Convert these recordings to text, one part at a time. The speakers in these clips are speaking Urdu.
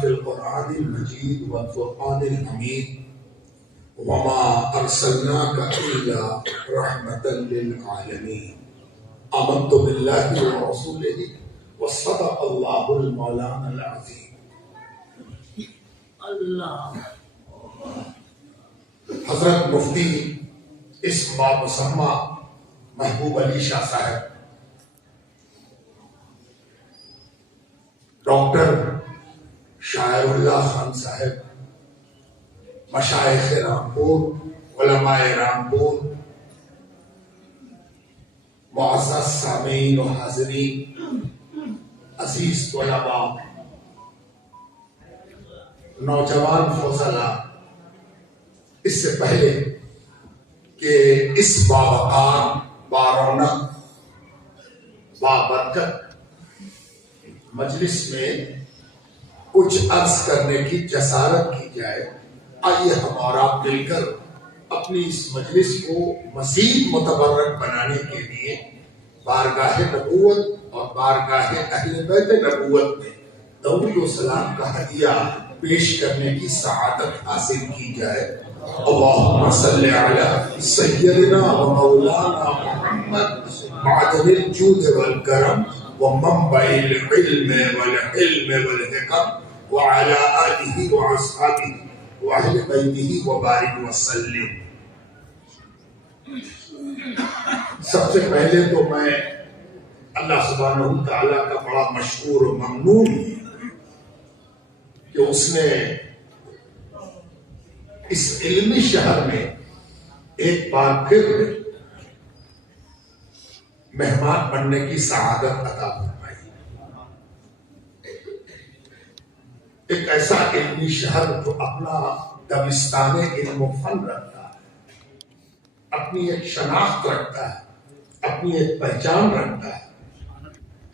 فی القرآن المجید والفرقان الحمید وما ارسلناک الا رحمتا للعالمین آمنت باللہ ورسولہ وصدق اللہ المولانا العظیم۔ اللہ حضرت مفتی اس بامسمہ محبوب علی شاہ صاحب، ڈاکٹر شاعر اللہ خان صاحب، مشائخ رامپور، علماء رامپور، معزز سامعین و حاضرین، عزیز طلباء، نوجوان فضلاء، اس سے پہلے کہ اس باوقار، بارونق، بابرکت مجلس میں کچھ عرض کرنے کی جسارت کی جائے، آئیے ہم اور آپ مل کر اپنی اس مجلس کو مزید متبرک بنانے کے لیے بارگاہ نبوت اور بارگاہ اہل بیت نبوت میں درود و سلام کا ہدیہ پیش کرنے کی سعادت حاصل کی جائے۔ اللہم صلی علی سیدنا و مولانا محمد معدن الجود والکرم ومنبع العلم والحلم والحکم وعلى آلہ واصحابہ واہل بیتہ وبارک وسلم۔ سب سے پہلے تو میں اللہ سبحانہ تعالیٰ کا بڑا مشکور و ممنون ہوں کہ اس نے اس علمی شہر میں ایک بار پھر مہمان بننے کی سعادت عطا فرمائی۔ ایک ایسا علمی شہر جو اپنا دبستان علم و فن رکھتا ہے، اپنی ایک شناخت رکھتا ہے، اپنی ایک پہچان رکھتا ہے،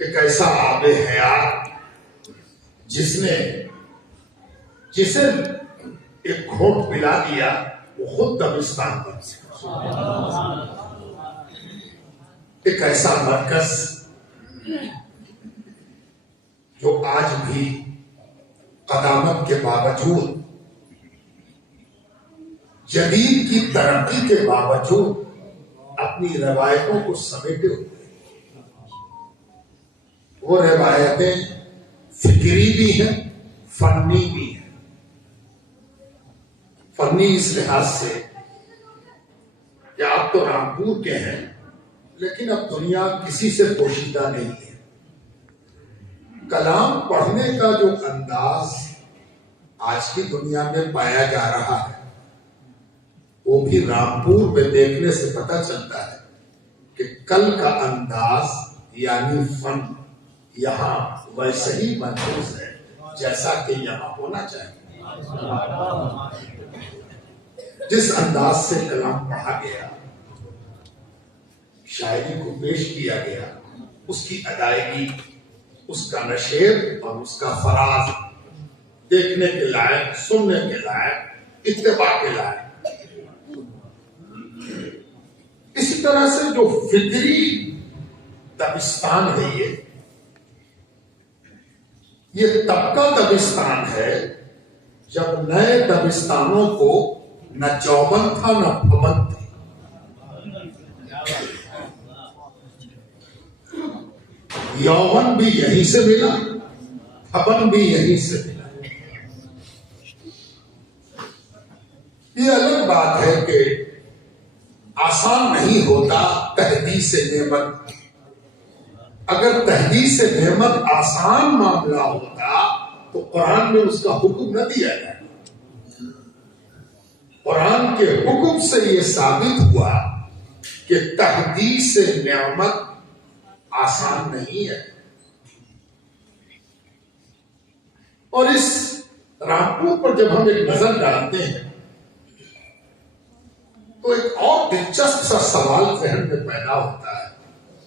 ایک ایسا آب حیات جسے ایک گھونٹ پلا دیا وہ خود دبستان بن سکتا، ایک ایسا مرکز جو آج بھی قدامت کے باوجود، جدید کی ترقی کے باوجود اپنی روایتوں کو سمیٹے ہوئے، وہ روایتیں فکری بھی ہیں، فنی بھی ہیں۔ فنی اس لحاظ سے کہ آپ تو رامپور کے ہیں، لیکن اب دنیا کسی سے پوشیدہ نہیں ہے۔ کلام پڑھنے کا جو انداز آج کی دنیا میں پایا جا رہا ہے، وہ بھی رامپور میں دیکھنے سے پتہ چلتا ہے کہ کل کا انداز یعنی فن یہاں ویسے ہی محفوظ ہے جیسا کہ یہاں ہونا چاہیے۔ جس انداز سے کلام پڑھا گیا، شاعری کو پیش کیا گیا، اس کی ادائیگی، اس کا نشیب اور اس کا فراز دیکھنے کے لائق، سننے کے لائق، اتباع کے لائق۔ اسی طرح سے جو فکری دبستان ہے، یہ طبقہ دبستان ہے۔ جب نئے دبستانوں کو نہ چوبن تھا نہ پابند تھی، یوون بھی یہیں سے ملا، پابند بھی یہیں سے ملا۔ یہ الگ بات ہے کہ آسان نہیں ہوتا تحدیث نعمت۔ اگر تحدیث نعمت آسان معاملہ ہوتا تو قرآن میں اس کا حکم نہ دیا جائے۔ قرآن کے حکم سے یہ ثابت ہوا کہ تحدیث نعمت آسان نہیں ہے۔ اور اس رامپور پر جب ہم ایک نظر ڈالتے ہیں تو ایک اور دلچسپ سا سوال ذہن میں پیدا ہوتا ہے۔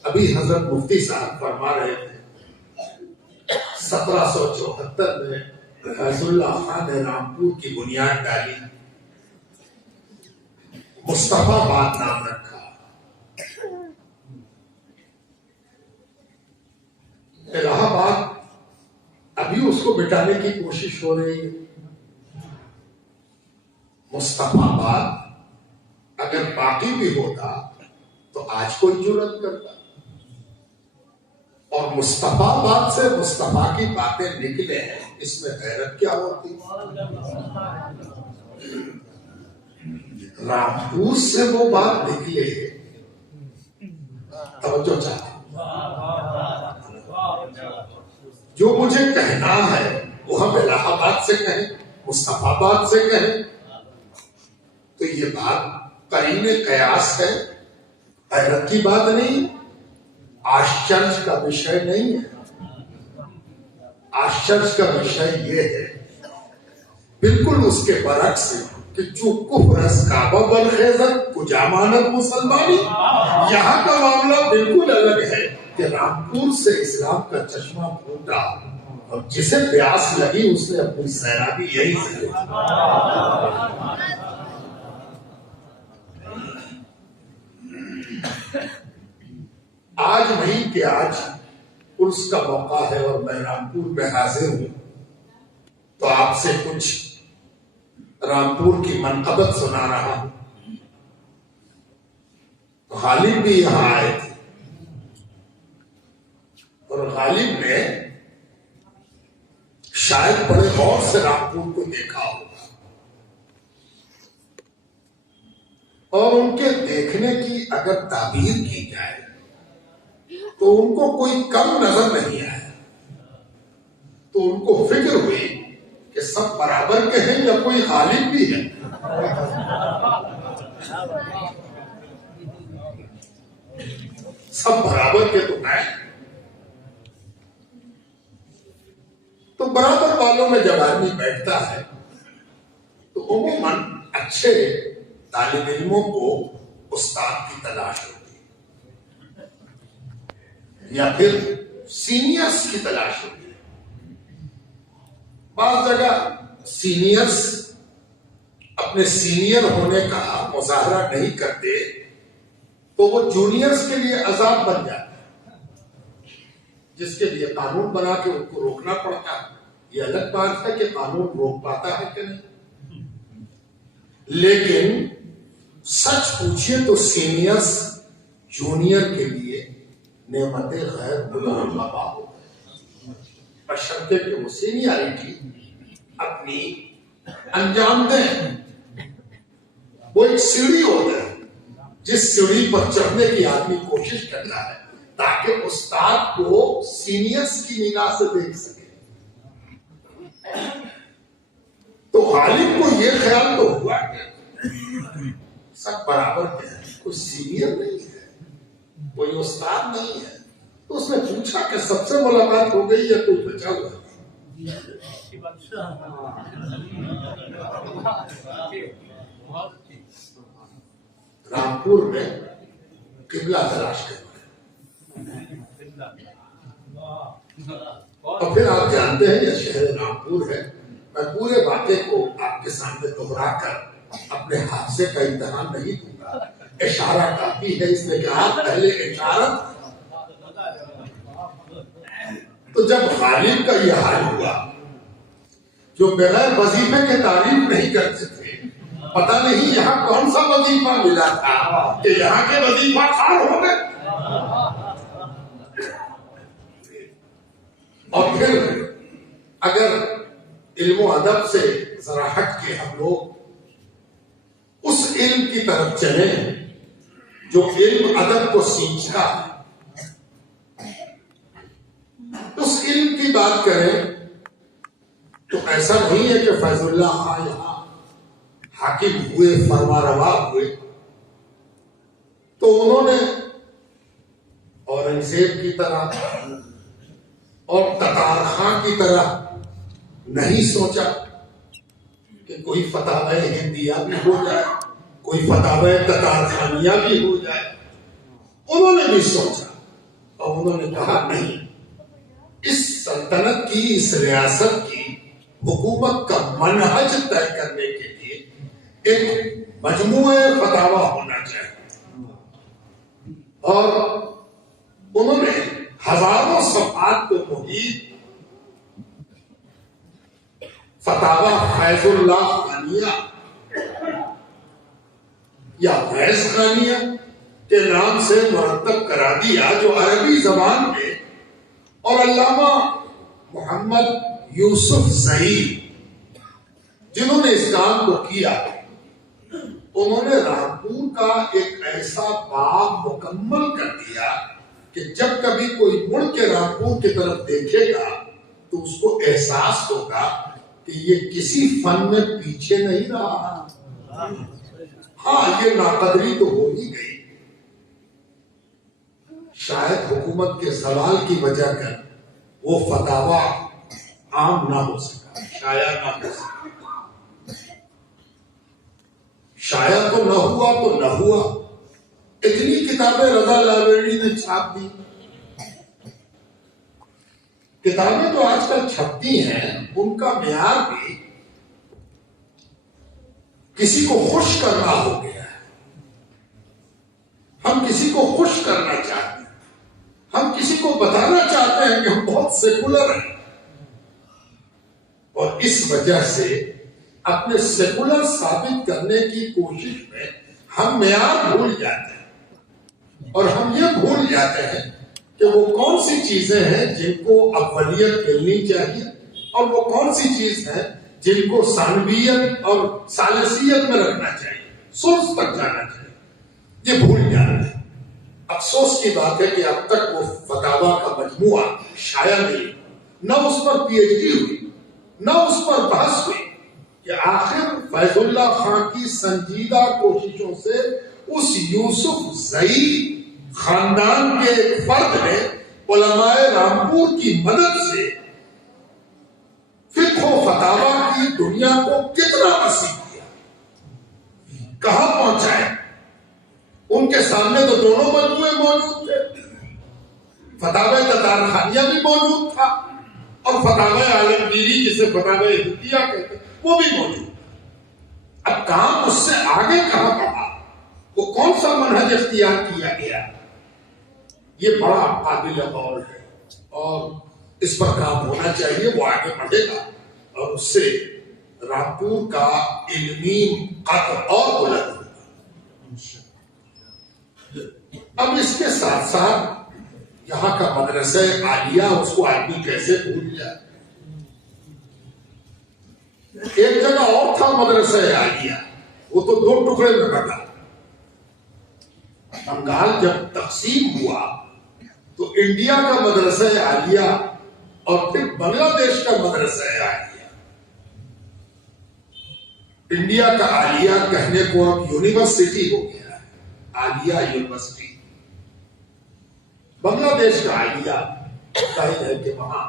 ابھی حضرت مفتی صاحب فرما رہے تھے 1774 میں فیض اللہ خان نے رامپور کی بنیاد ڈالی، مصطفیٰ باد نام رکھا۔ الہ آباد ابھی اس کو مٹانے کی کوشش ہو رہی ہے. مصطفیٰ باد اگر باقی بھی ہوتا تو آج کوئی جرأت کرتا, اور مصطفیٰ باد سے مصطفیٰ کی باتیں نکلے ہیں, اس میں حیرت کیا ہوتی. رامپور سے وہ بات نکلے, توجہ چاہتے, جو مجھے کہنا ہے وہ ہم الہ آباد سے کہیں, مصطفیٰ باد سے کہیں, تو یہ بات قرین قیاس ہے, حیرت کی بات نہیں, آشچرج کا وشے نہیں ہے. آشچرج کا وشے یہ ہے بالکل اس کے برعکس کہ جو کفر از کعبہ بالخیزت کجا مانت مسلمانی, یہاں کا معاملہ بالکل الگ ہے کہ رامپور سے اسلام کا چشمہ پھوٹا اور جسے پیاس لگی اس نے اپنی سیرابی یہی سے لی. آج نہیں کہ آج عرس کا موقع ہے اور میں رامپور میں حاضر ہوں تو آپ سے کچھ رامپور کی منقبت سنا رہا ہوں. غالب بھی یہاں آئے تھے اور غالب نے شاید بڑے غور سے رامپور کو دیکھا ہوگا, اور ان کے دیکھنے کی اگر تعبیر کی جائے تو ان کو کوئی کم نظر نہیں آیا. تو ان کو فکر ہوئی کہ سب برابر کے ہیں یا کوئی غالب بھی ہے. سب برابر کے تو ہیں. تو برابر والوں میں جب آدمی بیٹھتا ہے تو عموماً اچھے طالب علموں کو استاد کی تلاش ہوتی ہے یا پھر سینئرز کی تلاش ہوتی ہے. بعض جگہ سینئرز اپنے سینئر ہونے کا مظاہرہ نہیں کرتے تو وہ جونیئرز کے لیے عذاب بن جاتا ہے, جس کے لیے قانون بنا کے ان کو روکنا پڑتا ہے. یہ الگ بات ہے کہ قانون روک پاتا ہے کہ نہیں, لیکن سچ پوچھئے تو سینئرز جونیئر کے لیے نعمت غیر مدعا ہوتا ہے, بشرطے کہ وہ سینیارٹی اپنی انجام دیں. وہ ایک سیڑھی ہوتا ہے جس سیڑھی پر چڑھنے کی آدمی کوشش کرتا ہے تاکہ استاد کو سینئرز کی نگاہ سے دیکھ سکے. تو غالب کو یہ خیال تو ہوا کہ سب برابر کے ہیں, کوئی سینئر نہیں ہے, کوئی استاد نہیں ہے. تو اس نے پوچھا کہ سب سے ملاقات ہو گئی یا کوئی بچا ہوا ہے. رامپور میں قبلہ تلاش کرنا ہے, اور پھر آپ جانتے ہیں یہ شہر رامپور ہے. میں پورے واقعے کو آپ کے سامنے دہرا کر اپنے حادثے کا امتحان نہیں دوں گا, اشارہ کافی ہے. اس نے کہا پہلے اشارت. تو جب غالب کا یہ حال ہوا, جو بغیر وظیفے کے تعریف نہیں کرتے تھے, پتہ نہیں یہاں کون سا وظیفہ ملا تھا کہ یہاں کے وظیفہ خار ہو گئے. اور پھر اگر علم و ادب سے ذرا ہٹ کے ہم لوگ اس علم کی طرف چلیں جو علم ادب کو سینچتا ہے, اس علم کی بات کریں تو ایسا نہیں ہے کہ فیض اللہ خان یہاں حاکم ہوئے, فرما روا ہوئے تو انہوں نے اورنگزیب کی طرح اور تتار خان کی طرح نہیں سوچا کہ کوئی فتح ہندیہ بھی ہو جائے, کوئی فتح تتار خانیہ بھی ہو جائے. انہوں نے بھی سوچا اور انہوں نے کہا نہیں, اس سلطنت کی, اس ریاست کی حکومت کا منہج طے کرنے کے لیے ایک مجموعہ فتاوی ہونا چاہیے. اور انہوں نے ہزاروں صفحات کو محیط فتاوی فیض اللہ خانیہ یا فیض خانیہ کے نام سے مرتب کرا دیا، جو عربی زبان میں، اور علامہ محمد یوسف زئی جنہوں نے اس کام کو کیا، انہوں نے رامپور کا ایک ایسا باب مکمل کر دیا کہ جب کبھی کوئی مڑ کے رامپور کی طرف دیکھے گا تو اس کو احساس ہوگا کہ یہ کسی فن میں پیچھے نہیں رہا۔ ہاں، یہ ناقدری تو ہو ہی گئی، شاید حکومت کے زوال کی وجہ کر وہ فتاوی عام نہ ہو سکا، شائع نہ ہو سکا، شائع تو نہ ہوا تو نہ ہوا۔ اتنی کتابیں رضا لائبریری نے چھاپ دی، کتابیں جو آج کل چھپتی ہیں ان کا معیار بھی کسی کو خوش کرنا ہو گیا ہے۔ ہم کسی کو خوش کرنا چاہتے ہیں، ہم کسی کو بتانا چاہتے ہیں کہ ہم بہت سیکولر ہیں، اور اس وجہ سے اپنے سیکولر ثابت کرنے کی کوشش میں ہم معیار بھول جاتے ہیں، اور ہم یہ بھول جاتے ہیں کہ وہ کون سی چیزیں ہیں جن کو اولیت ملنی چاہیے، اور وہ کون سی چیز ہے جن کو ثانویت اور ثالثیت میں رکھنا چاہیے، سورس تک جانا چاہیے، یہ بھول جاتے ہیں۔ افسوس کی بات ہے کہ اب تک وہ فتاوی کا مجموعہ شائع نہیں، نہ اس پر پی ایچ ڈی ہوئی، نہ اس پر بحث ہوئی، کہ آخر فیض اللہ خان کی سنجیدہ کوششوں سے اس یوسف زئی خاندان کے ایک فرد نے علماء رامپور کی مدد سے فقہ و فتاوی کی دنیا کو کتنا وسیع کیا، کہاں پہنچائے۔ ان کے سامنے تو دونوں مجموعے موجود تھے، فتاوی تتار خانیہ بھی موجود تھا، اور فتاوی عالمگیری جسے فتاوی ہدیہ کہتے ہیں وہ بھی موجود تھا۔ اب کام اس سے آگے کہاں بڑھا، وہ کون سا منہج اختیار کیا گیا، یہ بڑا قابل غور ہے، اور اس پر کام ہونا چاہیے۔ وہ آگے بڑھے گا اور اس سے رامپور کا علمی قدر اور بلند ہوگا۔ اب اس کے ساتھ ساتھ یہاں کا مدرسہ عالیہ، اس کو آدمی کیسے بھول جائے۔ ایک جگہ اور تھا مدرسہ عالیہ، وہ تو دو ٹکڑے میں بٹا۔ بنگال جب تقسیم ہوا تو انڈیا کا مدرسہ عالیہ اور پھر بنگلہ دیش کا مدرسہ عالیہ، انڈیا کا عالیہ کہنے کو اب یونیورسٹی ہو گیا ہے، عالیہ یونیورسٹی۔ بنگلہ دیش کا عالیہ ظاہر ہے کہ وہاں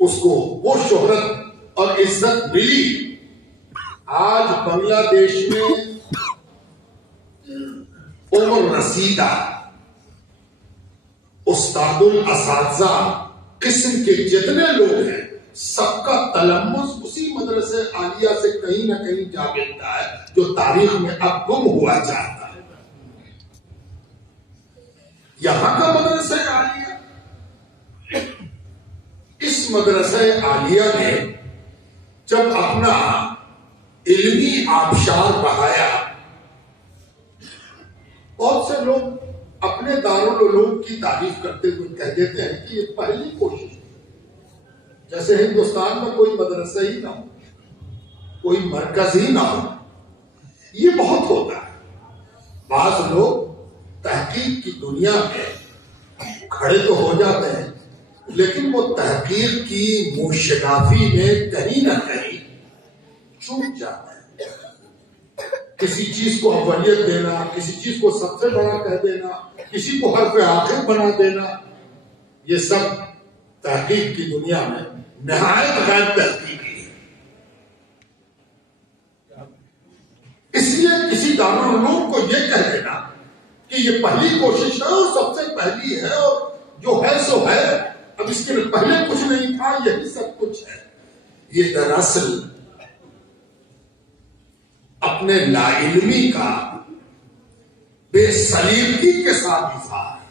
اس کو وہ شہرت اور عزت ملی۔ آج بنگلہ دیش میں عمر رسیدہ استاد الاساتذہ قسم کے جتنے لوگ ہیں، سب کا تلمس اسی مدرسے عالیہ سے کہیں نہ کہیں جا ملتا ہے، جو تاریخ میں اب گم ہوا چاہتا ہے۔ یہاں کا مدرسہ عالیہ، اس مدرسہ عالیہ نے جب اپنا علمی آبشار بہایا، بہت سے لوگ اپنے دارالعلوم کی تعریف کرتے ہوئے کہہ دیتے ہیں کہ یہ پہلی کوشش ہے، جیسے ہندوستان میں کوئی مدرسہ ہی نہ ہو، کوئی مرکز ہی نہ ہو۔ یہ بہت ہوتا ہے، بعض لوگ تحقیق کی دنیا میں کھڑے تو ہو جاتے ہیں، لیکن وہ تحقیق کی موشگافی میں کہیں نہ کہیں چوک جاتے ہیں۔ کسی چیز کو اولیت دینا، کسی چیز کو سب سے بڑا کہہ دینا، کسی کو حرف آخر بنا دینا، یہ سب تحقیق کی دنیا میں نہایت غیر تحقیقی ہے۔ اس لیے کسی دارالعلوم کو یہ کہہ دینا کہ یہ پہلی کوشش ہے اور سب سے پہلی ہے، اور جو ہے سو ہے، اب اس کے پہلے کچھ نہیں تھا، یہی سب کچھ ہے، یہ دراصل اپنے لا علمی کا بے سلیقگی کے ساتھ اظہار ہے۔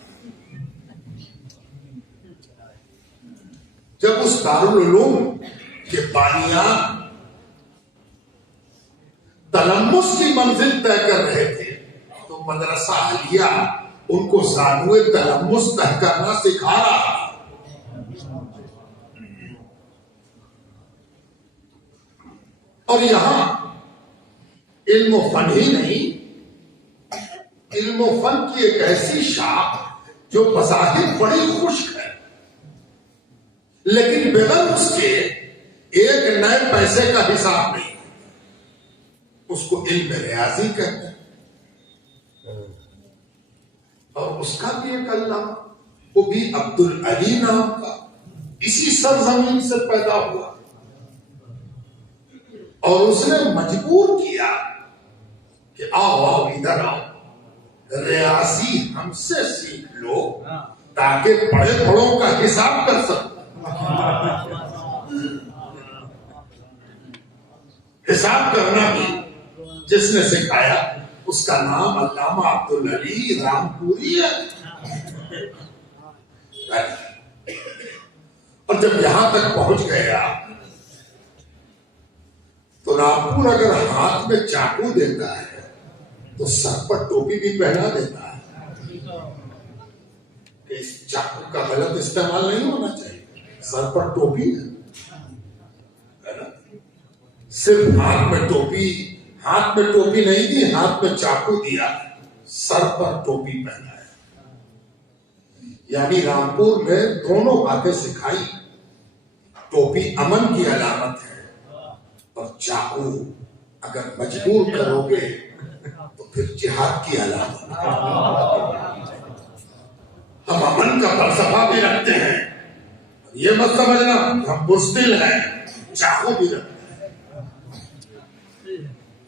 جب اس دارالعلوم کہ بانیان تلمس کی منزل طے کر رہے تھے تو مدرسہ اہلیہ ان کو زانوے تلمس طے کرنا سکھا رہا. اور یہاں علم و فن ہی نہیں، علم و فن کی ایک ایسی شاخ جو بظاہر بڑی خشک ہے لیکن بغیر اس کے ایک نئے پیسے کا حساب نہیں. اس کو علم ریاضی کہتے ہیں، اور اس کا بھی ایک علامہ، وہ بھی عبد العلی نام کا، اسی سرزمین سے پیدا ہوا، اور اس نے مجبور کیا کہ آؤ آؤ ادھر آؤ، ریاضی ہم سے سیکھ لو تاکہ بڑے بڑوں کا حساب کر سکو. حساب کرنا بھی جس نے سکھایا اس کا نام علامہ عبد العلی رامپوری ہے. اور جب یہاں تک پہنچ گیا تو رامپور اگر ہاتھ میں چاقو دیتا ہے تو سر پر ٹوپی بھی پہنا دیتا ہے کہ اس چاقو کا غلط استعمال نہیں ہونا چاہیے. سر پر ٹوپی ہے نا، صرف ہاتھ میں ٹوپی نہیں دی، ہاتھ میں چاقو دیا، سر پر ٹوپی پہنا ہے. یعنی رامپور نے دونوں باتیں سکھائی. ٹوپی امن کی علامت ہے اور چاقو اگر مجبور کرو گے تو پھر جہاد کی علامت ہے. ہم امن کا فلسفہ بھی رکھتے ہیں، یہ مت سمجھنا ہم بزدل ہیں، چاقو بھی رکھتے ہیں.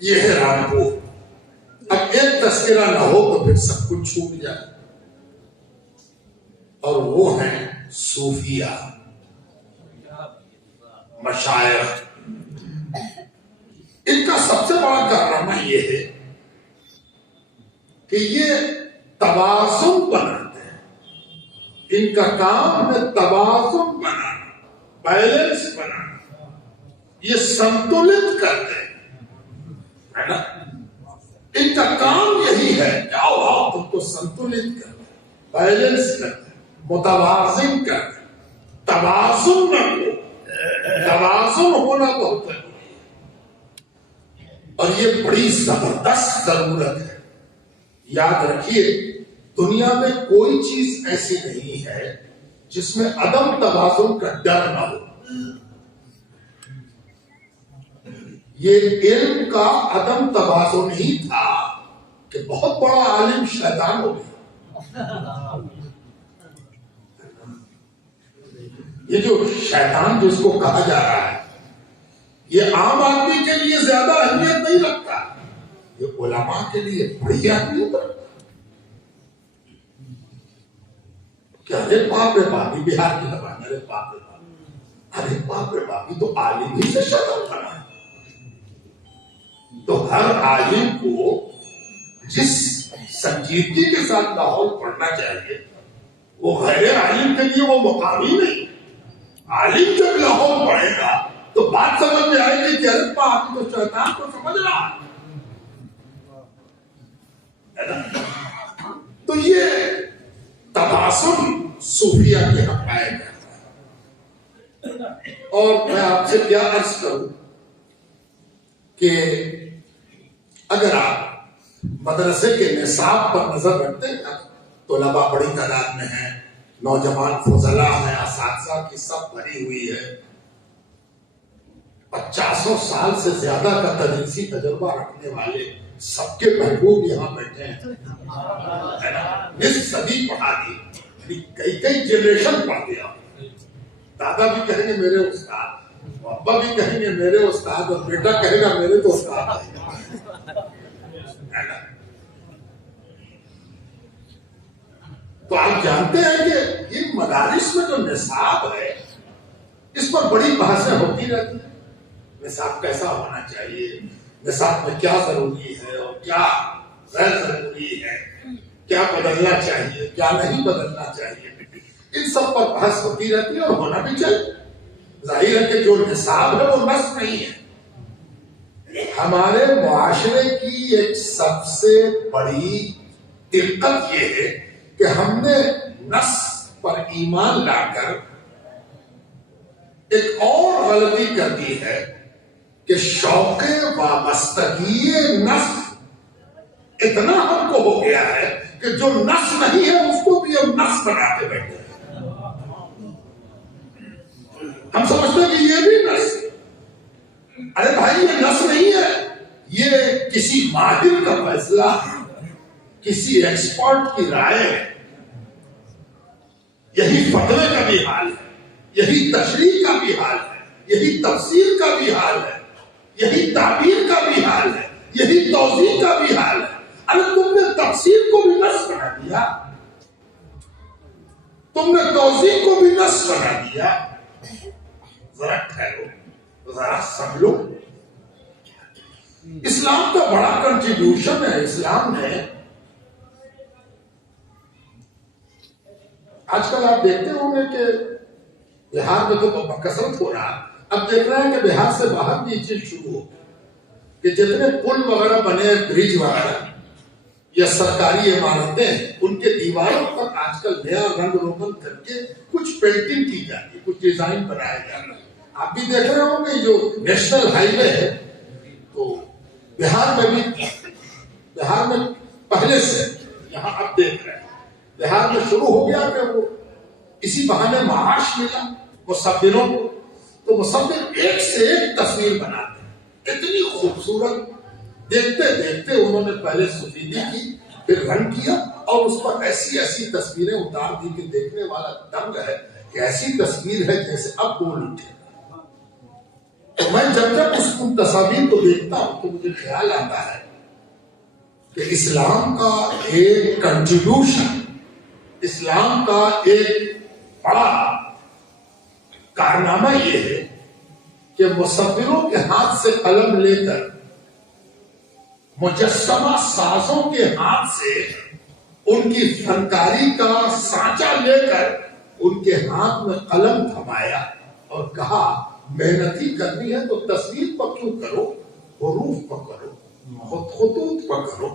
یہ ہے رامپور. اب ایک تذکرہ نہ ہو تو پھر سب کچھ چھوٹ جائے، اور وہ ہیں صوفیہ مشائخ. ان کا سب سے بڑا کارنامہ یہ ہے کہ یہ توازن بناتے ہیں. ان کا کام ہے توازن بنانا، بیلنس بنانا. یہ سنتولت کرتے ہیں، ہے نا. ان کا کام یہی ہے کہ آؤ آؤ تم کو سنتولت کرتے، بیلنس کرتے، متوازن کرتے. توازن نہ ہو، توازن ہونا بہت ضروری ہے، اور یہ بڑی زبردست ضرورت ہے. یاد رکھیے دنیا میں کوئی چیز ایسی نہیں ہے جس میں عدم توازن کا ڈر نہ ہو. یہ علم کا عدم توازن ہی تھا کہ بہت بڑا عالم شیطان ہو گیا. یہ جو شیطان جس کو کہا جا رہا ہے یہ عام آدمی کے لیے زیادہ اہمیت نہیں رکھتا، یہ علماء کے لیے بڑی اہمیت رکھتا. کہ ارے باپ رے باپ، بہار کی زبان، ارے باپ رے باپ، ارے باپ رے باپ، تو عالم ہی سے شرم کرنا ہے. تو ہر عالم کو جس سنجیدگی کے ساتھ لاہور پڑھنا چاہیے وہ غیر عالم کے لیے وہ مقامی نہیں. عالم جب لاہور پڑھے گا تو بات سمجھ میں آئے گی کہ ارے باپ تو شیطان کو سمجھ رہا ہے. تو یہ توازن صوفیہ کے یہاں پایا جاتا ہے. اور میں آپ سے کیا عرض کروں کہ اگر آپ مدرسے کے نصاب پر نظر رکھتے ہیں تو طلباء بڑی تعداد میں ہیں، نوجوان فضلاء ہیں، اساتذہ کی سب بھری ہوئی ہے. 50 سال سے زیادہ کا تدریسی تجربہ رکھنے والے سب کے محبوب یہاں بیٹھے ہیں. اس صدی پڑھا دی، کئی جنریشن پڑھ دیا. دادا بھی کہیں گے میرے استاد، ابا بھی کہیں گے میرے استاد، اور بیٹا کہے گا میرے تو استاد. تو آپ جانتے ہیں کہ ان مدارس میں جو نصاب ہے اس پر بڑی بحثیں ہوتی رہتی ہیں. نصاب کیسا ہونا چاہیے، نصاب میں کیا ضروری ہے اور کیا غیر ضروری ہے، کیا بدلنا چاہیے کیا نہیں بدلنا چاہیے. ان سب پر بحث ہوتی رہتی ہے اور ہونا بھی چاہیے. ظاہر ہے کہ جو نصاب ہے وہ نص نہیں ہے. ہمارے معاشرے کی ایک سب سے بڑی دقت یہ ہے کہ ہم نے نص پر ایمان لا کر ایک اور غلطی کر دی ہے کہ شوق وابستگی نص اتنا ہم کو ہو گیا ہے کہ جو نص نہیں ہے اس کو بھی ہم نص بناتے بیٹھے ہیں. ہم سمجھتے ہیں کہ یہ بھی نص ہے. ارے بھائی یہ نص نہیں ہے، یہ کسی ماہر کا فیصلہ، کسی ایکسپرٹ کی رائے ہے. یہی فتوے کا بھی حال ہے، یہی تشریح کا بھی حال ہے، یہی تفسیر کا بھی حال ہے، یہی تعبیر کا بھی حال ہے، یہی توضیح کا بھی حال ہے. ارے تم نے تفسیر کو بھی نص بنا دیا، تم نے توضیح کو بھی نص بنا دیا. ذرا ٹھہرو، ذرا سمجھو. اسلام کا بڑا کنٹریبیوشن ہے. اسلام نے آج کل آپ دیکھتے ہوں گے کہ بہار میں تو بکثرت ہو رہا. اب دیکھ رہے ہیں کہ بہار سے باہر بھی یہ چیز شروع ہو کہ جتنے پل وغیرہ بنے، برج وغیرہ یا سرکاری عمارتیں، ان کے دیواروں پر آج کل نیا رنگ روغن کر کے کچھ پینٹنگ کی جاتی ہے، کچھ ڈیزائن بنایا جاتا ہے. آپ بھی دیکھ رہے ہوں گے جو نیشنل ہائی وے ہے تو بہار میں پہلے سے یہاں آپ دیکھ رہے ہیں بہار میں شروع ہو گیا کہ وہ اسی بہانے معاش ملا مصوروں کو، تو مصور ایک سے ایک تصویر بناتے ہیں، اتنی خوبصورت. دیکھتے دیکھتے انہوں نے پہلے سفیدی کی، پھر رنگ کیا، اور اس پر ایسی ایسی تصویریں اتار دی کہ دیکھنے والا دنگ ہے کہ ایسی تصویر ہے جیسے اب بول اٹھے. تو میں جب ان تصاویر کو دیکھتا ہوں تو مجھے خیال آتا ہے کہ اسلام کا ایک کنٹریبیوشن، اسلام کا ایک بڑا کارنامہ یہ ہے کہ مصوروں کے ہاتھ سے قلم لے کر، مجسمہ سازوں کے ہاتھ سے ان کی فنکاری کا سانچہ لے کر ان کے ہاتھ میں قلم تھمایا اور کہا محنتی کرنی ہے تو تصویر پر کیوں کرو، حروف پر کرو، خطوط پر کرو،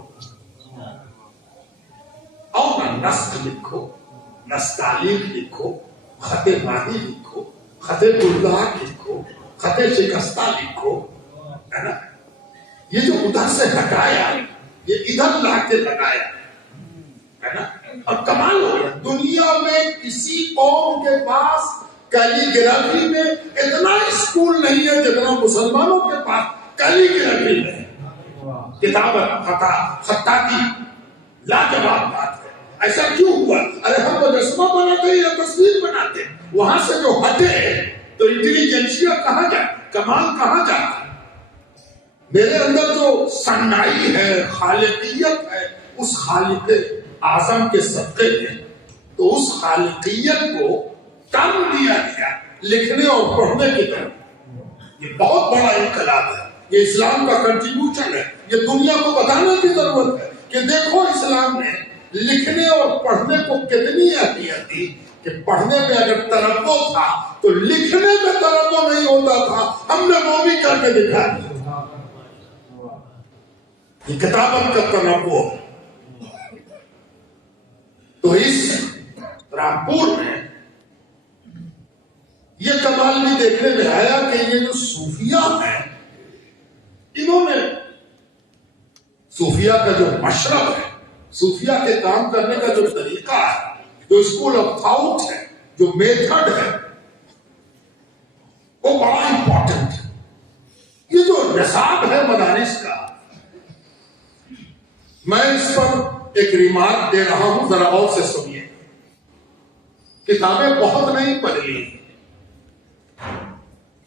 اور نہ نسق لکھو، نستعلیق لکھو، خط مادی لکھو، خط گلدار لکھو، خط شکستہ لکھو، ہے نا. یہ جو ادھر سے ہٹایا یہ ادھر لا کے لگایا، ہے نا. اور کمال ہو گیا، دنیا میں کسی قوم کے پاس کیلی گرافی میں اتنا اسکول نہیں ہے جتنا مسلمانوں کے پاس کیلی گرافی میں. کتابت، خطاطی لاجواب بات ہے. ایسا کیوں ہوا؟ ارے ہم مجسمہ بناتے یا تصویر بناتے، وہاں سے جو ہٹے تو انٹیلیجنسیا کہاں جائے، کمال کہاں جاتا. میرے اندر جو صنائی ہے، خالقیت ہے، اس خالق اعظم کے صدقے میں، تو اس خالقیت کو کم دیا گیا لکھنے اور پڑھنے کی طرف. یہ بہت بڑا انقلاب ہے، یہ اسلام کا کنٹریبیوشن ہے. یہ دنیا کو بتانے کی ضرورت ہے کہ دیکھو اسلام نے لکھنے اور پڑھنے کو کتنی اہمیت دی، کہ پڑھنے میں اگر تنوع تھا تو لکھنے میں تنوع نہیں ہوتا تھا. ہم نے وہ بھی کر کے دکھا دیا. یہ کتابت کا تنوع. تو اس رامپور میں یہ کمال بھی دیکھنے میں آیا کہ یہ جو صوفیہ ہیں، انہوں نے صوفیہ کا جو مشرب ہے، صوفیہ کے کام کرنے کا جو طریقہ ہے، جو اسکول آف تھاؤٹ ہے، جو میتھڈ ہے، وہ بڑا امپورٹنٹ ہے. یہ جو نصاب ہے مدارس کا، میں اس پر ایک ریمارک دے رہا ہوں، ذرا غور سے سنیے. کتابیں بہت نہیں بدلی،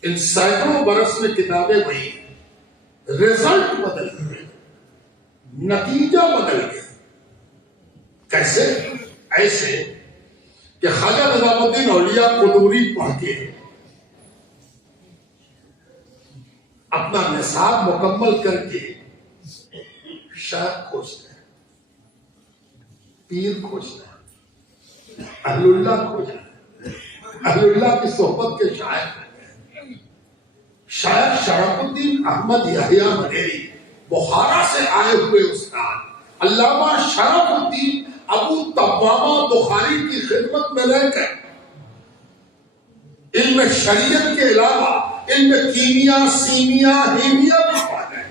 ان سینکڑوں برس میں کتابیں وہی، رزلٹ بدل گئے، نتیجہ بدل گیا. کیسے؟ ایسے کہ خواجہ نظام الدین اولیاء قدوری پڑھ کے اپنا نصاب مکمل کر کے شیخ کھوجتے ہیں، پیر کھوجتے ہیں، اہل اللہ کھوجتے ہیں، اہل اللہ کی صحبت کے شاعر ہیں. شیخ شرف الدین احمد یحییٰ مدیری بخارا سے آئے ہوئے استاد علامہ شرف الدین ابو طوامہ بخاری کی خدمت میں رہ کر علم شریعت کے علاوہ علم کیمیا سیمیا ہیمیا بھی پڑھا ہے،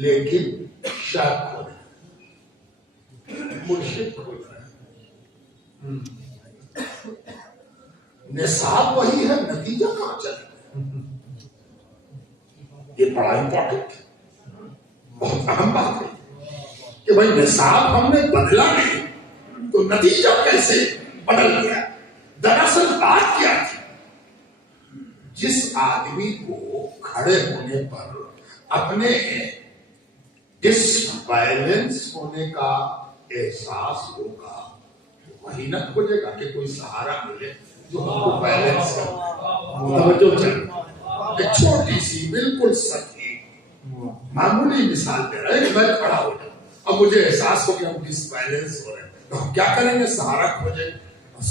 لیکن شیخ ہو رہے مرشد ہو رہے نصاب وہی ہے، نتیجہ کہاں چلے؟ یہ بڑا امپورٹنٹ بہت اہم بات ہے کہ بھائی نصاب ہم نے بدلا نہیں تو نتیجہ کیسے بدل گیا؟ دراصل بات کیا تھی؟ جس آدمی کو کھڑے ہونے پر اپنے ڈس بیلنس ہونے کا احساس ہوگا وہی نہ کھوجے گا کہ کوئی سہارا ملے جو ہم کو بیلنس کرے۔ متوجہ چلو، ایک چھوٹی سی بالکل سچی معمولی مثال دے رہا ہے کہ میں کھڑا ہو جاؤں، اب مجھے احساس ہو کہ ہم ڈس بیلنس ہو رہے ہیں تو ہم کیا کریں گے؟ سہارا کھوجیں،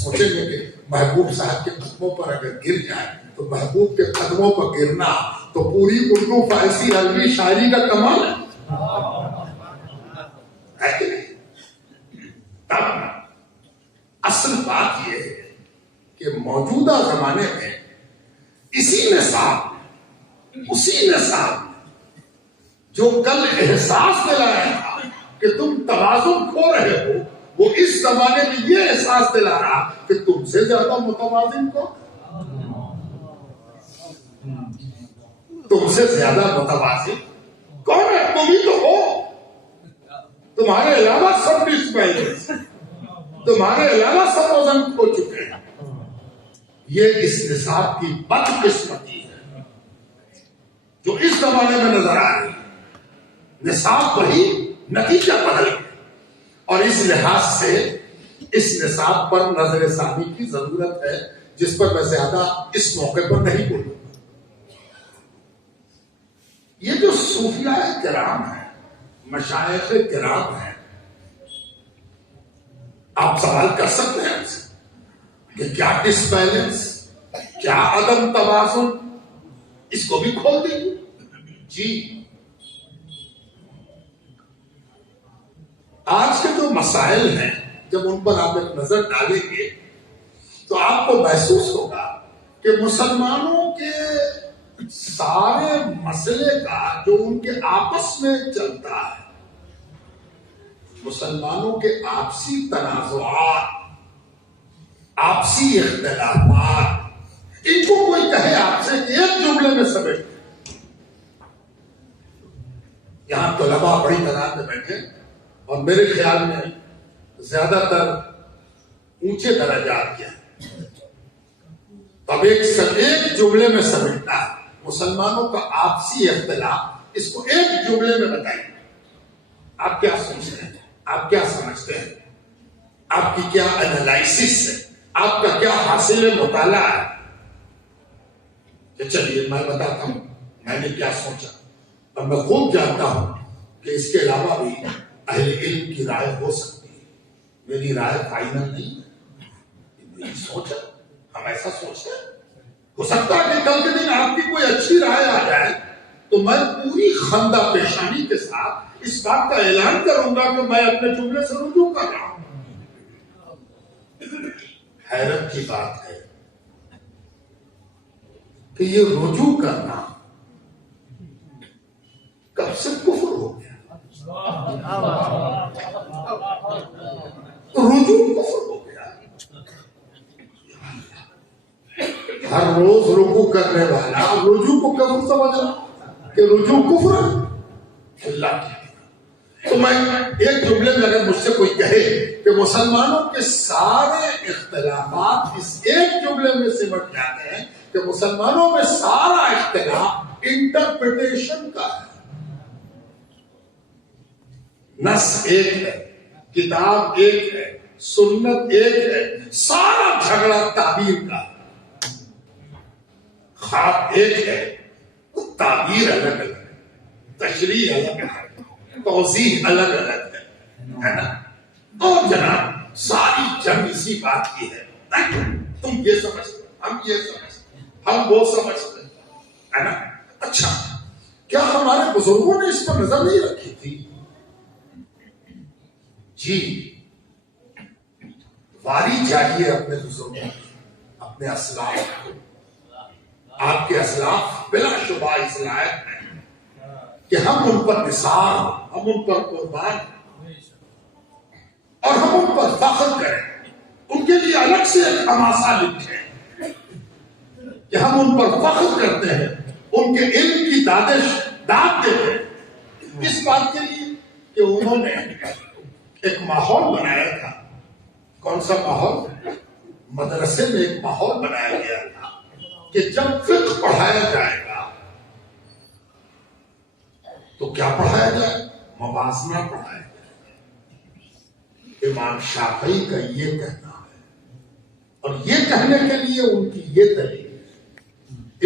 سوچیں گے کہ محبوب صاحب کے قدموں پر اگر گر جائے تو محبوب کے قدموں پر گرنا تو پوری اردو فارسی عربی شاعری کا کمال ہے کہ نہیں؟ تب اصل بات یہ ہے کہ موجودہ زمانے میں اسی نصاب جو کل احساس دلایا تھا کہ تم توازن کھو رہے ہو، وہ اس زمانے میں یہ احساس دلا رہا کہ تم سے زیادہ متوازن کو، تم سے زیادہ متوازن کون ہے؟ تم ہی تو ہو، تمہارے علاوہ سب ڈس بیلنس، تمہارے علاوہ سب وزن کھو چکے ہیں۔ یہ اس نصاب کی بدقسمتی ہے جو اس زمانے میں نظر آ رہی ہے۔ نصاب وہی، نتیجہ بدل گیا، اور اس لحاظ سے اس نصاب پر نظر ثانی کی ضرورت ہے، جس پر میں زیادہ اس موقع پر نہیں بولوں۔ یہ جو صوفیاء کرام ہیں، مشائخ کرام ہیں، آپ سوال کر سکتے ہیں ہم سے کہ کیا ڈس بیلنس، کیا عدم توازن، اس کو بھی کھول دیجیے۔ جی، آج کے جو مسائل ہیں جب ان پر آپ ایک نظر ڈالیں گے تو آپ کو محسوس ہوگا کہ مسلمانوں کے سارے مسئلے کا جو ان کے آپس میں چلتا ہے، مسلمانوں کے آپسی تنازعات، آپسی اختلافات، ان کو کوئی کہے آپ سے کہ ایک جملے میں سمیٹ دیں۔ یہاں طلباء بڑی تعداد میں بیٹھے اور میرے خیال میں زیادہ تر اونچے درجات کے ہیں، تب ایک جملے میں سمیٹنا ہے مسلمانوں کا آپسی اختلاف، اس کو ایک جملے میں بتائیے۔ آپ کیا سوچتے ہیں؟ آپ کیا سمجھتے ہیں؟ آپ کی کیا انالائسس ہے؟ آپ کا کیا حاصل مطالعہ ہے؟ کہ چلیے میں بتاتا ہوں میں نے کیا سوچا، اور میں خوب جانتا ہوں کہ اس کے علاوہ بھی اہل علم کی رائے ہو سکتی ہے، میری رائے فائنل نہیں ہے، میری سوچ ہے، ہم ایسا سوچتے ہیں۔ ہو سکتا ہے کہ کل کے دن آپ کی کوئی اچھی رائے آ جائے تو میں پوری خندہ پیشانی کے ساتھ اس بات کا اعلان کروں گا کہ میں اپنے جملے سے رجوع کر رہا ہوں۔ حیرت کی بات ہے کہ یہ رجوع کرنا کب سے کفر ہو گیا، رجوع کفر ہو گیا۔ ہر روز رجوع کرنے والا رجوع کو کفر سمجھنا کہ رجوع کفر ہے، اللہ کی۔ تو میں ایک جملے میں اگر مجھ سے کوئی کہے کہ مسلمانوں کے سارے اختلافات اس ایک جملے میں سمٹ جاتے ہیں کہ مسلمانوں میں سارا اختلاف انٹرپریٹیشن کا ہے، نص ایک ہے، کتاب ایک ہے، سنت ایک ہے، سارا جھگڑا تعبیر کا ہے، خواب ایک ہے، تعبیر الگ الگ ہے، تشریح الگ ہے، توضیح الگ الگ ہے نا؟ اور جناب ساری جنگ اسی بات کی ہے، تم یہ سمجھتے، ہم یہ سمجھتے، ہم وہ سمجھتے ہے نا. اچھا کیا ہمارے بزرگوں نے اس پر نظر نہیں رکھی تھی؟ جی واری چاہیے اپنے بزرگوں اپنے اسلاف کو. آپ کے اسلاف بلا شبہ اس لائق ہیں کہ ہم ان پر نثار، ہم ان پر قربان اور ہم ان پر فخر کریں. ان کے لیے الگ سے ایک حماسہ لکھیں کہ ہم ان پر فخر کرتے ہیں، ان کے علم کی داد دیتے ہیں. اس بات کے لیے کہ انہوں نے ایک ماحول بنایا تھا. کون سا ماحول؟ مدرسے میں ایک ماحول بنایا گیا تھا کہ جب فقہ پڑھایا جائے گا تو کیا پڑھایا جائے؟ موازنہ پڑھایا جائے. امام شافعی کا یہ کہنا ہے اور یہ کہنے کے لیے ان کی یہ دلیل ہے.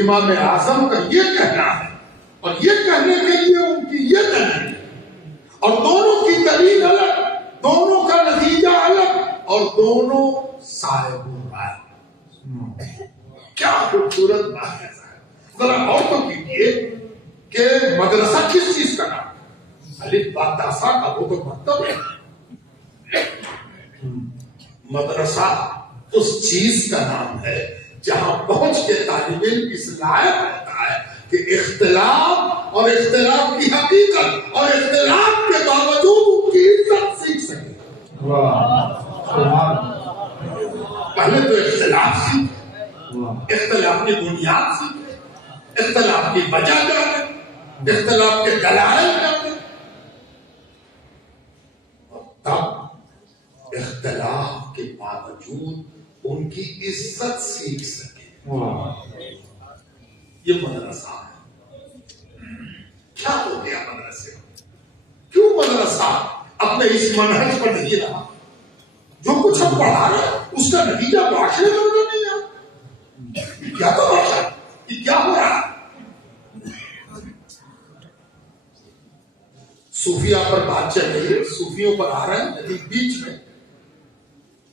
امام اعظم کا یہ کہنا ہے اور یہ کہنے کے لیے ان کی یہ دلیل ہے. اور دونوں کی دلیل الگ، دونوں کا نتیجہ الگ اور دونوں صاحب رائے. کیا خوبصورت بات ہے. ذرا اور تو کیجیے کہ مدرسہ کس چیز کا نام ہے؟ الف با تا سا کا وہ تو مطلب ہے. مدرسہ اس چیز کا نام ہے جہاں پہنچ کے طالب علم اس لائق ہوتا ہے کہ اختلاف اور اختلاف کی حقیقت اور اختلاف کے باوجود ان کی عزت سیکھ سکے. پہلے تو اختلاف سیکھے، اختلاف کی بنیاد سیکھے، اختلاف کی وجہ جانے، اختلاف کے دلائل جانے، تب اختلاف کے باوجود ان کی عزت سیکھ سکے. یہ مدرسہ ہے. کیا ہو گیا مدرسے؟ کیوں مدرسہ اپنے اس منہج پر نہیں رہا؟ جو کچھ ہم پڑھا رہے ہیں اس کا نتیجہ معاشرے میں نظر نہیں آتا. کیا تو بات ہے، یہ کیا ہو رہا ہے؟ صوفیہ پر بات چل رہی ہے، صوفیوں پر آ رہے ہیں، لیکن بیچ میں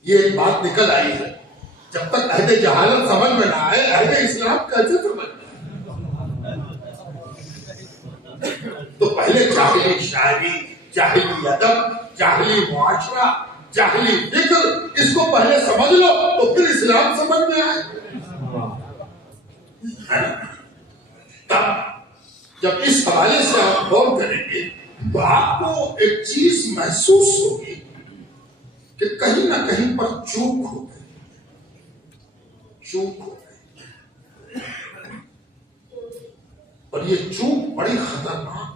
یہ ایک بات نکل آئی ہے. جب تک عہد جہالت سمجھ میں نہ آئے عہد اسلام کیسے سمجھ میں؟ تو پہلے جاہلی شاعری، جاہلی ادب، جاہلی معاشرہ، جاہلی فکر، اس کو پہلے سمجھ لو تو پھر اسلام سمجھ میں آئے. تب جب اس حوالے سے آپ غور کریں گے تو آپ کو ایک چیز محسوس ہوگی کہ کہیں نہ کہیں پر چوک ہو گئی. اور یہ چوک بڑی خطرناک.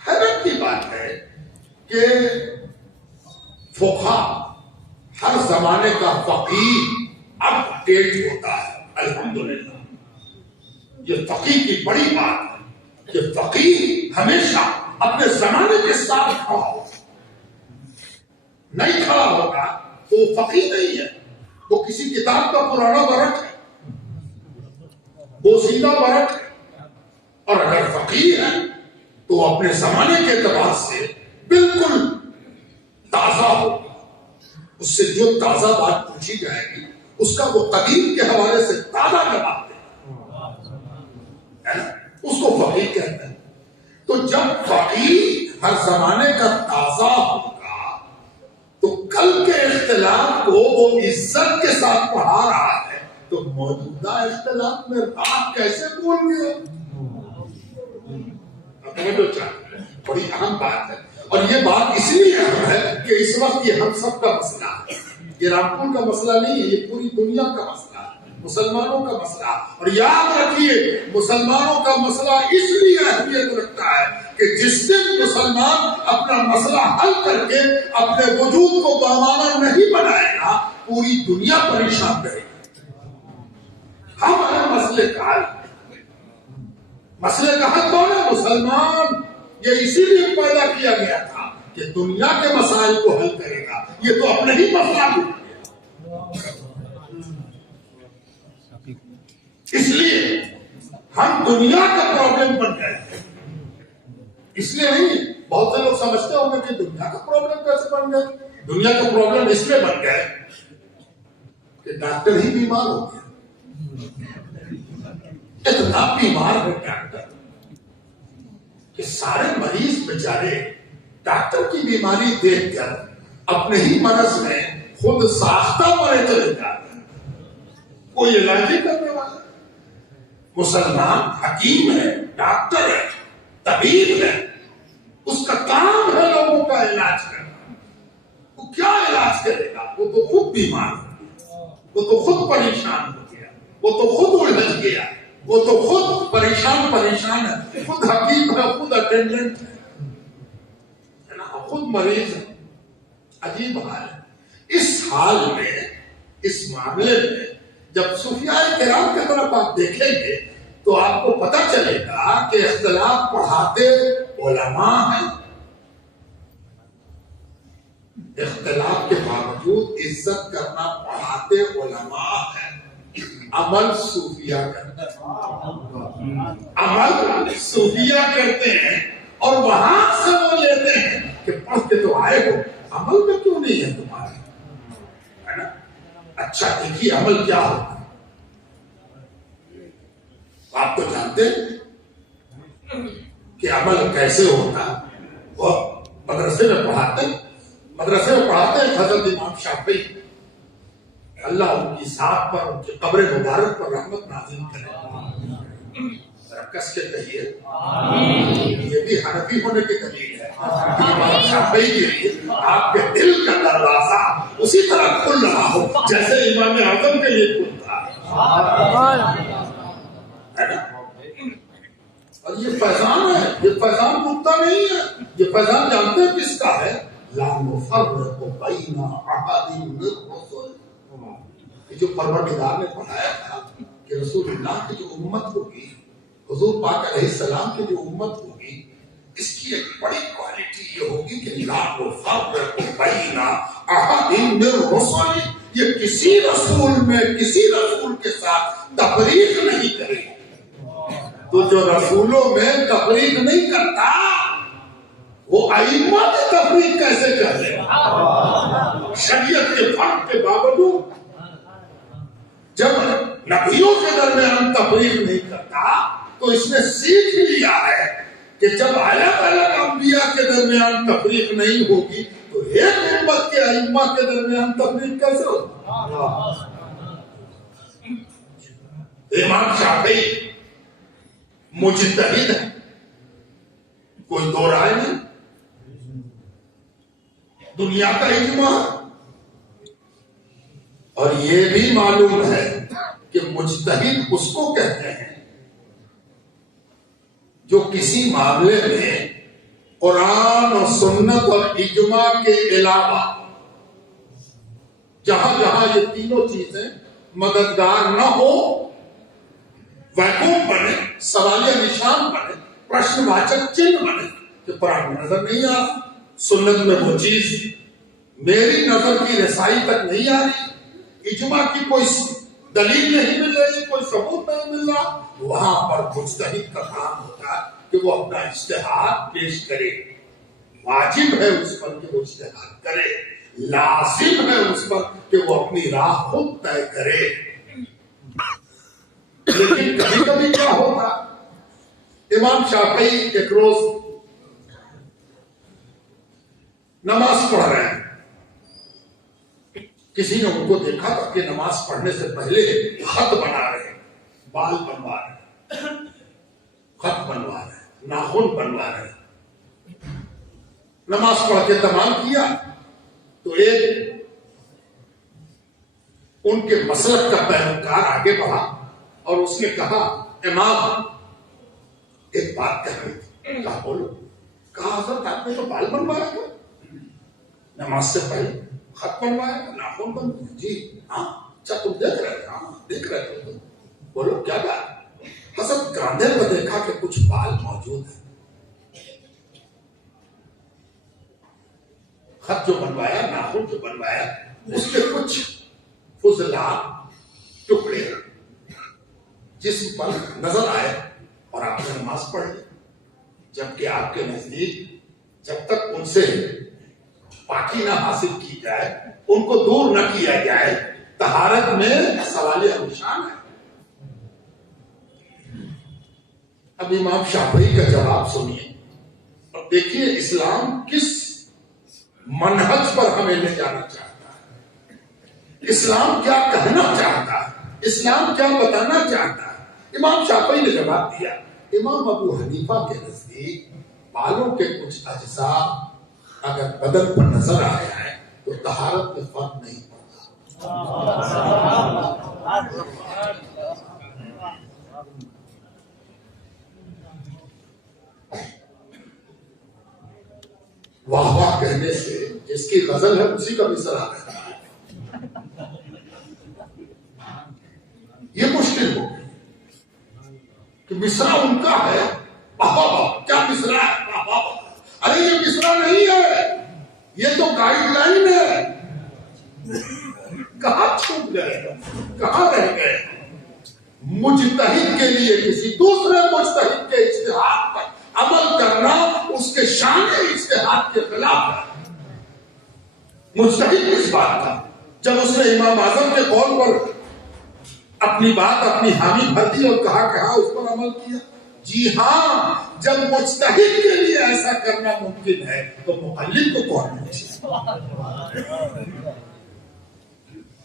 حیرت کی بات ہے کہ فقہا، ہر زمانے کا فقیہ اپ ڈیٹ ہوتا ہے. الحمدللہ یہ فقیہ کی بڑی بات ہے کہ فقیہ ہمیشہ اپنے زمانے کے ساتھ کھڑا ہوگا. نہیں کھڑا ہوگا تو وہ فقیہ نہیں ہے، وہ کسی کتاب کا پرانا ورق ہے، وہ سیدھا ورق ہے. اور اگر فقیہ ہے تو وہ اپنے زمانے کے اعتبار سے بالکل تازہ ہوگا. اس سے جو تازہ بات پوچھی جائے گی اس کا وہ قدیم کے حوالے سے تازہ جواب دے گا. اس کو فقیہ کہتے ہیں. تو جب فقیہ ہر زمانے کا تازہ ہوگا تو کل کے اختلاف کو وہ عزت کے ساتھ پڑھا رہا ہے تو موجودہ اختلاف میں بات کیسے بول گیا؟ بڑی اہم بات ہے. اور یہ بات اس لیے اہم ہے کہ اس وقت یہ ہم سب کا مسئلہ ہے. یہ رامپور کا مسئلہ نہیں ہے، یہ پوری دنیا کا مسئلہ ہے، مسلمانوں کا مسئلہ. اور یاد رکھیے مسلمانوں کا مسئلہ اس لیے اہمیت رکھتا ہے کہ جس دن مسلمان اپنا مسئلہ حل کر کے اپنے وجود کو بامانہ نہیں بنائے گا پوری دنیا پریشان رہے گی. ہم ہیں مسئلے کا حل. مسئلے کا حل کون ہے؟ مسلمان. یہ اسی لیے پیدا کیا گیا تھا کہ دنیا کے مسائل کو حل کرے گا. یہ تو اپنے ہی مسئلہ کو. اس لیے ہم دنیا کا پرابلم بن گئے. اس لیے نہیں، بہت سے لوگ سمجھتے ہوں گے کہ دنیا کا پرابلم کیسے بن گئے. دنیا کا پرابلم اس لیے بن گئے کہ ڈاکٹر ہی بیمار ہو گیا. اتنا بیمار ہے ڈاکٹر کہ سارے مریض بیچارے ڈاکٹر کی بیماری دیکھ کر اپنے ہی مرض میں خود ساختہ مرے چلے جاتے ہیں. کوئی علاج ہی کرنے والا. مسلمان حکیم ہے، ڈاکٹر ہے، طبیب ہے، اس کا کام ہے لوگوں کا علاج کرنا. وہ کیا علاج کرے گا؟ وہ تو خود بیمار ہو گیا، وہ تو خود پریشان ہو گیا، وہ تو خود الجھ گیا، وہ تو خود پریشان ہے. خود حکیم ہے، خود اٹینڈنٹ ہے نا، خود مریض ہے. عجیب حال ہے. اس حال میں، اس معاملے میں جب صوفیاء کرام کی طرف آپ دیکھیں گے تو آپ کو پتہ چلے گا کہ اختلاف پڑھاتے علماء ہیں. اختلاف کے باوجود عزت کرنا پڑھاتے علماء ہیں. عمل صوفیاء کرتے ہیں، عمل صوفیاء کرتے ہیں اور وہاں سے وہ لیتے ہیں کہ پڑھ کے تو آئے ہو، عمل میں کیوں نہیں ہے تمہارے؟ ہے نا؟ اچھا دیکھیے عمل کیا ہوتا ہے. آپ تو جانتے ہیں کہ عمل کیسے ہوتا ہے. وہ مدرسے میں پڑھاتے ہیں حضرت امام شافعی، اللہ ان کی ذات پر، ان کی قبر مبارک پر رحمت نازل کرے. کس کے کہیے یہ بھی حنفی ہونے کی دلیل ہے. امام شافعی کے لیے آپ کے دل کا دروازہ اسی طرح کھل رہا ہو جیسے امام اعظم کے لیے کھلتا ہے نا. اور یہ فیضان ہے، یہ فیضان رکتا نہیں ہے. یہ فیضان جانتے ہیں کس کا ہے؟ لا نفرق بین احد من الرسل. جو پروردگار نے پڑھایا تھا کہ رسول اللہ کی جو امت ہوگی، حضور پاک علیہ السلام کی جو امت ہوگی، اس کی ایک بڑی کوالٹی یہ ہوگی کہ لا نفرق بین احد من الرسل. یہ کسی رسول کے ساتھ تفریق نہیں کرے. تو جو رسولوں میں تفریق نہیں کرتا وہ ائمہ کی تفریق کیسے کر لے؟ شریعت کے فرق کے باوجود جب نبیوں کے درمیان تفریق نہیں کرتا تو اس نے سیکھ لیا ہے کہ جب الگ الگ انبیاء کے درمیان تفریق نہیں ہوگی تو ایک امت کے ائمہ کے درمیان تفریق کیسے ہوگی؟ امام شافعی مجتہد ہے، کوئی دو رائے نہیں. دنیا کا اجماع. اور یہ بھی معلوم ہے کہ مجتہد اس کو کہتے ہیں جو کسی معاملے میں قرآن اور سنت اور اجماع کے علاوہ جہاں جہاں یہ تینوں چیزیں مددگار نہ ہو، ویکوم بنے، سوالیہ نشان بنے، پرشن واچک چنہ بنے کہ قرآن میں نظر نہیں آ رہا، سنت میں وہ چیز میری نظر کی رسائی تک نہیں آ رہی، اجماع کی کوئی دلیل نہیں مل رہی، کوئی ثبوت نہیں مل رہا، وہاں پر مجتہد کا کام ہوتا ہے کہ وہ اپنا اجتہاد پیش کرے. واجب ہے اس پر کہ وہ اجتہاد کرے، لازم ہے اس پر کہ وہ اپنی راہ خود طے کرے. لیکن کبھی کبھی کیا ہوتا، امام شافعی ایک روز نماز پڑھ رہے ہیں، کسی نے ان کو دیکھا تھا کہ نماز پڑھنے سے پہلے خط بنا رہے ہیں، بال بنوا رہے ہیں، خط بنوا رہے ہیں، ناخن بنوا رہے ہیں. نماز پڑھ کے تمام کیا تو ایک ان کے مسلک کا پیروکار آگے بڑھا اور اس نے کہا امام ایک بات کہہ رہی تھی. کہا بولو. کہا حضرت آپ نے تو بال بنوایا تھا نماز سے پہلے، خط بنوایا تھا، ناخن بنوایا. جی ہاں. اچھا تم دیکھ رہے تھے؟ ہاں دیکھ رہے تھے. تم بولو کیا بات؟ حضرت کاندھے پر دیکھا کہ کچھ بال موجود ہیں. خط جو بنوایا، ناخن جو بنوایا، اس کے کچھ فضلات ٹکڑے جسم پر نظر آئے اور آپ نے نماز پڑھ لی. جبکہ آپ کے نزدیک جب تک ان سے پاکی نہ حاصل کی جائے، ان کو دور نہ کیا جائے، طہارت میں سوالیہ نشان ہے. اب امام شافعی کا جواب سنیے اور دیکھیے اسلام کس منہج پر ہمیں لے جانا چاہتا ہے, اسلام کیا کہنا چاہتا ہے, اسلام کیا بتانا چاہتا ہے. امام شافعی نے جواب دیا, امام ابو حنیفہ کے نزدیک بالوں کے کچھ اجزاء اگر بدن پر نظر آ جائے تو طہارت میں فرق نہیں پڑتا. واہ واہ کہنے سے جس کی غزل ہے اسی کا مصرع ہے. یہ مشکل ہو کہ مصرع ان کا ہے, واہ واہ کیا مصرع ہے, واہ واہ. ارے یہ مصرع نہیں ہے, یہ تو گائیڈ لائن ہے. کہاں چھوٹ گئے, کہاں رہ گئے. مجتہد کے لیے کسی دوسرے مجتہد کے اجتہاد پر عمل کرنا اس کے شان اجتہاد کے خلاف ہے. مجتہد کس بات کا, جب اس نے امام اعظم کے قول پر اپنی بات اپنی حامی بھر دی اور کہا اس پر عمل کیا. جی ہاں, جب مجتہد کے لیے ایسا کرنا ممکن ہے تو مقلد کو کون پوچھے,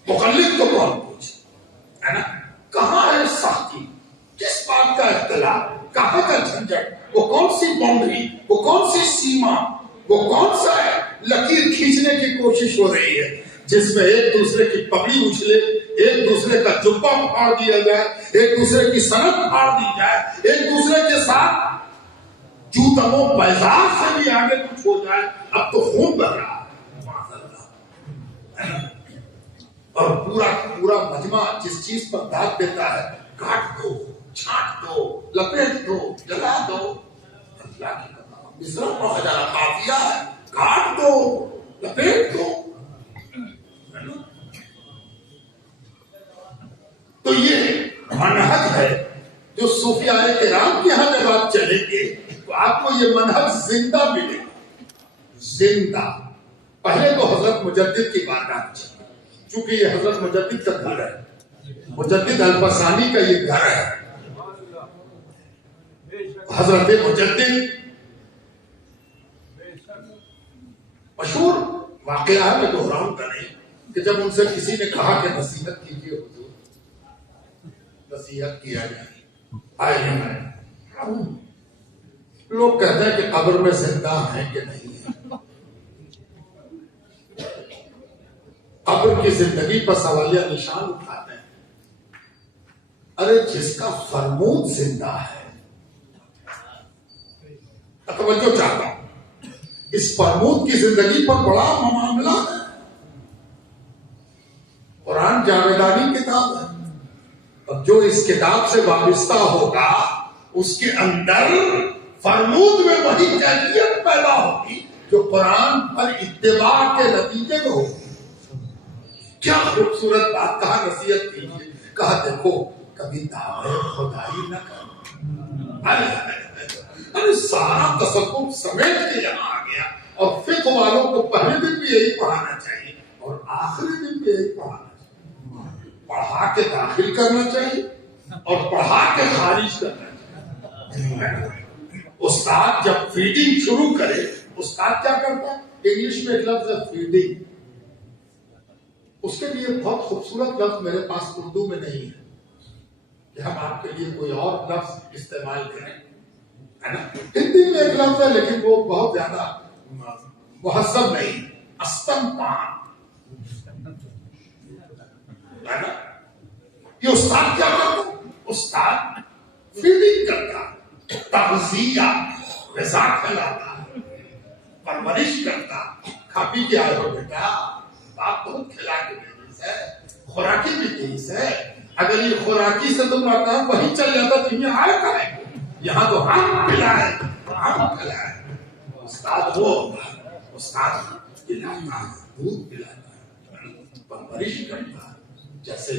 مقلد کو کون پوچھے, ہے نا. کہاں ہے سختی, کس بات کا اختلاف, کہاں کا جھنجٹ, وہ کون سی باؤنڈری, وہ کون سی سیما, وہ کون سا لکیر کھینچنے کی کوشش ہو رہی ہے جس میں ایک دوسرے کی پگڑی اچھلے, ایک دوسرے کا جبہ پھاڑ دیا جائے, ایک دوسرے کی سند پھاڑ دی جائے, ایک دوسرے کے ساتھ جوتموں بیزار سے بھی آگے کچھ ہو جائے. اب تو خون بہ رہا ہے اور پورا پورا مجمع جس چیز پر داد دیتا ہے کاٹ دو, چھانٹ دو, لپیٹ دو, جلا دو. اللہ کی قسم مصرع پڑھا جا رہا قافیہ ہے, کاٹ دو, لپیٹ دو. تو یہ منہج ہے جو صوفیاء کرام کے یہاں جب آپ چلیں گے تو آپ کو یہ منہج زندہ ملے گا, زندہ. پہلے تو حضرت مجدد کی بات آتی ہے, چونکہ یہ حضرت مجدد کا گھر ہے, مجدد الفسانی کا یہ گھر ہے. حضرت مجدد مشہور واقعہ ہے, میں دہراؤں گا نہیں, کہ جب ان سے کسی نے کہا کہ نصیحت کیجیے حضور, نصیحت کیا جائے, آئے لوگ کہتے ہیں کہ قبر میں زندہ ہیں کہ نہیں ہے. قبر کی زندگی پر سوالیہ نشان اٹھاتے ہیں. ارے جس کا فرمود زندہ ہے, توجہ چاہتا ہوں, اس فرمود کی زندگی پر بڑا معاملہ ہے. قرآن جاویدانی کتاب ہے, اب جو اس کتاب سے وابستہ ہوگا اس کے اندر فرمود میں وہی کیفیت پیدا ہوگی جو قرآن پر اتباع کے نتیجے میں ہوگی. کیا خوبصورت بات کہا, نصیحت کیجیے, کہا دیکھو کبھی دعوے خدائی نہ کرو. ارے سارا تصوف سمیٹ کے یہاں آ گیا, اور فقہ والوں کو پہلے دن بھی یہی پڑھانا چاہیے اور آخری دن بھی یہی پڑھانا چاہیے. پڑھا کے داخل کرنا چاہیے اور پڑھا کے خارج کرنا چاہیے. استاد جب فیڈنگ شروع کرے, استاد کیا کرتا ہے, انگلش میں ایک لفظ ہے فیڈنگ, اس کے لیے بہت خوبصورت لفظ میرے پاس اردو میں نہیں ہے کہ ہم آپ کے لیے کوئی اور لفظ استعمال کریں, ہے نا. ہندی میں ایک لفظ ہے لیکن وہ بہت زیادہ مہذب نہیں, استمپان, ہے نا. یہ استاد کیا کرتا, استاد فیڈنگ کرتا, تغذیہ, غذا کھلاتا, پرورش کرتا. کھا پی کے آئے ہو بیٹا, باپ بہت کھلا کے تیز ہے, خوراکی بھی تیز ہے. اگر یہ خوراکی سے تمہارا کام وہیں چل جاتا تو یہ آئے کھائے, یہاں تو ہم پلائے, ہم کھلائے. استاد وہ استاد پلاتا, دودھ پلاتا, پرورش کرتا. جیسے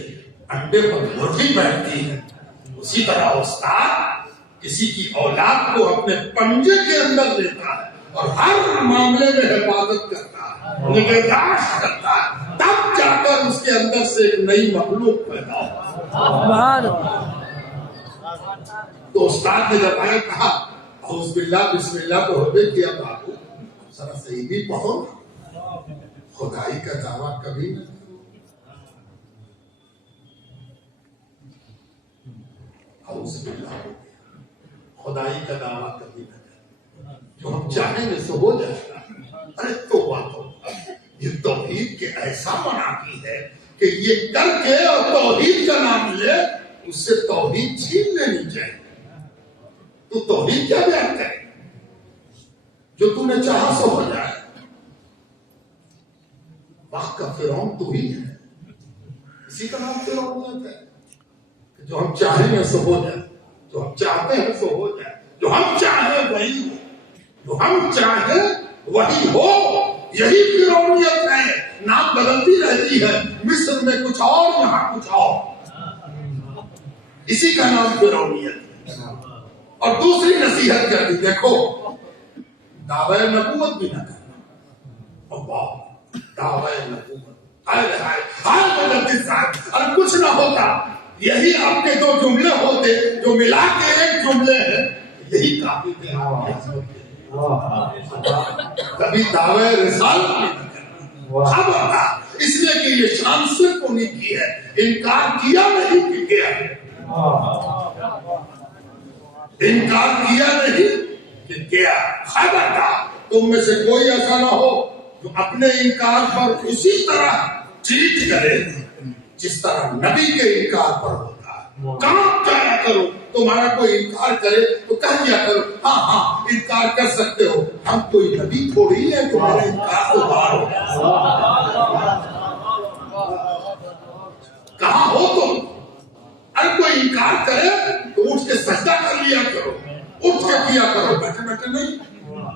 انڈے پر مرغی بیٹھتی ہے اسی طرح استاد کسی کی اولاد کو اپنے پنجے کے اندر لیتا ہے اور ہر معاملے میں حفاظت کرتا ہے, نگہداشت کرتا ہے, تب جا کر اس کے اندر سے ایک نئی مخلوق پیدا ہو. تو استاد نے جب آیا کہا اعوذ باللہ بسم اللہ تو ہوبے کیا بابو ذرا صحیح بھی پڑھو. خدائی کا دعویٰ کبھی نہ کرو. اعوذ باللہ خدائی کا دعویٰ کبھی نہ کرو. جو ہم چاہیں گے سو ہو جائے گا. ارے تو یہ توحید کے ایسا منافی ہے کہ یہ کر کے اور توحید کا نام لے اس سے توحید چھین لینی چاہیے. تو توحید کیا بیان کرے؟ جو تو نے چاہا سو ہو جائے. وقت کا فرعون تو ہی ہے. اسی کا نام فرعونیت ہے کہ جو ہم چاہیں گے سو ہو جائے. جو ہم چاہتے ہیں سو ہو جائے. جو ہم چاہیں وہی ہو. جو ہم چاہیں وہی ہو. یہی فرعونیت ہے. نام بدلتی رہتی ہے. مصر میں کچھ اور یہاں کچھ اور. اسی کا نام فرعونیت ہے. اور دوسری نصیحت کر دی دیکھو دعوی نبوت بھی نہ کرنا. اللہ دعوی نبوت اور کچھ نہ ہوتا. یہی آپ کے دو جملے ہوتے جو ملا کے ایک جملے ہیں. یہی کافی تھے. کبھی دعوی رسالت بھی نہ کرنا. خبردار. اس لیے کہ یہ شان صرف انہیں کی ہے. انکار کیا نہیں کہ کیا. انکار کیا نہیں کہ کیا. خبردار تم میں سے کوئی ایسا نہ ہو جو اپنے انکار پر اسی طرح ٹریٹ کرے جس طرح نبی کے انکار پر ہوتا ہے. کام کیا کرو. تمہارا کوئی انکار کرے تو کہہ دیا کرو ہاں ہاں انکار کر سکتے ہو. ہم کوئی نبی تھوڑی ہے کہ میرا انکار تو باہر ہو. کہاں ہو تم؟ اگر کوئی انکار کرے تو اٹھ کے سجدہ کر لیا کرو. اٹھ کے کیا کرو. بیٹھے بیٹھے نہیں.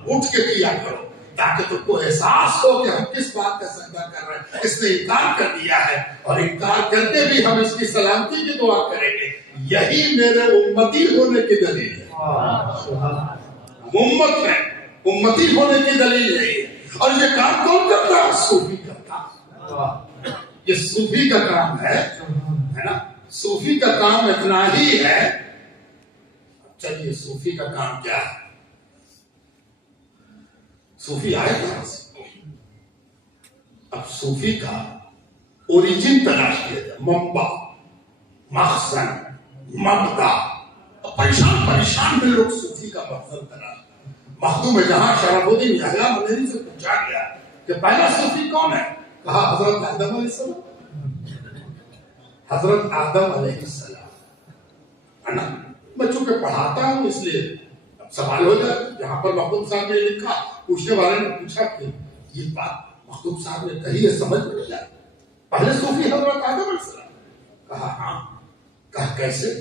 اٹھ کے کیا کرو تاکہ تم کو احساس ہو کہ ہم کس بات کا سجدہ کر رہے ہیں. اس نے انکار کر دیا ہے اور انکار کرتے بھی ہم اس کی سلامتی کی دعا کریں گے. یہی میرے امتی ہونے کی دلیل ہے. امت میں امتی ہونے کی دلیل یہی ہے. اور یہ کام کون کرتا ہے؟ صوفی کرتا. یہ صوفی کا کام ہے نا. صوفی کا کام اتنا ہی ہے. چلیے صوفی کا کام کیا ہے؟ صوفی آئے کہاں سے؟ اب صوفی کا اوریجن تلاش کیا جائے. منبع مخزن مبدا. پریشان میں لوگ صوفی کا مخزن تلاش. مخدوم جہاں شرف الدین یحییٰ مدنی سے پوچھا گیا کہ پہلا صوفی کون ہے؟ کہا حضرت آدم علیہ السلام. حضرت آدم علیہ السلام. میں چونکہ پڑھاتا ہوں اس لیے سوال ہو جائے. یہاں پر مخدوم صاحب نے لکھا. پوچھنے والے نے پوچھا کہ یہ بات مخدوم صاحب نے کہی ہے سمجھ میں نہیں آئی. پہلے صوفی حضرت آدم علیہ السلام. کہا ہاں. کہا کیسے؟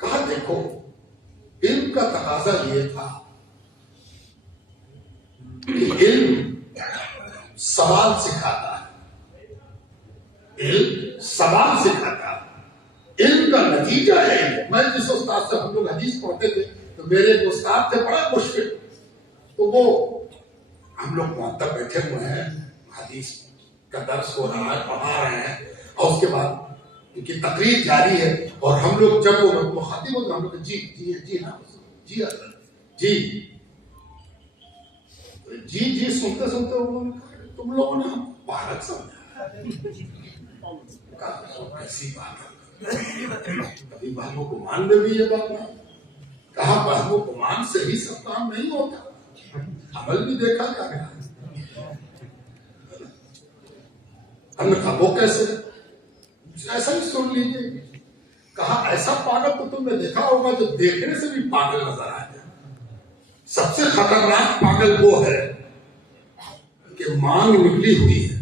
کہا دیکھو علم کا تقاضا یہ تھا کہ علم سوال سکھاتا ہے. علم سوال سکھاتا ہے. علم کا نتیجہ ہے. میں جس استاد سے ہم لوگ حدیث پڑھتے تھے تو میرے ایک استاد تھے بڑا مشکل. تو وہ ہم لوگ معطب بیٹھے ہوئے ہیں حدیث کا درس ہو رہا ہے پڑھا رہے ہیں اور اس کے بعد ان کی تقریر جاری ہے اور ہم لوگ جب وہ مخاطب ہوتے ہم لوگ جی جی جی ہاں جی جی جی جی سنتے سنتے تم لوگوں نے ہم پاگل سمجھا. ایسی بات کبھی بہنوں کو مان میں بھی یہ بات نہیں. کہا بہنوں کو مان سے ہی سب کام نہیں ہوتا. عمل بھی دیکھا جا رہا ہے. ہم نے کہا وہ کیسے؟ ایسا ہی سن لیجیے. کہا ایسا پاگل تو تم نے دیکھا ہوگا جو دیکھنے سے بھی پاگل نظر آ جائے. سب سے خطرناک پاگل وہ ہے کہ مانگ نکلی ہوئی ہے,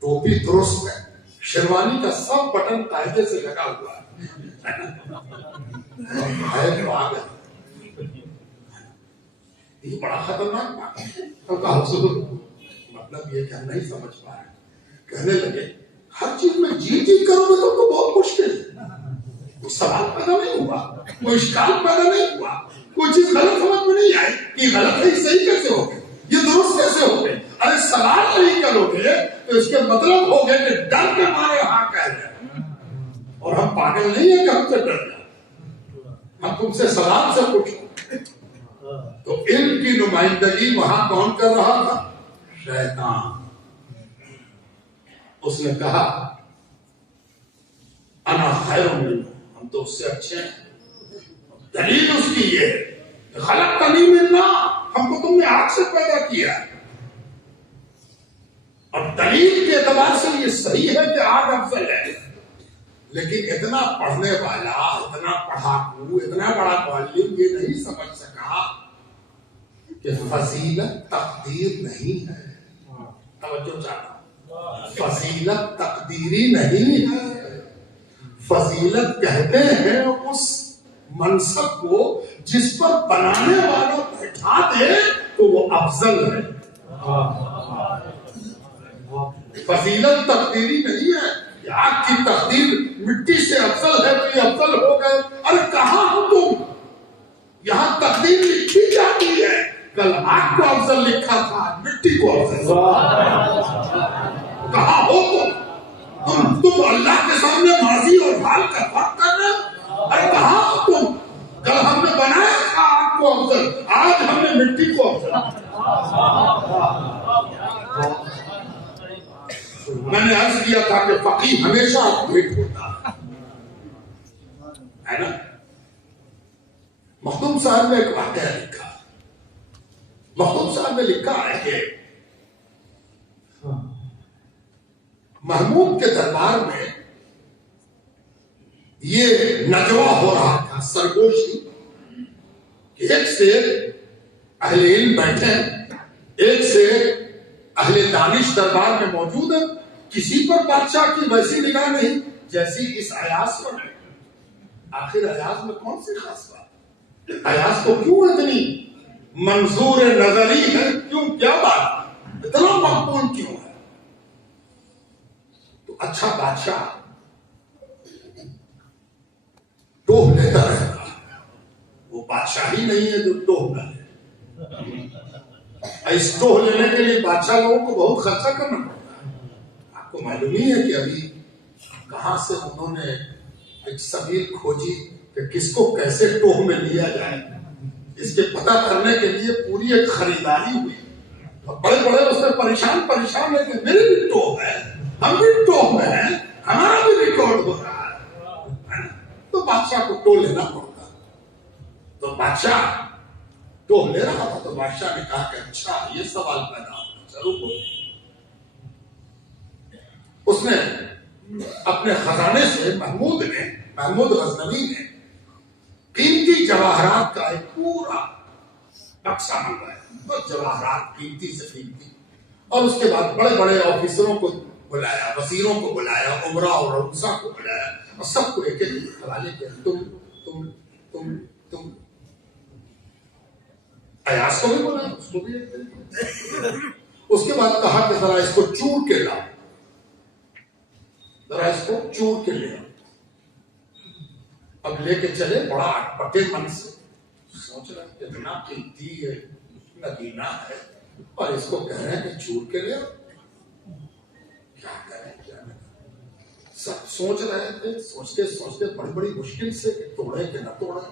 ٹوپی درست ہے, شیروانی کا سب بٹن قاعدے سے لگا ہوا ہے پاگل. یہ بڑا خطرناک پاگل. تو کہا حضور مطلب یہ کہ ہم نہیں سمجھ پا رہے. کہنے لگے ہر چیز میں جی جی کرو گے تو بہت مشکل ہے. کوئی سوال پیدا نہیں ہوا, کوئی اشکال پیدا نہیں ہوا, کوئی چیز غلط سمجھ میں نہیں آئی کہ غلط ہے صحیح کیسے ہو گئے, یہ درست کیسے ہو گئے. ارے سلام نہیں کرو گے تو اس کے مطلب ہو گئے کہ ڈر کے مارے ہاں کہہ رہے ہیں، اور ہم پاگل نہیں ہیں کہ ہم سے ڈر جائیں، ہم تم سے سلام سے پوچھو۔ تو علم کی نمائندگی وہاں کون کر رہا تھا؟ شیطان۔ اس نے کہا انا خیر منہ، ہم تو اس سے اچھے ہیں۔ دلیل اس کی یہ ہے کہ خلقتنی من نار، ہم کو تم نے آگ سے پیدا کیا۔ اور دلیل کے اعتبار سے یہ صحیح ہے کہ آگ افضل ہے، لیکن اتنا پڑھنے والا، اتنا پڑھاکو، اتنا بڑا معلم یہ نہیں سمجھ سکا کہ فضیلت تقدیر نہیں ہے۔ توجہ چاہتا ہوں، فضیلت تقدیری نہیں ہے۔ فضیلت کہتے ہیں اس منصب کو جس پر بنانے والا بیٹھا دے تو وہ افضل ہے۔ فضیلت تقدیری نہیں ہے۔ آگ کی تقدیر مٹی سے افضل ہے تو یہ افضل ہو گئے۔ ارے کہاں ہو تم؟ یہاں تقدیر لکھی جاتی ہے، کل آگ کو افضل لکھا تھا، مٹی کو افضل۔ کہاں ہو تم اللہ کے سامنے ماضی اور حال کا فرق کر رہے ہو؟ ارے کہاں ہو تم؟ کل ہم نے بنایا تھا آگ کو افضل، آج ہم نے مٹی کو افضل۔ میں نے عرض کیا تھا کہ فقیہ ہمیشہ اپڈیٹ ہوتا ہے نا۔ مخدوم صاحب نے ایک واقعہ لکھا، مخدوم صاحب نے لکھا ہے کہ محمود کے دربار میں یہ نجوا ہو رہا تھا، سرگوشی، ایک سے اہل علم بیٹھے، ایک سے اہل دانش دربار میں موجود ہے، کسی پر بادشاہ کی ویسی نگاہ نہیں جیسی اس ایاز پر ہے۔ آخر ایاز میں کون سی خاص بات؟ ایاز کو کیوں اتنی منظور نظری ہے؟ کیوں؟ کیا بات؟ اتنا مقبول کیوں ہے؟ تو اچھا بادشاہ ٹوہ لیتا رہے گا، وہ بادشاہ ہی نہیں ہے جو ٹوہ نہ لے۔ اس ٹوہ لینے کے لیے بادشاہ لوگوں کو بہت خرچہ کرنا پڑتا ہے۔ آپ کو معلوم ہی ہے کہ ابھی کہاں سے انہوں نے ایک سبیل کھوجی کہ کس کو کیسے ٹوہ میں لیا جائے، اس کے پتہ کرنے کے لیے پوری ایک خریداری ہوئی، اور بڑے بڑے اس میں پریشان ہے کہ میری بھی ٹوہ ہے، ہم بھی ٹوہ میں ہیں، ہمارا بھی ریکارڈ ہو رہا ہے۔ تو بادشاہ کو ٹوہ لینا پڑتا، تو بادشاہ ٹوہ لے رہا تھا، تو بادشاہ نے کہا کہ اچھا یہ سوال پیدا ہوگا، چلو اس نے اپنے خزانے سے محمود غزنوی نے قیمتی جواہرات کا ایک پورا بکسا منگوایا، بہت جواہرات قیمتی سے قیمتی، اور اس کے بعد بڑے بڑے آفیسروں کو بلایا، وزیروں کو بلایا، عمرا اور رؤسا کو بلایا، اور سب کو ایک ایک حوالے کیا، تم ایاز کو بھی بولا، اس کو بھی ایک دن۔ اس کے بعد کہا کہ ذرا اس کو چور کے لاؤ، ذرا اس کو چور کے لے آؤ۔ اب لے کے چلے، بڑا اٹپٹے من سے سوچ رہے ہیں اتنا قیمتی ہے، نگینا ہے، اور اس کو کہہ رہے ہیں کہ چور کے لے آؤ، کیا کریں کیا نہیں۔ سب سوچ رہے تھے، سوچتے بڑی بڑی مشکل سے توڑے کہ نہ توڑے،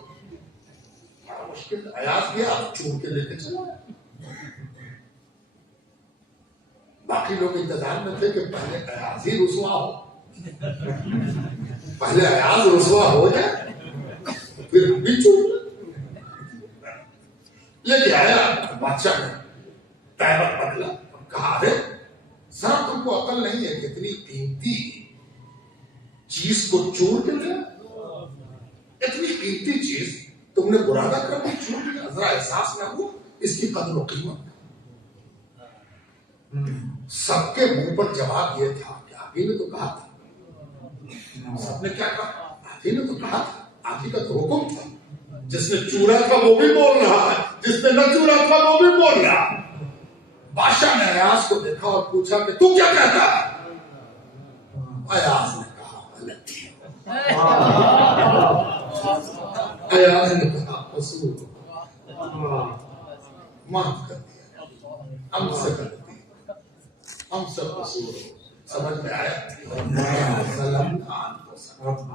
مشکل۔ ایاز گیا، چور کے لے کے چلا۔ باقی لوگ انتظار میں تھے کہ پہلے ایاز ہی رسوا ہو، پہلے ایاز رسوا ہو جائے پھر بھی چور لے کے آیا۔ بادشاہ نے تیمت بدلا اور کہا ہے ذرا تم کو عقل نہیں ہے کہ اتنی قیمتی چیز کو چور کے لیا، اتنی قیمتی چیز تم نے برادہ کر کے چھوڑ دیا، ذرا احساس نہ ہو اس کی قدر و قیمت۔ سب کے منہ پر جواب یہ تھا کہ آپ ہی نے تو کہا تھا۔ سب نے کیا کہا؟ آپ ہی نے تو کہا تھا، آپ ہی کا تو حکم تھا۔ جس نے چورا تھا وہ بھی بول رہا ہے، جس نے نہ چورا تھا وہ بھی بول رہا ہے۔ بادشاہ نے ایاز کو دیکھا اور پوچھا کہ تو کیا کہتا ہے؟ ایاز نے کہا غلط، ایاز نے کہا قصور، معاف کر دیا، ہم سے غلطی،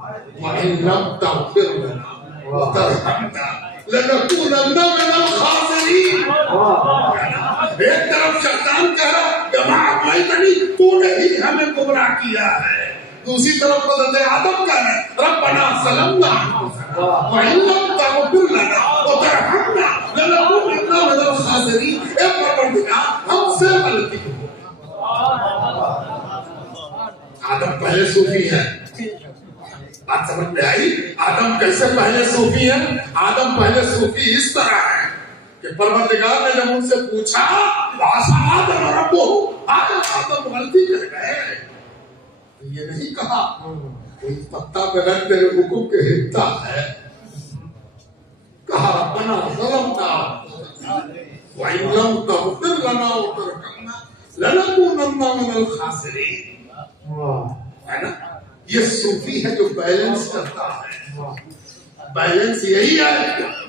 وَإِن لَمْ تَغْفِرْ لَنَا وَتَرْحَمْنَا لَنَكُونَنَّ مِنَ الْخَاسِرِينَ. ایک طرف شیطان کہہ رہا کما اغویتنی، تو نے ہی ہمیں گمراہ کیا ہے. دوسری طرف حضرت آدم کہہ رہے ربنا ظلمنا انفسنا وَإِن لَمْ تَغْفِرْ لَنَا وَتَرْحَمْنَا لَنَكُونَنَّ مِنَ الْخَاسِرِينَ. اے پروردگار ہم سے غلطی ہو. آدم پہلے صوفی ہے. بات سمجھ میں آئی؟ آدم کیسے پہلے صوفی ہے؟ آدم پہلے صوفی اس طرح ہے کہ پروردگار نے جب ان سے پوچھا آدم ربو، آدم غلطی کر گئے، یہ نہیں کہا کوئی پتا بغیر تیرے حکم کے ہلتا ہے. کہا ربنا ظلمنا وَإِن لَمْ تَغْفِرْ لَنَا وَتَرْحَمْنَا لَنَكُونَنَّ مِنَ الْخَاسِرِينَ. ہے نا؟ یہ صوفی ہے جو بیلنس کرتا ہے. بیلنس یہی ہے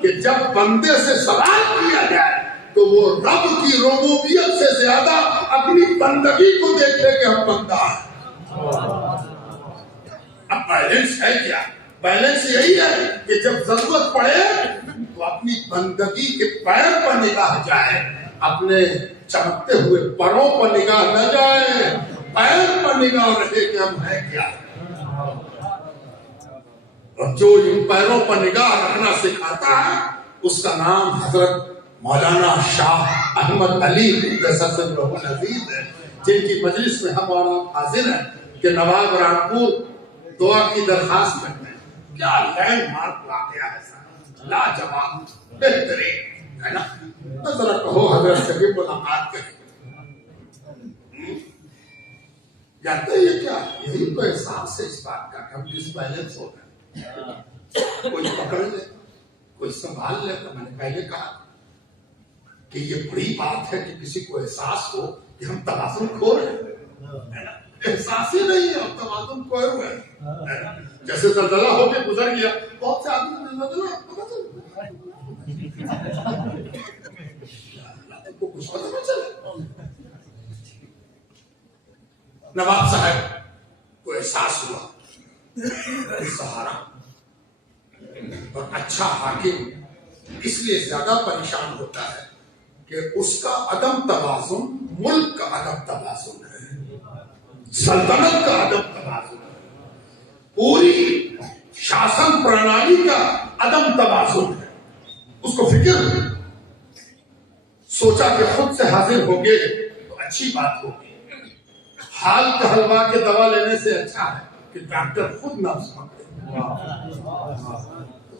کہ جب بندے سے سوال کیا جائے تو وہ رب کی ربوبیت سے زیادہ اپنی بندگی کو دیکھے کہ ہم بندہ ہیں. اب بیلنس ہے کیا؟ بیلنس یہی ہے کہ جب ضرورت پڑے تو اپنی بندگی کے پیر پر نگاہ جائے، اپنے چمکتے ہوئے پروں پر نگاہ نہ جائے، پیر پر نگاہ رہے کہ ہم ہیں کیا. اور جو ان پیروں پر نگاہ رکھنا سکھاتا ہے اس کا نام حضرت مولانا شاہ احمد علی قدس سرہ العزیز ہے، جن کی مجلس میں ہم اور آپ حاضر ہیں کہ نواب رامپور دعا کی درخواست کرتے ہیں. کیا لینڈ مارک واقعہ ہے سر، لاجواب، بہترین ہے نا. ذرا کہو حضرت سے بھی ملاقات کریں. جانتے ہیں یہ کیا؟ یہی تو احساس ہے اس بات کا کہ ہم ڈس بیلنس ہو گئے. کوئی پکڑ لے، کوئی سنبھال لے. تو میں نے پہلے کہا کہ یہ بڑی بات ہے کہ کسی کو احساس ہو کہ ہم توازن کھو رہے ہیں. احساس ہی نہیں ہے، ہم توازن کھوئے ہوئے ہیں. جیسے زلزلہ ہو کے گزر گیا، بہت سے آدمی زلزلہ پتہ چل کو کچھ پتہ نہ چلے. نواب صاحب کو احساس ہوا سہارا اور اچھا حاکم اس لیے زیادہ پریشان ہوتا ہے کہ اس کا عدم توازن ملک کا عدم توازن ہے، سلطنت کا عدم توازن ہے، پوری شاسن پرنالی کا عدم توازن ہے. اس کو فکر سوچا کہ خود سے حاضر ہوں گے تو اچھی بات ہوگی. حال کہلوا کے دوا لینے سے اچھا ہے کہ ڈاکٹر خود نفس پکڑے.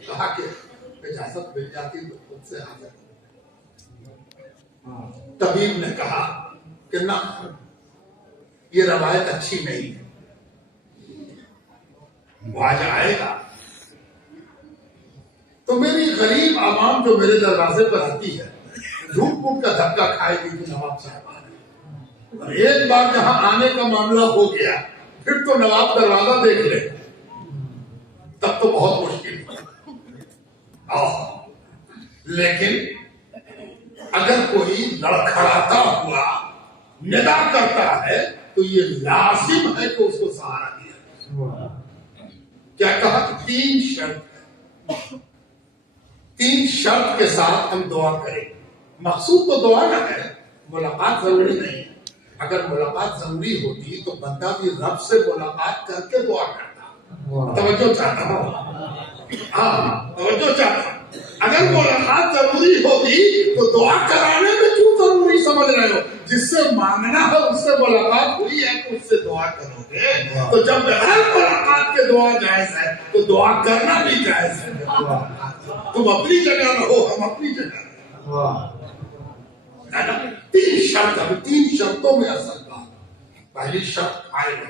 کہا کہ اجازت مل جاتی تو خود سے حاضر. طبیب نے کہا کہ نہ، یہ روایت اچھی نہیں ہے، وہ آج آئے گا تو میری غریب عوام جو میرے دروازے پر آتی ہے جھوٹ موٹ کا دھکا کھائے گی کہ نواب صاحب آ رہے ہیں. اور ایک بار جہاں آنے کا معاملہ ہو گیا پھر تو نواب دروازہ دیکھ لے، تب تو بہت مشکل ہے. لیکن اگر کوئی لڑکھڑاتا ہوا ندا کرتا ہے تو یہ لازم ہے کہ اس کو سہارا دیا. کیا کہا کہ 3 شرط ہے، 3 شرط کے ساتھ ہم دعا کریں. مقصود تو دعا نہ ہے، ملاقات ضروری نہیں ہے. اگر ملاقات ضروری ہوتی تو بندہ بھی رب سے ملاقات کر کے دعا کرتا. توجہ چاہتا ہوں، ہاں توجہ چاہتا ہوں. اگر ملاقات ضروری ہوتی تو دعا کرانے میں کیوں ضروری سمجھ رہے ہو؟ جس سے مانگنا ہے اس سے ملاقات ہوئی ہے تو اس سے دعا کرو گے. تو جب بغیر ملاقات کے دعا جائز ہے تو دعا کرنا بھی جائز ہے. تم اپنی جگہ رہو، ہم اپنی جگہ رہو. 3 شرط، ابھی 3 شرطوں میں اصل بات. پہلی شرط آئے گا،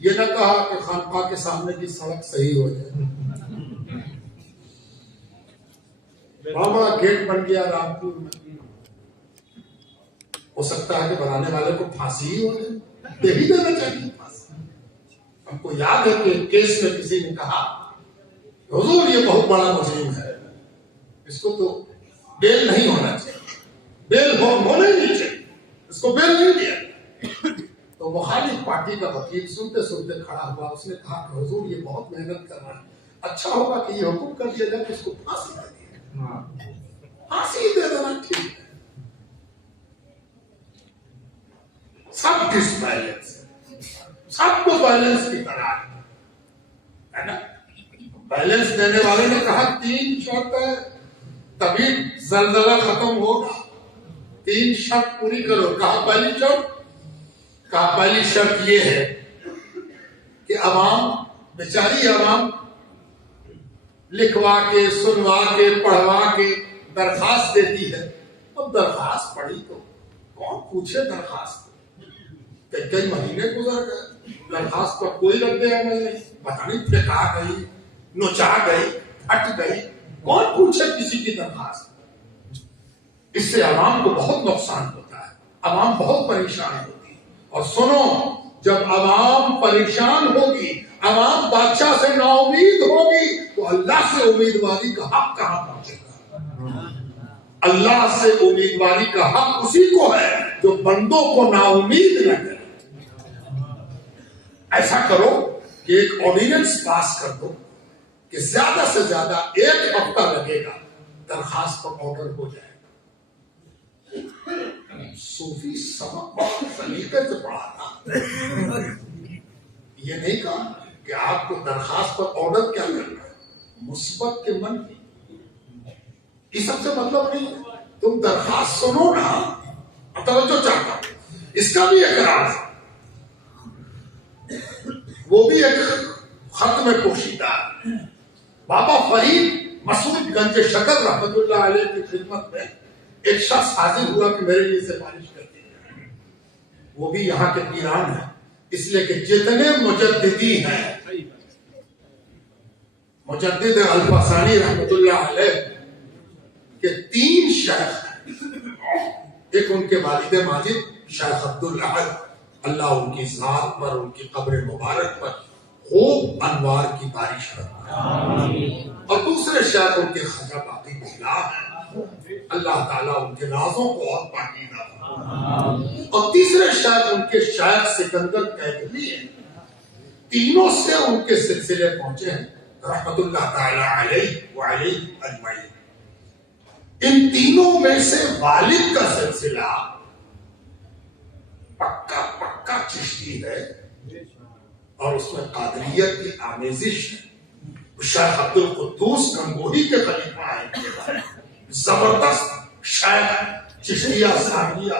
یہ نہ کہا کہ خانقاہ کے سامنے کی سڑک صحیح ہو جائے. بڑا بڑا گیٹ بن گیا رامپور میں، ہو سکتا ہے کہ بنانے والے کو پھانسی ہی ہو جائے. دے ہی دینا چاہیے پھانسی. ہم کو یاد ہے کہ کیس میں کسی نے کہا حضور یہ بہت بڑا مجرم ہے، اس کو تو بیل نہیں ہونا چاہیے، بیل ہونا ہی نہیں چاہیے، اس کو بیل نہیں دیا. تو تو مخالف پارٹی کا وکیل سنتے سنتے کھڑا ہوا، اس نے کہا کہ حضور یہ بہت محنت کر رہا ہے، اچھا ہوگا کہ یہ حکم کر دیا جائے کہ اس کو پھانسی دے دیا، پھانسی دے دینا ٹھیک ہے۔ سب ڈس بیلنس، سب کو بیلنس کی طرح ہے نا۔ بیلنس دینے والے نے کہا 3 شرط ہے تبھی زلزلہ ختم ہوگا، 3 شرط پوری کرو۔ کہا پہلی شرط یہ ہے کہ عوام، بیچاری عوام لکھوا کے سنوا کے پڑھوا کے درخواست دیتی ہے، اب درخواست پڑھی تو کون پوچھے درخواست، کئی مہینے گزر گئے، درخواست پر کوئی رد عمل نہیں، پتہ نہیں پھینکا گئی، نوچا گئی، پھٹ گئی، کون پوچھے کسی کی درخواست۔ اس سے عوام کو بہت نقصان ہوتا ہے، عوام بہت پریشان ہوتی ہے۔ اور سنو، جب عوام پریشان ہوگی، عوام بادشاہ سے نا امید ہوگی، تو اللہ سے امیدواری کا حق کہاں پہنچے گا؟ اللہ سے امیدواری کا حق اسی کو ہے جو بندوں کو نا امید نہ کرے۔ ایسا کرو کہ ایک آرڈیننس پاس کر دو کہ زیادہ سے زیادہ 1 ہفتہ لگے گا، درخواست پر آرڈر ہو جائے گا۔ صوفی سبق بہت سلیقے سے پڑھاتا، یہ نہیں کہا کہ آپ کو درخواست پر آرڈر کیا کرنا ہے، مثبت کے منفی، یہ سب سے مطلب نہیں ہے۔ تم درخواست سنو نا، توجہ چاہتا ہوں، اس کا بھی ایک راز ہے، وہ بھی ایک خط میں پوشیدہ ہے۔ بابا فرید مسعود گنج شکر رحمت اللہ علیہ کی خدمت میں ایک شخص حاضر ہوا کہ میرے لیے سفارش کرتے ہیں، وہ بھی یہاں کے پیران ہیں، اس لیے کہ جتنے مجددی ہیں، مجدد الفسانی رحمت اللہ علیہ کہ 3 شیخ ہیں، ایک ان کے والد ماجد شیخ عبداللہ، اللہ ان کی ذات پر، ان کی قبر مبارک پر خوب انوار کی بارش کرتا، اور دوسرے شیخ ان کے خواجہ باقی بلا ہیں، اللہ تعالیٰ ان کے رازوں کو اور پاکیزہ فرمائے، اور تیسرے شیخ ان کے شیخ سکندر کیکلی ہیں، تینوں سے ان کے سلسلے پہنچے ہیں رحمت اللہ تعالیٰ علیہ وعلیہ اجمعین۔ ان تینوں میں سے والد کا سلسلہ پکا چشتی ہے، اور اس میں قادریت کی آمیزش ہے۔ شیخ عبد القدوس گنگوہی کے خلیفہ ہیں، زبردست شیخ چشتیہ ثانیہ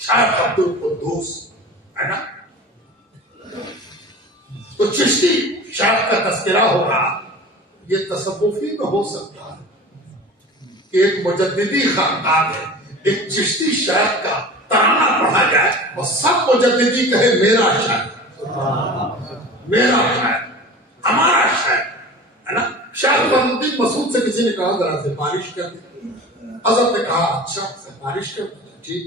شیخ عبد القدوس ہے نا۔ تو چشتی شیخ کا تذکرہ ہو رہا، یہ تصوفی میں ہو سکتا ہے کہ ایک مجددی خاندان ہے، ایک چشتی شیخ کا ترانہ پڑھا جائے اور سب مجددی کہے میرا شیخ، میرا شیخ، ہمارا شیخ ہے نا۔ شیخ الدین مسعود سے کسی نے کہا ذرا سفارش کر دیں، حضرت نے کہا اچھا سفارش کر دیں، ٹھیک۔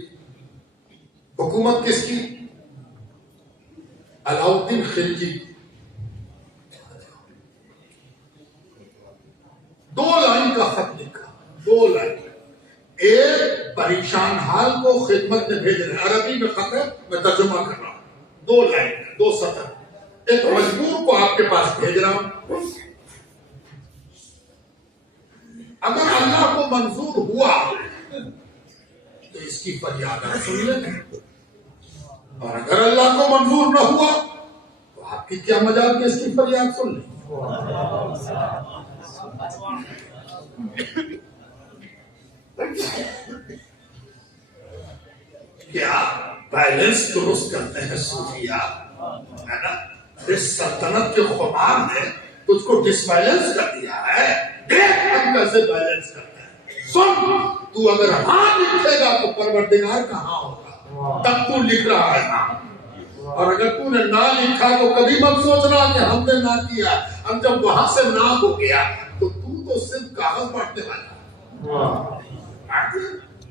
حکومت کس کی؟ علاؤالدین خلجی۔ 2 لائن کا خط لکھا، 2 لائن، ایک پریشان حال کو خدمت میں بھیج رہے ہیں، عربی میں خط ہے، میں ترجمہ کر رہا ہوں، 2 لائن 2 سطر، ایک مجبور کو آپ کے پاس بھیج رہا ہوں، اگر اللہ کو منظور ہوا تو اس کی فریاد آپ سن لیں، اور اگر اللہ کو منظور نہ ہوا تو آپ کی کیا مجال کہ اس کی فریاد سن لیں۔ کیا بیلنس درست کرتے ہیں صوفیہ ہے نا۔ اس سلطنت کے خمار نے تجھ کو ڈس بیلنس کر دیا ہے، دیکھ ہم کیسے بیلنس کرتے ہیں۔ سن، تو اگر ہاں لکھے گا تو پروردگار کہاں ہوگا، تب تو لکھ رہا ہے ہاں، اور اگر تو نے نہ لکھا تو کبھی مت سوچنا کہ ہم نے نہ کیا، ہم جب وہاں سے نہ ہو گیا تو تو صرف کاغذ بانٹنے والا۔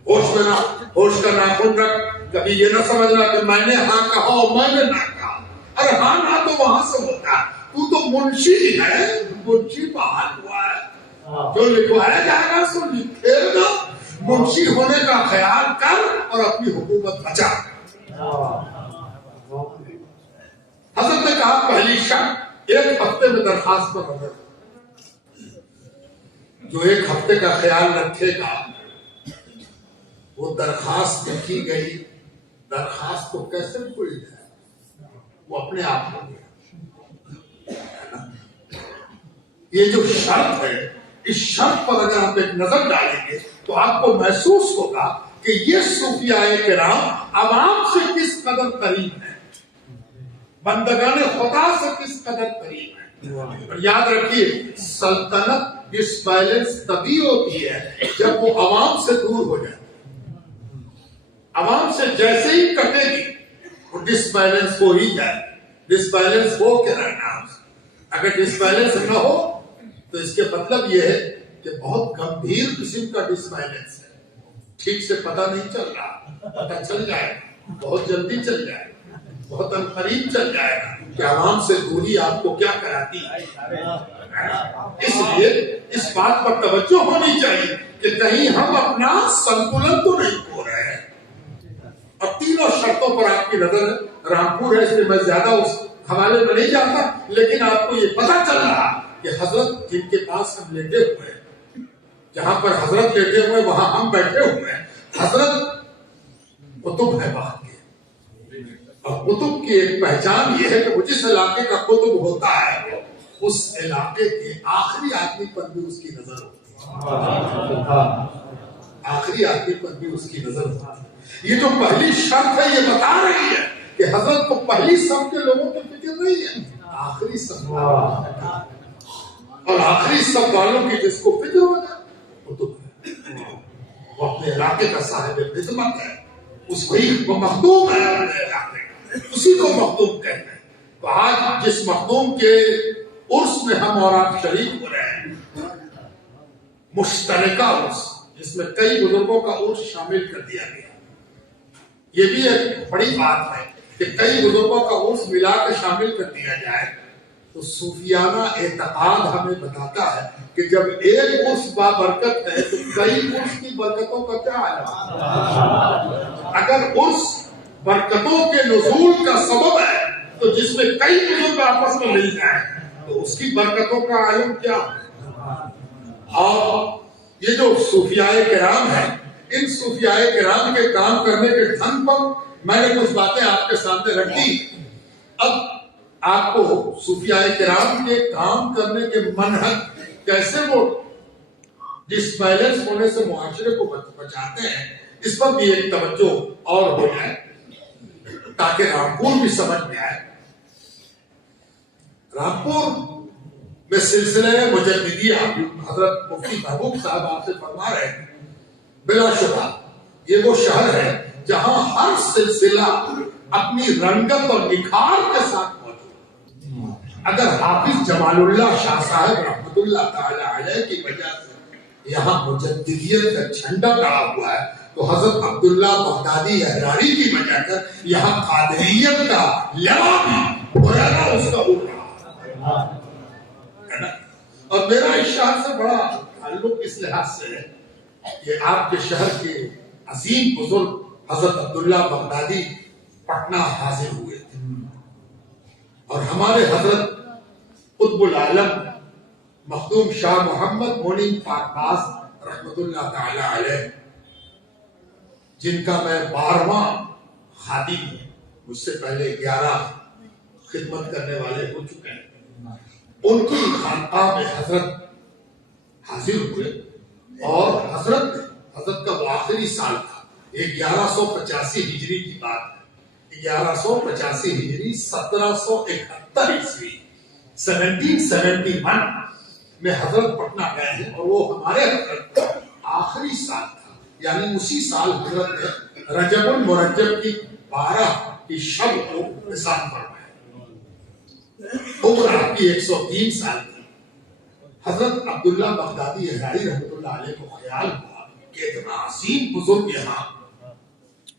ہوش میں نہ، ہوش کا ناخن رکھ، کبھی یہ نہ سمجھنا کہ میں نے ہاں کہا اور میں نے نہ کہا، ارے ہاں نہ تو وہاں سے ہوتا، تو منشی ہے، منشی بحال ہوا ہے، جو لکھوایا جائے گا سو لکھے گا، منشی ہونے کا خیال کر اور اپنی حکومت بچا۔ حضرت نے کہا پہلی شرط 1 ہفتے میں درخواست پر نظر، جو 1 ہفتے کا خیال رکھے گا وہ درخواست لکھی گئی، درخواست کو کیسے بھول جائے، وہ اپنے آپ ہو گیا۔ یہ جو شرط ہے، اس شرط پر اگر آپ ایک نظر ڈالیں گے تو آپ کو محسوس ہوگا کہ یہ صوفیاء کرام عوام سے کس قدر قریب ہیں، بندگان خدا سے کس قدر قریب ہیں۔ اور یاد رکھیے سلطنت ڈس بیلنس تبھی ہوتی ہے جب وہ عوام سے دور ہو جائے، عوام سے جیسے ہی کٹے گی وہ ڈس بیلنس ہو ہی جائے، ڈس بیلنس ہو کے رہنا۔ اگر ڈس بیلنس نہ ہو تو اس کے مطلب یہ ہے کہ بہت گمبھیر قسم کا ڈس بیلنس ہے، ٹھیک سے پتہ نہیں چل رہا، پتہ چل جائے بہت جلدی چل جائے، بہت قریب چل جائے گا کہ عوام سے دوری آپ کو کیا کراتی ہے۔ اس لیے اس بات پر توجہ ہونی چاہیے کہ کہیں ہم اپنا سنتولن تو نہیں کھو رہے ہیں۔ اب تینوں شرطوں پر آپ کی نظر ہے، رامپور ہے اس لیے میں زیادہ اس حوالے میں نہیں جاتا، لیکن آپ کو یہ پتہ چل رہا کہ حضرت جن کے پاس ہم لیٹے ہوئے ہیں، جہاں پر حضرت لیٹے ہوئے وہاں ہم بیٹھے ہوئے ہیں، حضرت قطب ہے وہاں کے، اور قطب کی ایک پہچان یہ ہے کہ وہ جس علاقے کا قطب ہوتا ہے اس علاقے کے آخری آدمی پر بھی اس کی نظر ہوتی ہے، آخری آدمی پر بھی اس کی نظر ہوتی ہے۔ یہ جو پہلی شرط ہے یہ بتا رہی ہے کہ حضرت کو پہلی صف کے لوگوں کی فکر نہیں ہے، آخری صف، اور آخری صف والوں کی جس کو فکر ہو جائے قطب ہے، وہ اپنے علاقے کا صاحب خدمت ہے، اس کو مخدوم ہے، اپنے علاقے اسی کو مخدوم کہتے ہیں۔ تو آج جس مخدوم کے عرس میں ہم اور آپ شریک ہو رہے ہیں، مشترکہ عرس جس میں کئی بزرگوں کا عرس شامل کر دیا گیا، یہ بھی ایک بڑی بات ہے کہ کئی بزرگوں کا عرس ملا کے شامل کر دیا جائے۔ تو صوفیانہ اعتقاد ہمیں بتاتا ہے کہ جب ایک عرس بابرکت ہے تو کئی عرس کی برکتوں کا کیا عالم؟ اگر عرس برکتوں کے نزول کا سبب ہے تو جس میں کئی بزرگ آپس میں مل جائیں تو اس کی برکتوں کا عالم کیا؟ اور یہ جو صوفیاء کرام ہیں، ان صوفیاء کرام کے کام کرنے کے ڈھنگ پر میں نے کچھ باتیں آپ کے سامنے رکھی۔ اب آپ کو صوفیاء کرام کے کام کرنے کے منہج کیسے وہ ڈس بیلنس ہونے سے معاشرے کو بچاتے ہیں، اس پر بھی ایک توجہ اور ہو جائے تاکہ رامپور بھی سمجھ میں آئے۔ رامپور میں سلسلہ مجددیہ حضرت مفتی محبوب صاحب آپ سے فرما رہے ہیں، بلا شبہ یہ وہ شہر ہے جہاں ہر سلسلہ اپنی رنگت اور نکھار کے ساتھ موجود ہے۔ اگر حافظ جمال اللہ شاہ صاحب رحمۃ اللہ تعالی علیہ کی وجہ سے یہاں مجددیت کا جھنڈا گڑا ہوا ہے تو حضرت عبداللہ بغدادی احراری کی وجہ سے یہاں قادریت کا لوا بھی اس کا اڑ رہا ہے۔ اور میرا اس شہر سے بڑا تعلق اس لحاظ سے ہے کہ آپ کے شہر کے عظیم بزرگ حضرت عبداللہ بغدادی پٹنہ حاضر ہوئے تھے، اور ہمارے حضرت قطب العالم مخدوم شاہ محمد مونی پاکباز رحمت اللہ تعالی علیہ، جن کا میں 12واں خادم ہوں، مجھ سے پہلے 11 خدمت کرنے والے ہو چکے ہیں، ان کی خانقاہ میں حضرت حاضر ہوئے، اور حضرت کا وہ آخری سال تھا، یہ 1185 ہجری کی بات ہے، 1185 ہجری 1771 عیسوی 1771 میں حضرت پٹنہ گئے ہیں، اور وہ ہمارے حضرت کا آخری سال تھا، یعنی اسی سال حضرت نے رجب المرجب کی 12 کی شب کو نثار فرمایا، عمر آپ کی 103 سال تھی۔ حضرت عبداللہ بغدادی احراری رحمۃ اللہ علیہ کو خیال ہوا کہ اتنا عظیم بزرگ یہاں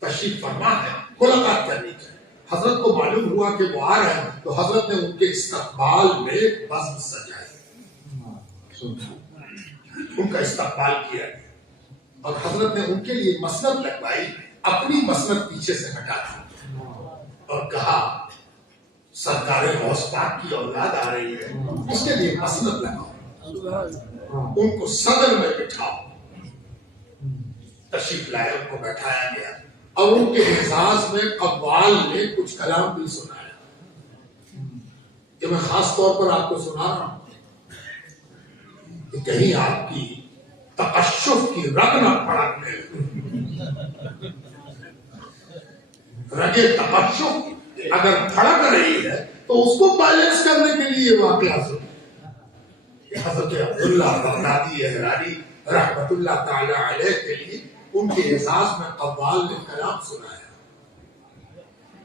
تشریف فرما ہے، ملاقات کرنی چاہیے۔ حضرت کو معلوم ہوا کہ وہ آ رہے ہیں تو حضرت نے ان کے استقبال میں بزم سجائی، ان کا استقبال کیا گیا، اور حضرت نے ان کے لیے مسند لگوائی، اپنی مسند پیچھے سے ہٹا دی اور کہا سرکار غوث پاک کی اولاد آ رہی ہے، اس کے لیے مسند لگاؤ، ان کو صدر میں بٹھاؤ۔ تشریف لائے، ان کو بیٹھایا گیا اور ان کے اعزاز میں قوال نے کچھ کلام بھی سنایا، کہ میں خاص طور پر آپ کو سنا رہا ہوں کہ کہیں آپ کی تقشف کی رگ نہ پھڑکنے لگے۔ رگے تقشف اگر پھڑک رہی ہے تو اس کو بیلنس کرنے کے لیے واقعہ سنیں کہ حضرت عبداللہ بغدادی احراری رحمت اللہ تعالی علیہ کے لیے ان کے اعزاز میں قوال نے کلام سنایا۔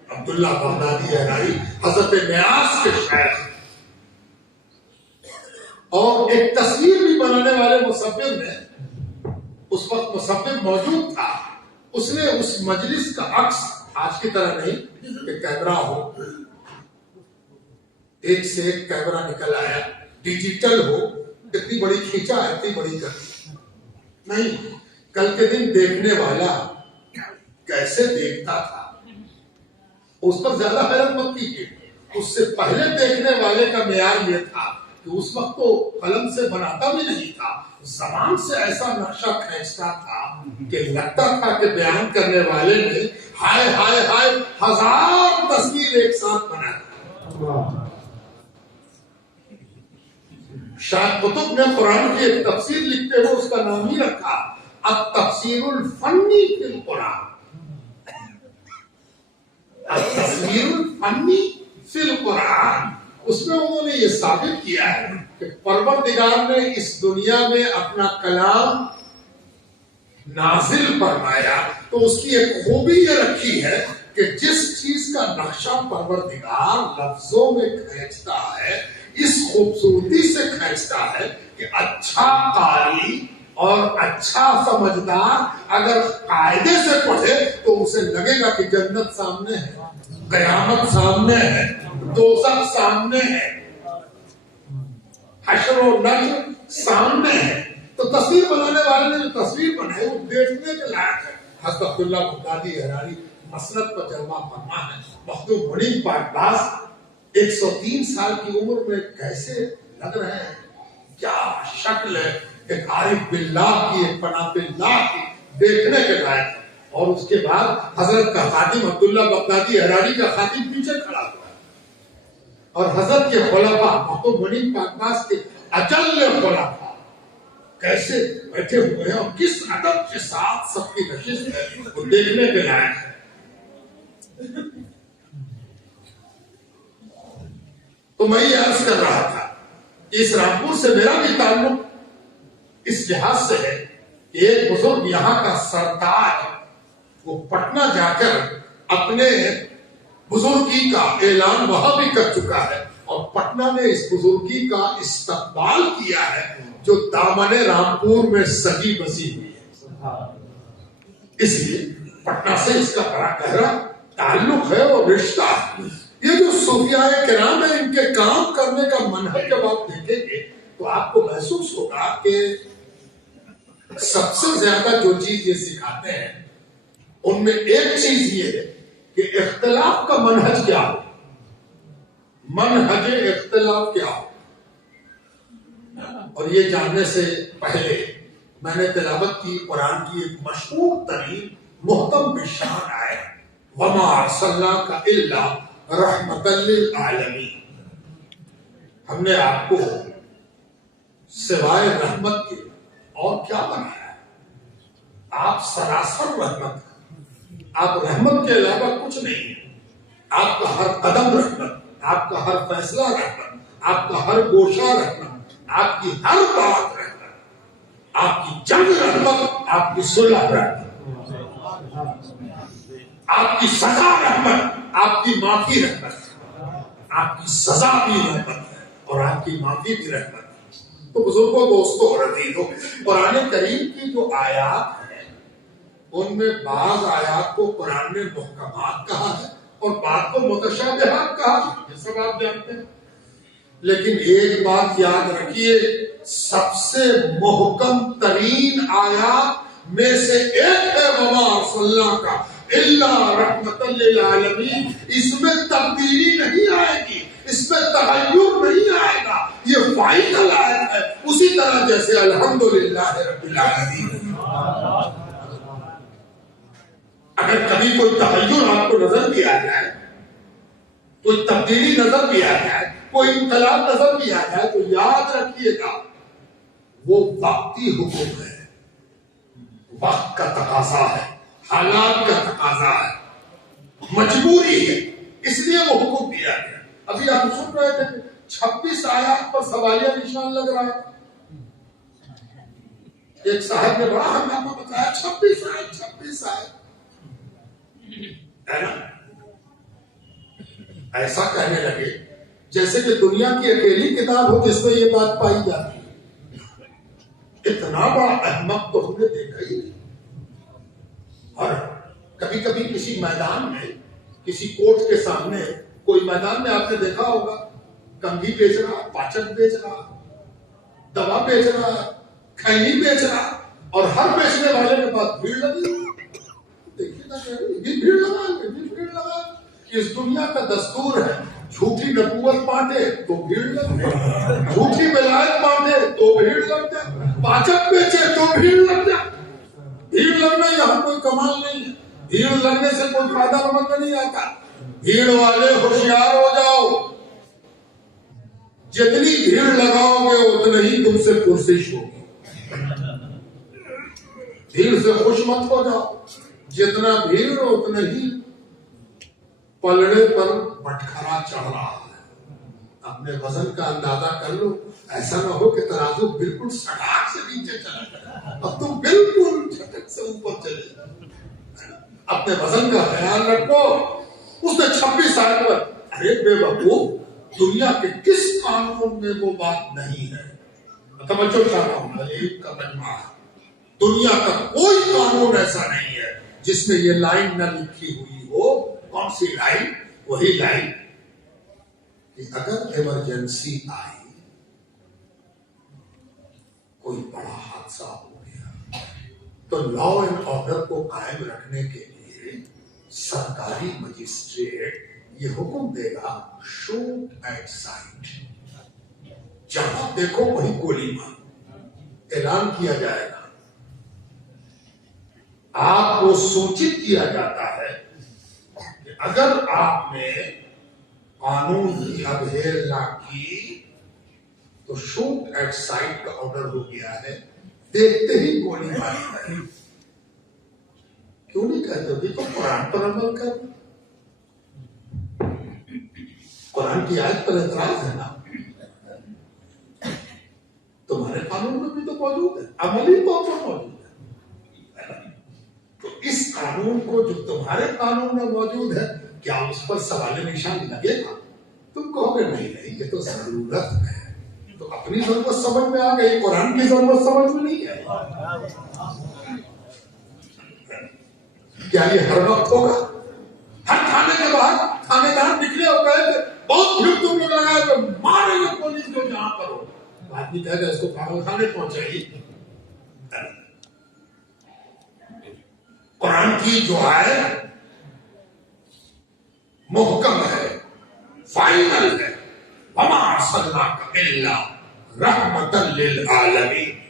عبداللہ بغدادی احراری حضرت نیاز کے شیخ، اور ایک تصویر بھی بنانے والے مصور نے، اس وقت مصور موجود تھا، اس نے اس مجلس کا عکس، آج کی طرح نہیں کہ کیمرہ ہو، ایک سے ایک کیمرہ نکل آیا، ڈیجیٹل ہو، اتنی بڑی کھینچا اتنی بڑی کر نہیں، کل کے دن دیکھنے والا کیسے دیکھتا تھا اس پر زیادہ حیرت مت کیجیے۔ اس سے پہلے دیکھنے والے کا معیار یہ تھا کہ اس وقت تو قلم سے بناتا بھی نہیں تھا، زبان سے ایسا نقشہ کھینچتا تھا کہ لگتا تھا کہ بیان کرنے والے نے ہائے ہائے ہائے 1000 تصویر ایک ساتھ بنایا۔ شاہ قطب نے قرآن کی ایک تفسیر لکھتے ہوئے اس کا نام ہی رکھا التفسیر الفنی فی القرآن، التفسیر الفنی فی القرآن۔ اس میں انہوں نے یہ ثابت کیا ہے کہ پروردگار نے اس دنیا میں اپنا کلام نازل فرمایا تو اس کی ایک خوبی یہ رکھی ہے کہ جس چیز کا نقشہ پروردگار لفظوں میں کھینچتا ہے اس خوبصورتی سے کھینچتا ہے کہ اچھا قاری اور اچھا سمجھدار اگر قاعدے سے پڑھے تو اسے لگے گا کہ جنت سامنے ہے، قیامت سامنے ہے، دوزخ سامنے ہے، حشر و نشر سامنے ہے۔ تو تصویر بنانے والے نے جو تصویر بنائی وہ دیکھنے کے لائق ہے۔ حضرت عبداللہ بغدادی احراری مسند پر جلوہ فرما ہے۔ مخدوم منیم پاکباز 103 سال کی عمر میں کیسے لگ رہے ہیں، کیا شکل ہے، ایک عارف باللہ کی، ایک پناہ باللہ کی، دیکھنے کے لائق ہے۔ اور اس کے بعد حضرت کا خادم عبداللہ بغدادی احراری کا خادم پیچھے کھڑا ہوا ہے، اور حضرت کے خلفاء مخدوم منیم پاکباز کے اجل خلفاء کیسے بیٹھے ہوئے ہیں اور کس ادب کے ساتھ سب کی نشست ہے، وہ دیکھنے کے لائق ہے۔ تو میں یہ عرض کر رہا تھا کہ اس رامپور سے میرا بھی تعلق اس لحاظ سے ہے کہ ایک بزرگ یہاں کا سرتاج وہ پٹنہ جا کر اپنے بزرگی کا اعلان وہاں بھی کر چکا ہے، اور پٹنہ نے اس بزرگی کا استقبال کیا ہے جو دامن رامپور میں سجی بسی ہوئی ہے۔ اس لیے پٹنہ سے اس کا بڑا گہرا تعلق ہے اور رشتہ ہے۔ یہ جو صوفیاء کرام ہیں، ان کے کام کرنے کا منہج جب آپ دیکھیں گے تو آپ کو محسوس ہوگا کہ سب سے زیادہ جو چیز یہ سکھاتے ہیں ان میں ایک چیز یہ ہے کہ اختلاف کا منہج کیا ہو، منہج اختلاف کیا ہو۔ اور یہ جاننے سے پہلے میں نے تلاوت کی قرآن کی ایک مشہور ترین محتم بشان آئے وما ارسلناک الا رحمۃ للعالمین، ہم نے آپ کو سوائے رحمت کے اور کیا بنایا ہے، آپ سراسر رحمت، آپ رحمت کے علاوہ کچھ نہیں ہے، آپ کا ہر قدم رحمت، آپ کا ہر فیصلہ رحمت، آپ کا ہر گوشہ رحمت، آپ کی ہر بات رحمت، آپ کی جنگ رحمت، آپ کی صلح رحمت، آپ کی سزا رحمت، آپ کی معافی رحمت، آپ کی سزا بھی رحمت ہے اور آپ کی معافی بھی رحمت ہے۔ تو بزرگوں، دوستوں اور عزیزوں، قرآن کریم کی جو آیات ہیں ان میں بعض آیات کو قرآن نے محکمات کہا ہے اور بعض کو متشابہات کہا ہے، یہ سب آپ جانتے ہیں۔ لیکن ایک بات یاد رکھیے، سب سے محکم ترین آیات میں سے ایک ہے وما ارسلناک الا رحمت للعالمین، اس میں تبدیلی نہیں آئے گی، اس میں تغیر نہیں آئے گا، یہ فائنل آیت ہے، اسی طرح جیسے الحمدللہ رب العالمین۔ اگر کبھی کوئی تغیر آپ کو نظر بھی آ جائے، کوئی تبدیلی نظر بھی آ جائے، کوئی انقلاب نظر بھی آ جائے، تو یاد رکھیے گا وہ وقتی حکم ہے، وقت کا تقاضا ہے، حالات کا تقاضا ہے، مجبوری ہے، اس لیے وہ حکم دیا گیا۔ ابھی آپ سن رہے تھے 26 آیات پر سوالیہ نشان لگ رہا ہے۔ ایک صاحب نے بڑا ہنگامہ بتایا، 26 آیت ہے نا؟ ایسا کہنے لگے جیسے کہ دنیا کی اکیلی کتاب ہو جس میں یہ بات پائی جاتی ہے۔ اتنا بڑا احمق تو ہم نے دیکھا ہی نہیں۔ اور کبھی کبھی کسی میدان میں، کسی کورٹ کے سامنے، کوئی میدان میں آپ نے دیکھا ہوگا کنگھی بیچ رہا، پاچک بیچ رہا، دوا بیچ رہا، کھینی بیچ رہا، اور ہر بیچنے والے کے پاس بھیڑ لگی۔ دیکھیے نا، بھیڑ لگا، بھیڑ لگا۔ اس دنیا کا دستور ہے، جھوٹی نبوت بانٹے تو بھیڑ لگ جائے، جھوٹی ولایت بانٹے تو بھیڑ لگ جائے، پاچک بیچے تو بھیڑ لگ جائے۔ بھیڑ لگنا یہاں کوئی کمال نہیں ہے، بھیڑ لگنے سے کوئی فائدہ مند نہیں آتا۔ بھیڑ والے ہوشیار ہو جاؤ، جتنی بھیڑ لگاؤ گے اتنا ہی تم سے پرسش ہوگی۔ بھیڑ سے خوش مت ہو جاؤ، جتنا بھیڑ اتنا ہی پلڑے پر بٹکھرا چڑھ رہا ہے۔ اپنے وزن کا اندازہ کر لو، ایسا نہ ہو کہ ترازو بالکل سڑاک سے نیچے چلا جائے اور تم بالکل جھٹک سے اوپر چلے جائے۔ اپنے وزن کا خیال رکھو۔ اس نے 26 آیت پر، ارے بے وقوف، دنیا کے کس قانون میں وہ بات نہیں ہے؟ توجہ چاہتا ہوں، ایک کا مجمع ہے، دنیا کا کوئی قانون ایسا نہیں ہے جس میں یہ لائن نہ لکھی ہوئی ہو۔ کون سی لائن؟ وہی لائن کہ اگر ایمرجنسی آئی، کوئی بڑا حادثہ ہو گیا، تو لا اینڈ آرڈر کو قائم رکھنے کے لیے سرکاری مجسٹریٹ یہ حکم دے گا، شوٹ ایٹ سائٹ، جہاں دیکھو وہیں گولی مار۔ اعلان کیا جائے گا، آپ کو سوچت کیا جاتا ہے کہ اگر آپ نے قانون کی ابہیلنا کی تو شوٹ ایٹ سائٹ کا آرڈر ہو گیا ہے، دیکھتے ہی گولی ماری ہے۔ کیوں نہیں کہتے ہو تو قرآن پر عمل کر، قرآن کی آیت پر اعتراض ہے نا، تمہارے قانون میں بھی تو موجود ہے، عملی طور پر موجود ہے۔ تو اس قانون کو جو تمہارے قانون میں موجود ہے، کیا اس پر سوال نشان لگے گا؟ تم کہو گے نہیں نہیں، یہ تو ضرورت ہے۔ تو اپنی ضرورت سمجھ میں آ گئی، قرآن کی ضرورت سمجھ میں نہیں ہے۔ کیا یہ ہر وقت ہوگا؟ ہر کھانے کے بعد کھانے دار نکلے اور کہے کہ بہت بھیڑ تم لوگ لگائے تو مارے گا پولیس کو جہاں کرو، آدمی کہے گا اس کو پاگل خانے پہنچائیے۔ قرآن کی جو ہے محکم ہے، فائنل ہے، وما ارسلناک الا رحمتا للعالمین۔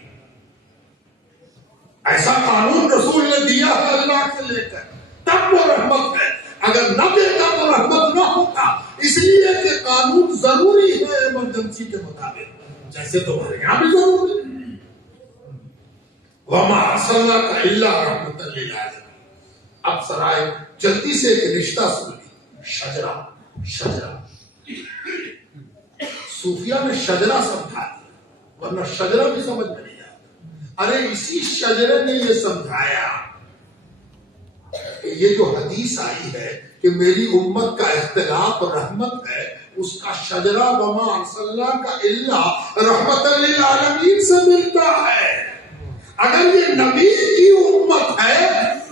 ایسا قانون رسول نے دیا ہے اللہ سے لے کر، تب وہ رحمت ہے۔ اگر نہ دیتا تو رحمت نہ ہوتا، اس لیے کہ قانون ضروری ہے ایمرجنسی کے مطابق، جیسے تمہارے یہاں بھی ضروری ہے۔ وما ارسلناک الا رحمتا للعالمین۔ اب سرائے جلدی سے ایک رشتہ سنی، شجرہ، شجرہ صوفیہ نے شجرہ سمجھا دیا، ورنہ شجرہ بھی سمجھ میں نہیں آتا۔ ارے اسی شجرے نے یہ سمجھایا کہ یہ جو حدیث آئی ہے کہ میری امت کا اختلاف رحمت ہے، اس کا شجرہ وما ارسلناک الا رحمتا للعالمین سے ملتا ہے۔ اگر یہ نبی کی امت ہے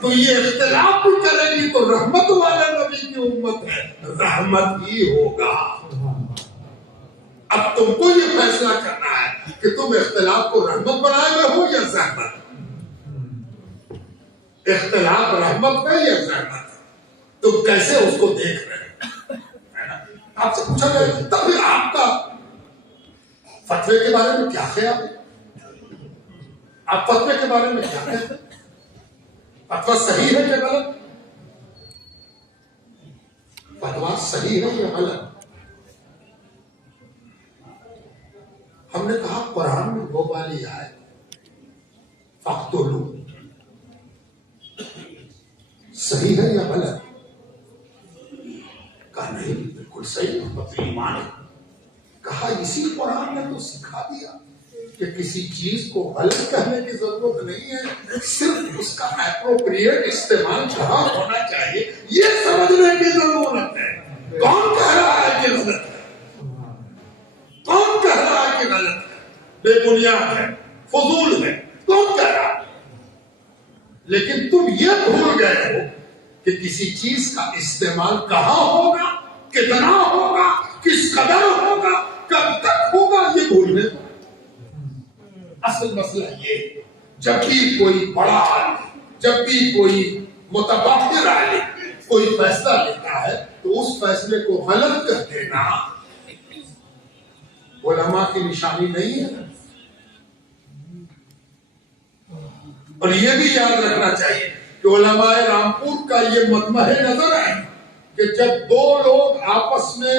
تو یہ اختلاف بھی کرے گی تو رحمت والا نبی کی امت ہے، رحمت ہی ہوگا۔ اب تم کو یہ فیصلہ کرنا ہے کہ تم اختلاف کو رحمت بنائے میں ہو یا زحمت، اختلاف رحمت ہے یا زحمت۔ تم کیسے اس کو دیکھ رہے ہیں؟ آپ سے پوچھا جائے تب بھی آپ کا فتوے کے بارے میں کیا خیال ہے؟ آپ فتوے کے بارے میں کیا کہتے ہیں؟ فتوا صحیح ہے یا غلط؟ فتوا صحیح ہے یا غلط؟ ہم نے کہا قرآن میں وہ والی آئے فاقتلوا، صحیح ہے یا غلط؟ کہا نہیں بالکل صحیح ہے، ایمان ہے۔ کہا اسی قرآن نے تو سکھا دیا کہ کسی چیز کو غلط کہنے کی ضرورت نہیں ہے، صرف اس کا اپروپریٹ استعمال کہاں ہونا چاہیے یہ سمجھنے کی ضرورت ہے۔ کون کہہ رہا ہے کہ غلط ہے؟ کون کہہ رہا ہے کہ غلط ہے؟ بے بنیاد ہے، فضول ہے، کون کہہ رہا ہے؟ لیکن تم یہ بھول گئے ہو کہ کسی چیز کا استعمال کہاں ہوگا، کتنا ہوگا، کس قدر ہوگا، کب تک ہوگا، یہ بھول گئے۔ اصل مسئلہ یہ، جب بھی کوئی بڑا عالم، جب بھی کوئی متبادر عالم کوئی فیصلہ لیتا ہے تو اس فیصلے کو غلط کر دینا علماء کی نشانی نہیں ہے۔ اور یہ بھی یاد رکھنا چاہیے کہ علماء رامپور کا یہ مطمح نظر ہے کہ جب دو لوگ آپس میں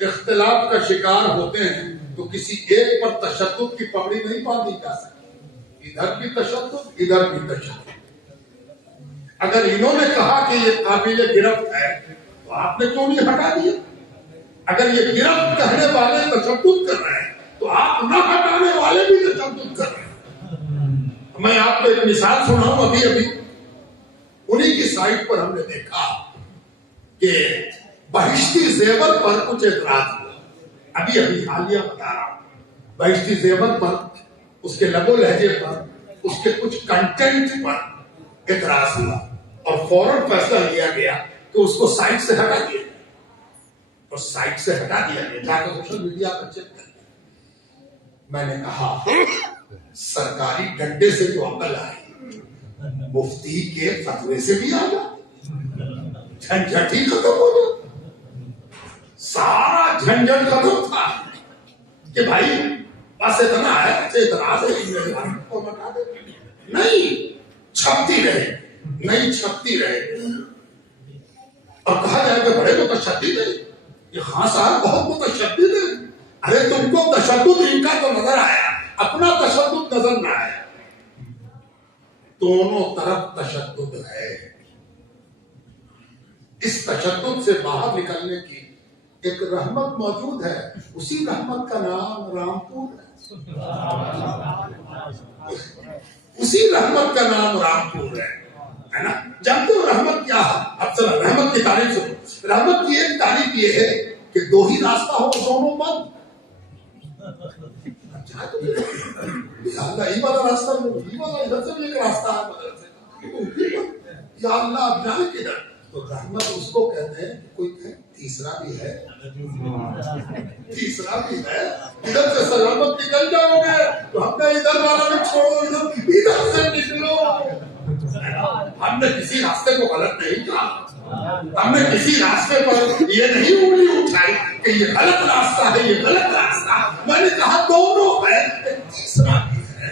اختلاف کا شکار ہوتے ہیں تو کسی ایک پر تشدد کی پگڑی نہیں باندھی جا سکتی، ادھر بھی تشدد ادھر بھی تشدد۔ اگر انہوں نے کہا کہ یہ قابل گرفت ہے تو آپ نے کیوں نہیں ہٹا دیا؟ اگر یہ گرفت کہنے والے تشدد کر رہے ہیں تو آپ نہ ہٹانے والے بھی تشدد کر رہے ہیں۔ میں آپ کو ایک مثال سناؤں، ابھی انہی کی سائٹ پر ہم نے دیکھا کہ بہشتی زیور پر کچھ اعتراض ہوا۔ ابھی حالیہ بتا رہا ہوں، بہشتی زیور پر، اس کے لب و لہجے پر، اس کے کچھ کنٹینٹ پر اعتراض ہوا اور فوراً فیصلہ لیا گیا کہ اس کو سائٹ سے ہٹا دیا گیا، اور سائٹ سے ہٹا دیا گیا، جا کے سوشل میڈیا پر چیک کر دیا۔ میں نے کہا سرکاری ڈنڈے سے جو عقل آئی مفتی کے فتوے سے بھی آ جائے، جھنجھٹ ہی ختم ہو جائے۔ سارا جھنجھٹ ختم تھا کہ بھائی بس اتنا ہے، اعتراض ہے کو بتا دے، نہیں چھپتی رہے، نہیں چھپتی رہے، اور کہا جائے کہ بڑے متشدد ہے یہ خان صاحب، بہت متشدد ہے۔ ارے تم کو تشدد ان کا تو نظر آیا، اپنا تشدد نظر نہ آیا۔ دونوں طرف تشدد ہے۔ اس تشدد سے باہر نکلنے کی ایک رحمت موجود ہے، اسی رحمت کا نام رامپور ہے، اسی رحمت کا نام رامپور ہے نا؟ جانتے ہو رحمت کیا ہے؟ اب چلو رحمت کی تعریف سنو۔ رحمت کی ایک تعریف یہ ہے کہ دو ہی راستہ ہو، دونوں بند۔ یہ والا راستہ ادھر سے بھی ایک راستہ ہے، یا اللہ اب جانے کدھر؟ تو رحمت اس کو کہتے ہیں کوئی کہ تیسرا بھی ہے، تیسرا بھی ہے، ادھر سے سلامت نکل جاؤ گے تو ہم نے ادھر والا بھی چھوڑو، ادھر سے نکلو۔ ہم نے کسی راستے کو غلط نہیں کہا، ہم نے کسی راستے پر یہ نہیں انگلی اٹھائی کہ یہ غلط راستہ ہے، یہ غلط راستہ ہے۔ میں نے کہا دونوں ہے، تیسرا بھی ہے،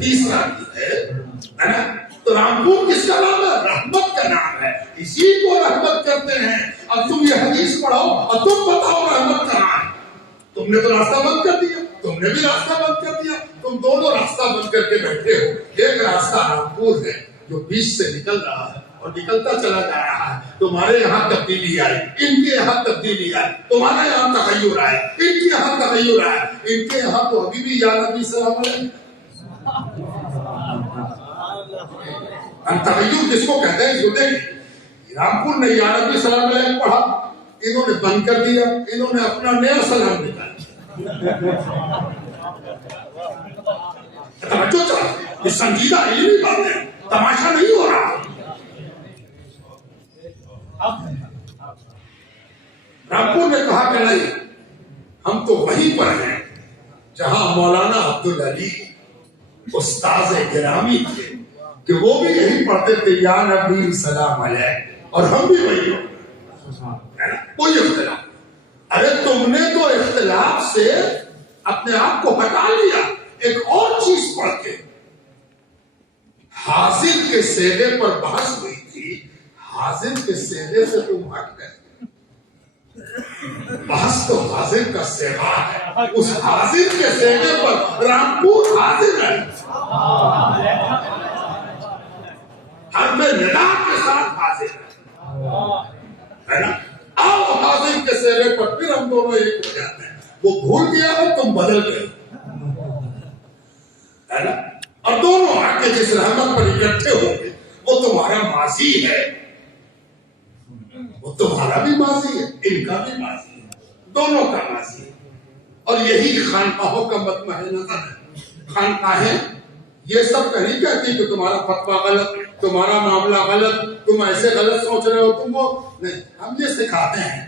تیسرا بھی ہے نا؟ تو رامپور کس کا نام ہے؟ رحمت کا نام ہے، اسی کو رحمت کرتے ہیں۔ اب تم یہ حدیث پڑھو اور تم بتاؤ رحمت کا نام۔ تم نے تو راستہ بند کر دیا، تم نے بھی راستہ بند کر دیا، تم دونوں راستہ بند کر کے بیٹھے ہو۔ ایک راستہ رامپور ہے جو بیچ سے نکل رہا ہے اور نکلتا چلا جا رہا ہے۔ تمہارے یہاں تبدیلی آئی، ان کے یہاں تبدیلی آئی، تمہارے یہاں تغیر آئے، ان کے یہاں تغیر آئے، ان کے یہاں تو ابھی بھی یا نبی سلام علیہ۔ تغیر کس کو کہتے ہیں؟ جو دیکھ رامپور نے یا نبی سلام علیہ پڑھا، انہوں نے بند کر دیا، انہوں نے اپنا نیا سلام نکالا۔ توجہ چاہیے، یہ سنجیدہ علمی بات ہے، تماشا نہیں ہو رہا۔ رامپور نے کہا کہ نہیں، ہم تو وہیں پر ہیں جہاں مولانا عبدالعلی استاذ گرامی تھے، کہ وہ بھی یہی پڑھتے تھے یا نبی سلام علیک، اور ہم بھی وہی ہے نا، کوئی اختلاف۔ ارے تم نے تو اختلاف سے اپنے آپ کو ہٹا لیا ایک اور چیز پڑھ کے۔ حاضر کے سیرے پر بحث ہوئی تھی، حاضر کے سیرے سے تم ہٹ گئے۔ بحث تو حاضر کا سیوا ہے، اس حاضر کے سیرے پر رامپور حاضر ہے، حرف ندا کے ساتھ حاضر ہے نا۔ آؤ حاضر کے سیرے پر پھر ہم دونوں ایک ہو جاتے ہیں۔ وہ بھول گیا ہے، تم بدل گئے ہے نا، اور دونوں آ کے جس رحمت پر اکٹھے ہو گئے وہ تمہارا ماضی ہے، وہ تمہارا بھی ماضی ہے، ان کا بھی ماضی ہے، دونوں کا ماضی ہے۔ اور یہی خانقاہوں کا مطمع نظر ہے۔ خانقاہیں یہ سب نہیں کہتی کہ تمہارا فتویٰ غلط، تمہارا معاملہ غلط، تم ایسے غلط سوچ رہے ہو، تم وہ نہیں۔ ہم یہ سکھاتے ہیں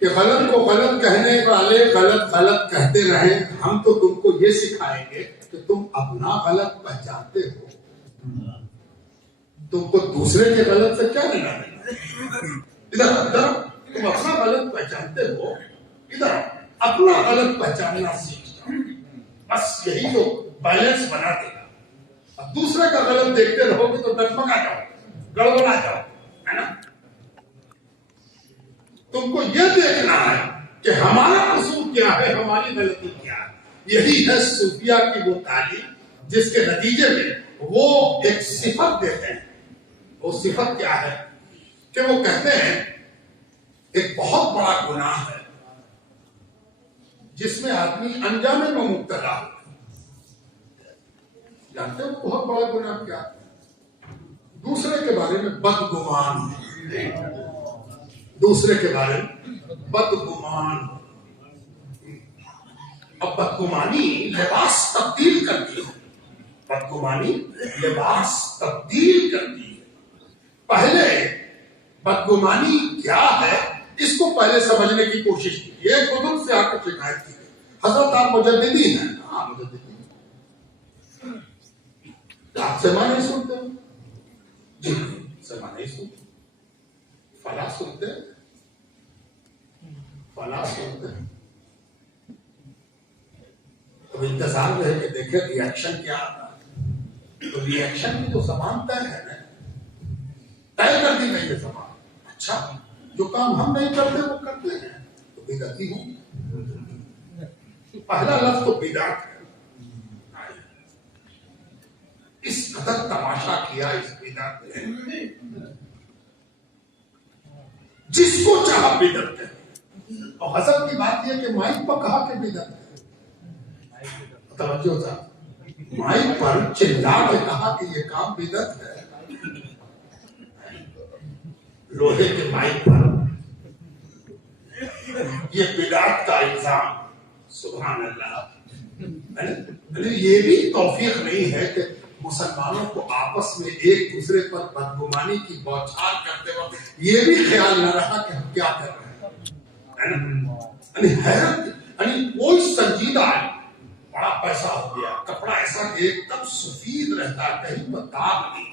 کہ غلط کو غلط کہنے والے غلط غلط کہتے رہیں، ہم تو تم کو یہ سکھائیں گے کہ تم اپنا غلط پہچانتے ہو، تم کو دوسرے کے غلط سے کیا لینا دینا۔ ادھر تم اپنا غلط پہچانتے ہو، ادھر اپنا غلط پہچاننا سیکھ جاؤ، بس یہی تو بیلنس بنا دے گا۔ اب دوسرے کا غلط دیکھتے رہو گے تو ڈگمگا جاؤ، گڑبڑا جاؤ، ہے نا۔ تم کو یہ دیکھنا ہے کہ ہمارا قصور کیا ہے، ہماری غلطی کیا ہے۔ یہی ہے صوفیہ کی وہ تعلیم جس کے نتیجے میں وہ ایک صفت دیتے ہیں۔ وہ صفت کیا ہے کہ وہ کہتے ہیں ایک بہت بڑا گناہ ہے جس میں آدمی انجانے میں مبتلا ہو۔ جانتے ہو بہت بڑا گناہ کیا ہے؟ دوسرے کے بارے میں بدگمان، دوسرے کے بارے میں بدگمان۔ اب بدگمانی لباس تبدیل کرتی ہے، بدگمانی لباس تبدیل کرتی ہے۔ پہلے بدگمانی کیا ہے اس کو پہلے سمجھنے کی کوشش کی۔ ایک بزرگ سے آ کر شکایت کی گئی، حضرت آپ مجددین ہیں؟ ہاں مجددین۔ آپ سما نہیں سنتے؟ جی سما نہیں سنتے۔ فلاں سنتے، فلاں سنتے۔ تو انتظار رہے کہ دیکھیں ری ایکشن کیا آتا ہے۔ تو ری ایکشن کی تو زبان طے ہے نا، طے کر دی گئی ہے زبان۔ اچھا جو کام ہم نہیں کرتے وہ کرتے ہیں تو بدعتی ہوں۔ پہلا لفظ تو بدعت ہے۔ اس قدر تماشا کیا اس بدعت نے، جس کو چاہا بدعت ہے۔ اور حضرت کی بات یہ کہ مائک پر کہا کہ بدعت ہے، توجہ تھا، مائک پر چلا کے کہا کہ یہ کام بدعت ہے۔ لوہے کے مائک پر یہ بدعت کا الزام، سبحان اللہ۔ یہ بھی توفیق نہیں ہے کہ مسلمانوں کو آپس میں ایک دوسرے پر بدگمانی کی بوچھار کرتے وقت یہ بھی خیال نہ رہا کہ ہم کیا کر رہے ہیں۔ حیرت، کوئی سنجیدہ ہے، بڑا پیسہ ہو گیا، کپڑا ایسا کہ ایک دم سفید رہتا ہے، کہیں پر داغ نہیں۔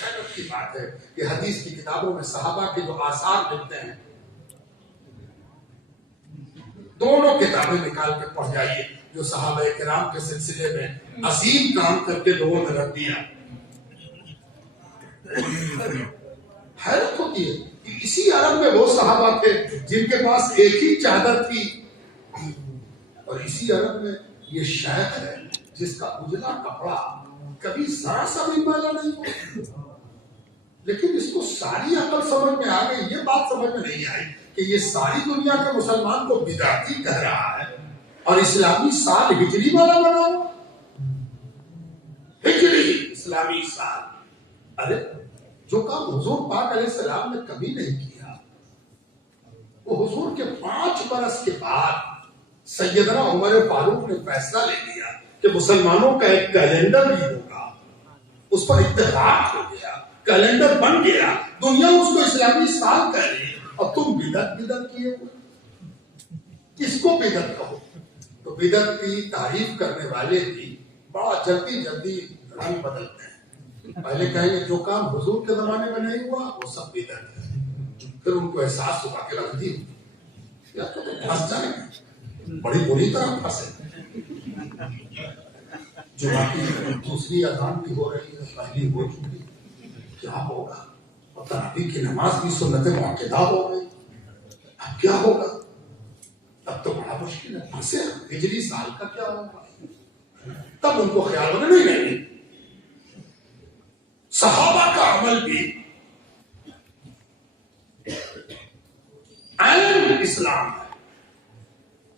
حیرت کی بات ہے کہ حدیث کی کتابوں میں صحابہ کے جو آثار ملتے ہیں، دونوں کتابیں نکال کے پڑھ جائیے جو صحابہ کرام کے سلسلے میں عظیم کام کر کے لوگوں نے رکھ دیا۔ حیرت ہوتی ہے کہ اسی عرب میں وہ صحابہ تھے جن کے پاس ایک ہی چادر تھی، اور اسی عرب میں یہ شیخ ہے جس کا اجلا کپڑا کبھی ذرا سا بھی میلا نہیں ہو۔ لیکن اس کو ساری عقل سمجھ میں آ گئی، یہ بات سمجھ میں نہیں آئی کہ یہ ساری دنیا کے مسلمان کو بدعتی کہہ رہا ہے اور اسلامی سال ہجری والا بنا ہوا، ہجری اسلامی سال۔ ارے جو کام حضور پاک علیہ السلام نے کبھی نہیں کیا، وہ حضور کے 5 برس کے بعد سیدنا عمر فاروق نے فیصلہ لے لیا کہ مسلمانوں کا ایک کیلنڈر بھی ہوگا، اس پر اتفاق ہو گیا، کیلنڈر بن گیا، دنیا اس کو اسلامی سال کہہ رہی ہے، اور تم بدعت کیے ہوئے، کس کو بدعت کہو؟ تو بدعت کی تعریف کرنے والے بھی بڑا جلدی جلدی رنگ بدلتے ہیں. پہلے کہیں گے جو کام حضور کے زمانے میں نہیں ہوا وہ سب بدعت ہے. پھر ان کو احساس ہوا کہ غلطی یا تو پھنس جائیں گے, بڑی بری طرح پھنسے. جو باقی دوسری اذان بھی ہو رہی ہے, پہلی ہو چکی, کیا ہوگا؟ اور تراویح کی نماز بھی سنت مؤکدہ ہو گئی, اب کیا ہوگا؟ تب تو بڑا مشکل ہے. پھنسے ہجری سال کا کیا ہوگا؟ تب ان کو خیال ہونا نہیں. صحابہ کا عمل بھی عین اسلام ہے.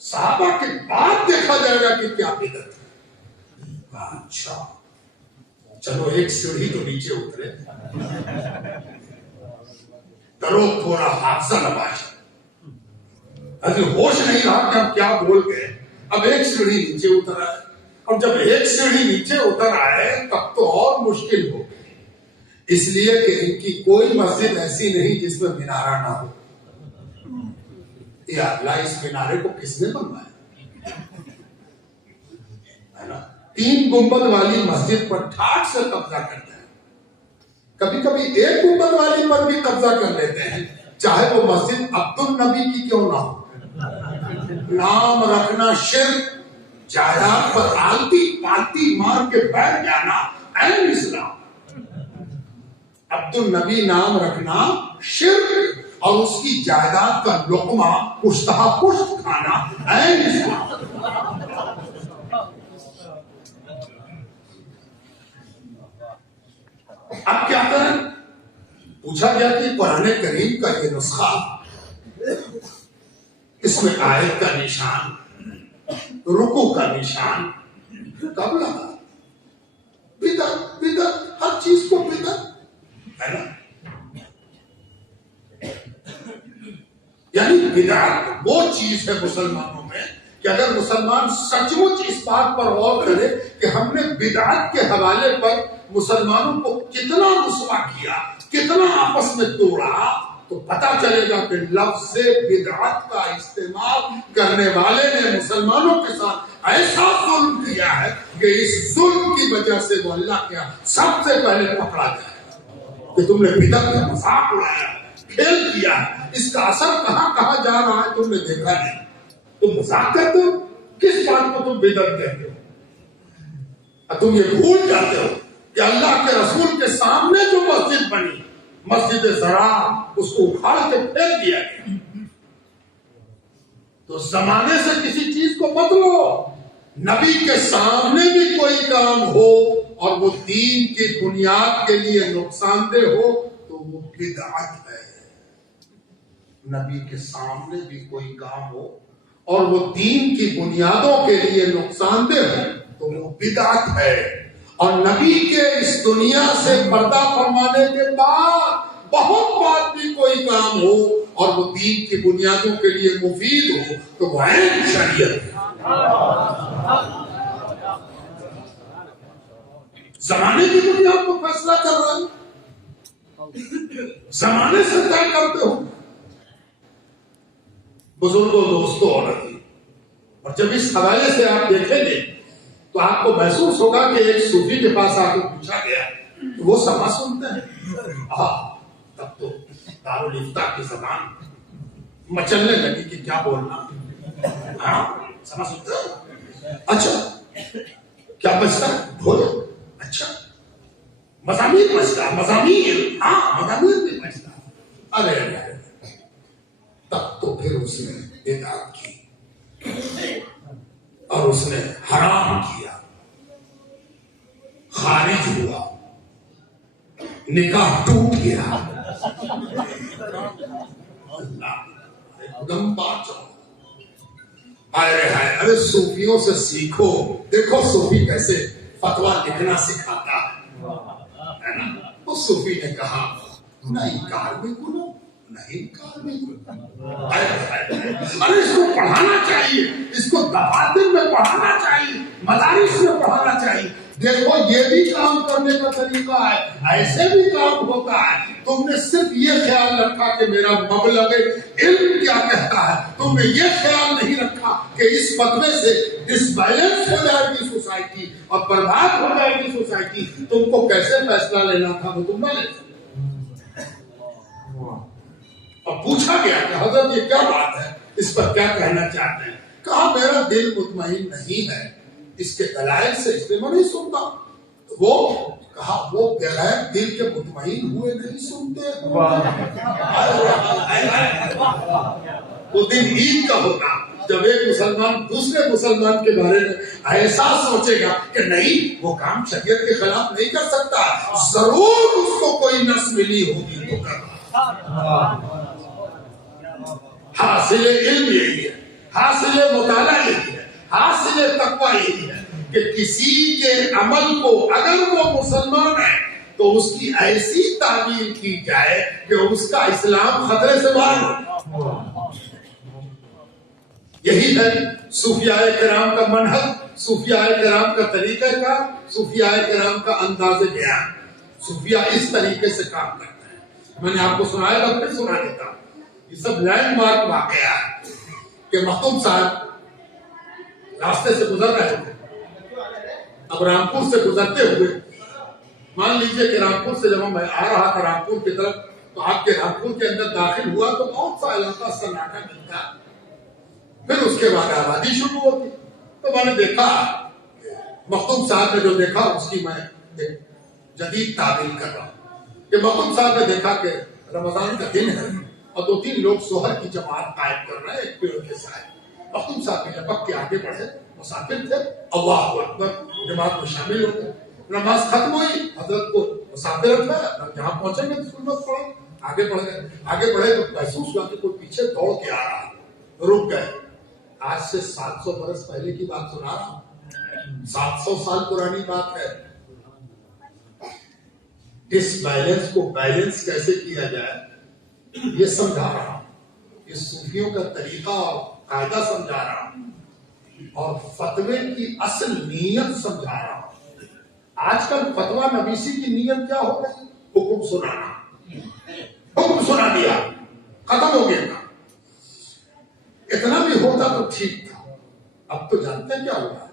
صحابہ کے بعد دیکھا جائے گا کہ کیا بدعت ہے. اچھا چلو ایک سیڑھی تو نیچے اترے, کرو تھوڑا حادثہ نواز. ابھی ہوش نہیں رہا کہ ہم کیا بول گئے. اب ایک سیڑھی نیچے اتر آئے. اب جب ایک سیڑھی نیچے اتر آئے تب تو اور مشکل ہو گئی, اس لیے کہ ان کی کوئی مسجد ایسی نہیں جس میں مینارہ نہ ہو. یا اللہ اس مینارے کو کس نے بنوایا ہے نا. 3 گنبد والی مسجد پر ٹھاٹ سے قبضہ کرتے ہیں, کبھی کبھی 1 گنبد والی پر بھی قبضہ کر لیتے ہیں, چاہے وہ مسجد عبد النبی کی کیوں نہ ہو. نام رکھنا شرک, جائیداد پر آلتی پالتی مار کے بیٹھ جانا عین اسلام. عبد النبی نام رکھنا شرک اور اس کی جائیداد کا لقمہ پشتہ پشت کھانا عین اسلام. اب کیا کریں؟ پوچھا گیا کہ قرآن کریم کا یہ نسخہ, اس میں آیت کا نشان, رکوع کا نشان کب لگا؟ بدعت بدعت, ہر چیز کو بدعت ہے نا. یعنی بدعت وہ چیز ہے مسلمانوں میں کہ اگر مسلمان سچ مچ اس بات پر غور کرے کہ ہم نے بدعت کے حوالے پر مسلمانوں کو کتنا رسوا کیا, کتنا آپس میں توڑا, تو پتا چلے گا کہ لفظ بدعت کا استعمال کرنے والے نے مسلمانوں کے ساتھ ایسا ظلم کیا ہے کہ اس ظلم کی وجہ سے وہ اللہ کیا سب سے پہلے پکڑا جائے کہ تم نے بدعت کا مذاق اڑایا, کھیل کیا. اس کا اثر کہاں کہاں جا رہا ہے تم نے دیکھا نہیں. تم مذاق کرتے ہو, کس بات کو تم بدعت کہتے ہو؟ تم یہ بھول جاتے ہو کہ اللہ کے رسول کے سامنے جو مسجد بنی, مسجد زرار, اس کو اکھاڑ کے پھینک دیا گیا. تو زمانے سے کسی چیز کو بدلو. نبی کے سامنے بھی کوئی کام ہو اور وہ دین کی بنیاد کے لیے نقصان دہ ہو تو وہ بدعت ہے. نبی کے سامنے بھی کوئی کام ہو اور وہ دین کی بنیادوں کے لیے نقصان دہ ہو تو وہ بدعت ہے. اور نبی کے اس دنیا سے پردہ فرمانے کے بعد بہت بات بھی کوئی کام ہو اور وہ دین کی بنیادوں کے لیے مفید ہو تو وہ عین شریعت ہے. زمانے کی بنیاد کو فیصلہ کر رہا ہے, زمانے سے طے کرتے ہو. بزرگوں, دوستوں اور عزیز, اور جب اس حوالے سے آپ دیکھیں گے تو آپ کو محسوس ہوگا کہ ایک صوفی کے پاس آ کے پوچھا گیا کہ وہ سما سنتے ہیں. تب تو دارالفتاء کی زبان مچلنے لگی کہ کیا بولنا. سما سنتے ہیں؟ اچھا کیا بچتا ہے؟ بولو. اچھا مضامین بچتا ہے؟ مضامین, ہاں مضامین بھی بچتا ہے. ارے تب تو پھر اس نے بدعت کی اور اس نے حرام کیا, خارج ہوا, نکاح ٹوٹ گیا. ارے صوفیوں سے سیکھو, دیکھو صوفی کیسے فتویٰ لکھنا سکھاتا ہے نا. اس صوفی نے کہا نہ انکار میں کرو نہ انکار میں کرو. ارے اس کو پڑھانا چاہیے, اس کو دفاتر میں پڑھانا چاہیے, مدارس میں پڑھانا چاہیے. دیکھو یہ بھی کام کرنے کا طریقہ ہے, ایسے بھی کام ہوتا ہے. تم نے صرف یہ خیال رکھا کہ میرا مبلغ علم کیا کہتا ہے, تم نے یہ خیال نہیں رکھا کہ کہ اس فتوے سے ڈسبیلنس ہو جائے گی سوسائٹی اور برباد ہو جائے گی سوسائٹی، تم کو کیسے فیصلہ لینا تھا وہ تم نہ لے سکتے۔ اور پوچھا گیا کہ حضرت یہ کیا بات ہے، اس پر کیا کہنا چاہتے ہیں؟ کہا میرا دل مطمئن نہیں ہے اس کے دلائل سے، اس لیے میں نہیں سنتا۔ وہ کہا وہ بغیر دل کے مطمئن ہوئے نہیں سنتے۔ وہ دن عید کا ہوگا جب ایک مسلمان دوسرے مسلمان کے بارے میں ایسا سوچے گا کہ نہیں وہ کام شریعت کے خلاف نہیں کر سکتا، ضرور اس کو کوئی نس ملی ہوگی تو کرنا۔ حاصل علم یہی ہے، حاصل مطالعہ یہی ہے، حاصل تقویٰ یہی ہے کہ کسی کے عمل کو اگر وہ مسلمان ہے تو اس کی ایسی تعبیر کی جائے کہ اس کا اسلام خطرے سے باہر ہو۔ یہی ہے صوفیاء کرام کا منہج، صوفیاء کرام کا طریقہ کار، صوفیاء کرام کا انداز بیان۔ صوفیاء اس طریقے سے کام کرتے ہیں۔ میں نے آپ کو سنایا تھا، پھر سنا دیتا ہوں۔ یہ سب لینڈ مارک واقعہ ہے کہ مختوم صاحب راستے سے گزر رہے تھے، اب رامپور سے گزرتے ہوئے مان لیجئے کہ رامپور سے جب میں آ رہا تھا رامپور کی طرف، تو آپ کے رامپور کے اندر داخل ہوا تو بہت سا علاقہ سناٹا ملتا، پھر اس کے بعد آبادی شروع ہوتی۔ تو میں نے دیکھا مختوم صاحب نے جو دیکھا اس کی میں ایک جدید تعبیر کر رہا ہوں کہ مختوم صاحب نے دیکھا کہ رمضان کا دن ہے اور 2-3 لوگ سحر کی جماعت قائم کر رہے ہیں ایک پیڑ کے سائے۔ مختوم صاحب نے لپک کے آگے بڑھے، مسافر تھے، اللہ اکبر جماعت میں شامل ہو گئے۔ نماز ختم ہوئی، حضرت کو مسافر تھا، جہاں پہنچیں گے سنت پڑھیں، آگے بڑھ گئے۔ آگے بڑھے تو محسوس ہوا کہ کوئی پیچھے دوڑ کے آ رہا، رک گئے۔ آج سے 700 برس پہلے کی بات سنا رہا ہوں، 700 سال پرانی بات ہے۔ ڈس بیلنس کو بیلنس کیسے کیا جائے یہ سمجھا رہا ہوں، یہ صوفیوں کا طریقہ اور قاعدہ سمجھا رہا ہوں، اور فتوے کی اصل نیت سمجھا رہا ہوں۔ آج کل فتویٰ نویسی کی نیت کیا ہو گئی؟ حکم سنانا، حکم سنا دیا، ختم ہو گیا تھا۔ اتنا بھی ہوتا تو ٹھیک تھا، اب تو جانتے ہیں کیا ہوا؟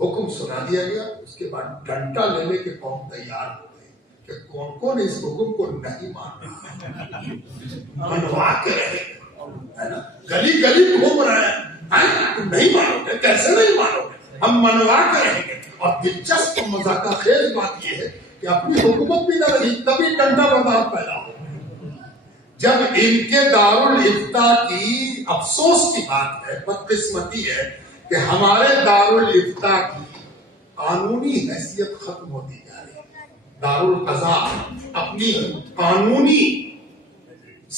حکم سنا دیا گیا، اس کے بعد ڈنڈا لینے کے قوم تیار ہو گئے کہ کون کون اس حکم کو نہیں مان رہا، منوا کے رہے، گلی گلی گھوم رہے ہیں، تم نہیں مانو گے، کیسے نہیں مانو گے، ہم منوا کے رہیں گے۔ اور دلچسپ مذاق خیز بات یہ ہے کہ اپنی حکومت بھی نہ رہی، تبھی ڈنڈا بردار پیدا ہو۔ جب ان کے دارالفتاء کی افسوس کی بات ہے، بدقسمتی ہے کہ ہمارے دارالفتاء کی قانونی حیثیت ختم ہوتی جا رہی ہے، دارالقضاء اپنی قانونی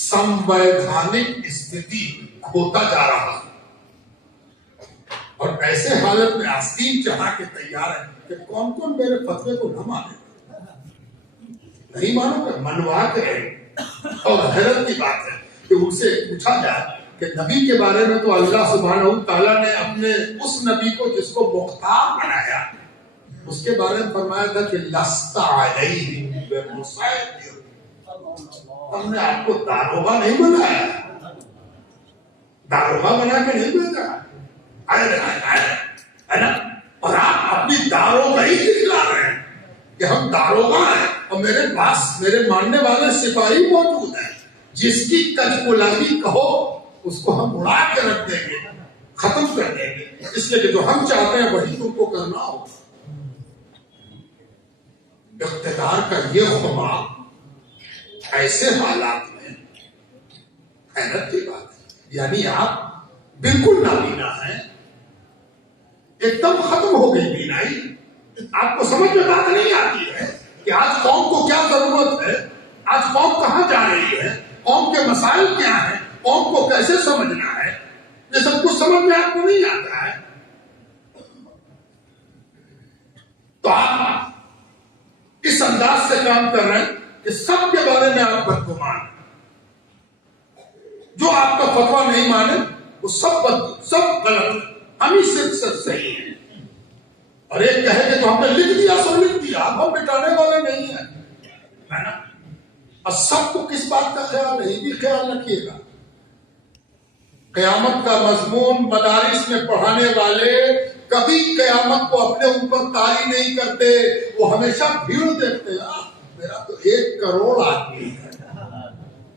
سمویدھانک استھتی کھوتا جا رہا ہے، اور ایسے حالت میں آستین چڑھا کے تیار ہے کہ کون کون میرے فتوے کو نہ مانے، نہیں مانو گے، منوا کے رہے۔ اور حیرت کی بات ہے کہ ان سے پوچھا جائے کہ نبی کے بارے میں تو اللہ سبحانہ تعالیٰ نے اپنے اس نبی کو جس کو مختار بنایا اس کے بارے میں فرمایا تھا کہ لست علیہم بمسیطر، ہم نے آپ کو داروغہ نہیں بنایا، داروغہ بنا کے نہیں بھیجا ہے نا، اور آپ اپنی داروغی دکھلا رہے ہیں کہ ہم داروغہ ہیں اور میرے پاس میرے ماننے والے سپاہی موجود ہیں، جس کی کچکلائی کہو اس کو ہم اڑا کے رکھ دیں گے، ختم کر دیں گے، اس لیے کہ جو ہم چاہتے ہیں وہی تم کو کرنا ہوگا۔ اقتدار کا یہ خمار ایسے حالات میں حیرت کی بات ہے، یعنی آپ بالکل نابینا ہیں، ایک دم ختم ہو گئی بینائی، آپ کو سمجھ میں بات نہیں آتی ہے کہ آج قوم کو کیا ضرورت ہے، آج قوم کہاں جا رہی ہے، قوم کے مسائل کیا ہیں، قوم کو کیسے سمجھنا ہے، یہ سب کچھ سمجھ میں آپ کو نہیں آتا ہے۔ تو آپ اس انداز سے کام کر رہے ہیں کہ سب کے بارے میں آپ بدگمان ہیں، جو آپ کا فتویٰ نہیں مانے وہ سب غلط ہے، ہم ہی صرف صحیح ہیں، اور ایک کہے کہ جو ہم نے لکھ دیا سو لکھ دیا، اب ہم مٹانے والے نہیں ہیں، ہے نا۔ اور سب کو کس بات کا خیال ہے، یہ بھی خیال رکھیے گا قیامت کا مضمون مدارس میں پڑھانے والے کبھی قیامت کو اپنے اوپر طاری نہیں کرتے، وہ ہمیشہ بھیڑ دیکھتے ہیں. میرا تو 1 کروڑ آدمی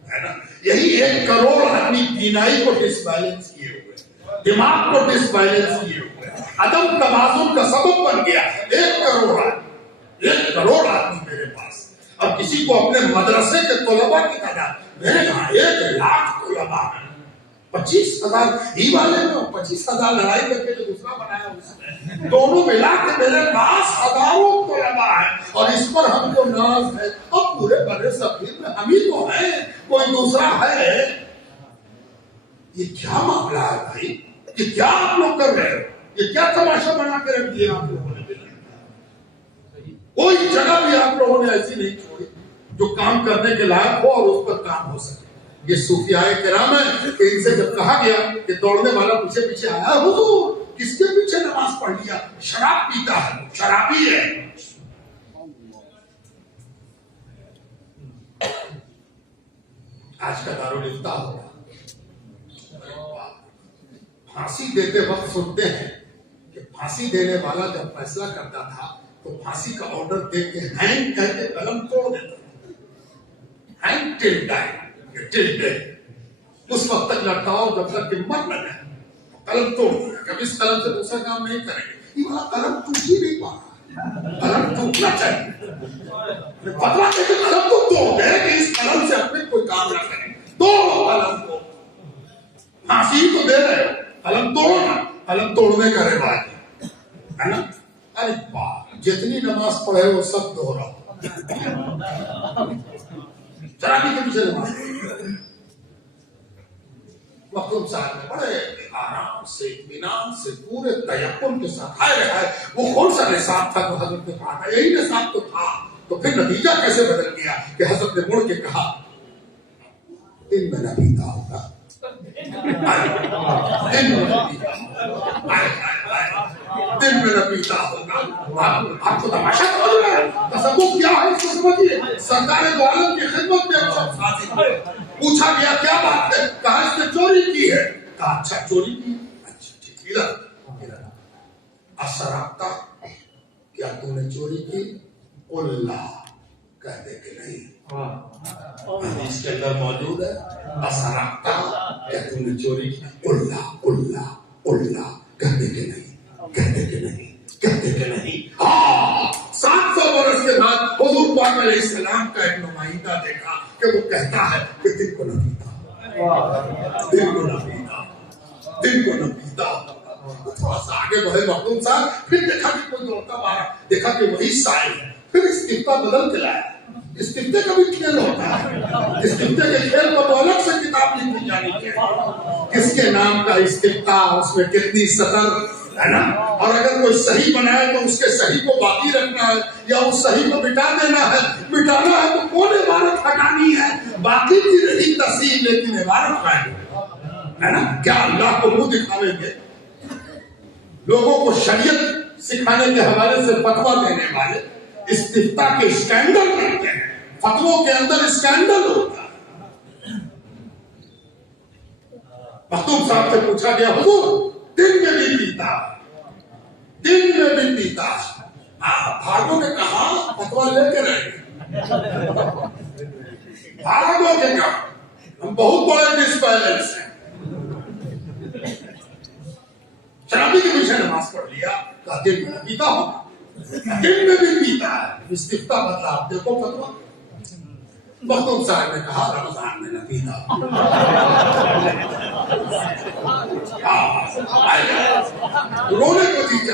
ہے نا، یہی 1 کروڑ آدمی بینائی کو ڈس بیلنس کیے ہوئے، دماغ کو ڈس بیلنس کیے ہوئے، عدم توازن کا سبب بن گیا. 1 کروڑ آدمی، 1 کروڑ آدمی میرے پاس. اب کسی کو اپنے مدرسے کے طلباء کی تعداد، میرے یہاں 1 لاکھ طلباء ہیں، 25,000 ہی والے میں 25,000 لڑائی کر کے جو دوسرا بنایا اس میں دونوں ملا کے میرے پاس ہزاروں طلباء ہیں، اور اس پر ہم کو ناز ہے. اب پورے بڑے صغیر میں ہم ہی تو ہیں، کوئی دوسرا ہے. یہ کیا معاملہ ہے بھائی؟ یہ کیا آپ لوگ کر رہے ہو؟ یہ کیا تماشا بنا کے رکھ دیا آپ لوگوں نے؟ کوئی جگہ بھی آپ لوگوں نے ایسی نہیں چھوڑی جو کام کرنے کے لائق ہو اور اس پر کام ہو سکے. یہ صوفیاء کرام ہے کہ ان سے جب کہا گیا کہ دوڑنے والا پیچھے پیچھے آیا، حضور کس کے پیچھے نماز پڑھ لیا؟ شراب پیتا ہے، شرابی ہے. آج کا دارالفتاء ہوگا، پھانسی دیتے وقت سنتے ہیں کہ پھانسی دینے والا جب فیصلہ کرتا تھا تو پھانسی کا آرڈر دے کے ہینگ کہہ کے قلم توڑ دیتا تھا. ہینگ ٹل ڈائی، ٹل ڈیتھ. اس وقت تک لٹاؤ جب تک کہ مر نہ جائے. قلم توڑ دیا، کبھی اس قلم سے دوسرا کام نہیں کریں گے. یہ والا قلم ٹوٹ ہی نہیں پا رہا، قلم ٹوٹنا چاہیے. پتلا کہ قلم کو توڑ دے کہ اس قلم سے اپنے کوئی کام نہ کریں. توڑو قلم کو، پھانسی تو دے رہے ہو، قلم توڑو نا. قلم توڑنے کا رواج ہے نا. ارے بات جتنی نماز پڑھے وہ سب دوہراؤ. شرابی کے پیچھے نماز پڑھے. مخدوم صاحب نے بڑے آرام سے اطمینان سے پورے تیقن کے ساتھ وہ کون سا نصاب تھا جو حضرت نے کہا تھا؟ یہی نصاب تو تھا. تو پھر نتیجہ کیسے بدل گیا کہ حضرت نے مڑ کے کہا دن میں نہ پیتا ہوگا، دن میں نہ پیتا ہوگا. آپ کو تماشا سمجھ رہے ہیں؟ تصوف کیا ہے اس کو سمجھیے. سرکار دو عالم کی خدمت میں ایک شخص حاضر ہوئے، پوچھا گیا کیا بات ہے؟ کہا اس نے چوری کی ہے. کہا اچھا چوری کی؟ اچھا ٹھیک، ادھر اسرقت، کیا تو نے چوری کی؟ اللہ کہہ دے کہ نہیں. حدیث کے اندر موجود ہے اسرقت، کیا تو نے چوری کی؟ اللہ کہہ دے کہ نہیں، کہتے کہ نہیں، کہتے کہ نہیں. 700 برس کے بعد حضور پاک علیہ السلام کا ایک نمائندہ دیکھا کہ وہ کہتا ہے کہ دن کو نہ پیتا، دن کو نہ پیتا، دن کو نہ پیتا. تھوڑا سا آگے بڑھے مخدوم صاحب، پھر دیکھا کہ کوئی دوڑتا مارا، دیکھا کہ وہی سائل ہے. پھر استفتاء بدل کے لایا. استفتاء کا بھی کھیل ہوتا ہے، استفتاء کے کھیل کو تو الگ سے کتاب لکھی جانی چاہیے. کس کے نام کا استفتاء، اس میں کتنی سطر ہے نا. اور اگر کوئی صحیح بنائے تو اس کے صحیح کو باقی رکھنا ہے یا اس صحیح کو مٹا دینا ہے. مٹانا ہے تو کون عبارت ہٹانی ہے؟ باقی بھی رہی تصحیح لیکن عبارت ہے نا. کیا اللہ کو منہ دکھاویں گے؟ لوگوں کو شریعت سکھانے کے حوالے سے فتویٰ دینے والے استفتاء کے اسکینڈل کرتے ہیں. فتووں کے اندر اسکینڈل ہوتا ہے. مخدوم صاحب سے پوچھا گیا حضور دن میں بھی پیتا، دن میں بھی پیتا. بھاگوں نے کہا فتویٰ لے کے رہے، بھاگوں کے کہا ہم بہت بڑے ڈس بیلنس ہیں. شرابی کے پیچھے نماز پڑھ لیا، کہا دن میں پیتا ہوگا، دن میں بھی پیتا ہے. استفتاء بدلا، آپ دیکھو فتویٰ. مخدوم صاحب نے کہا رمضان میں نہ پیتا. رونے کو دیجا.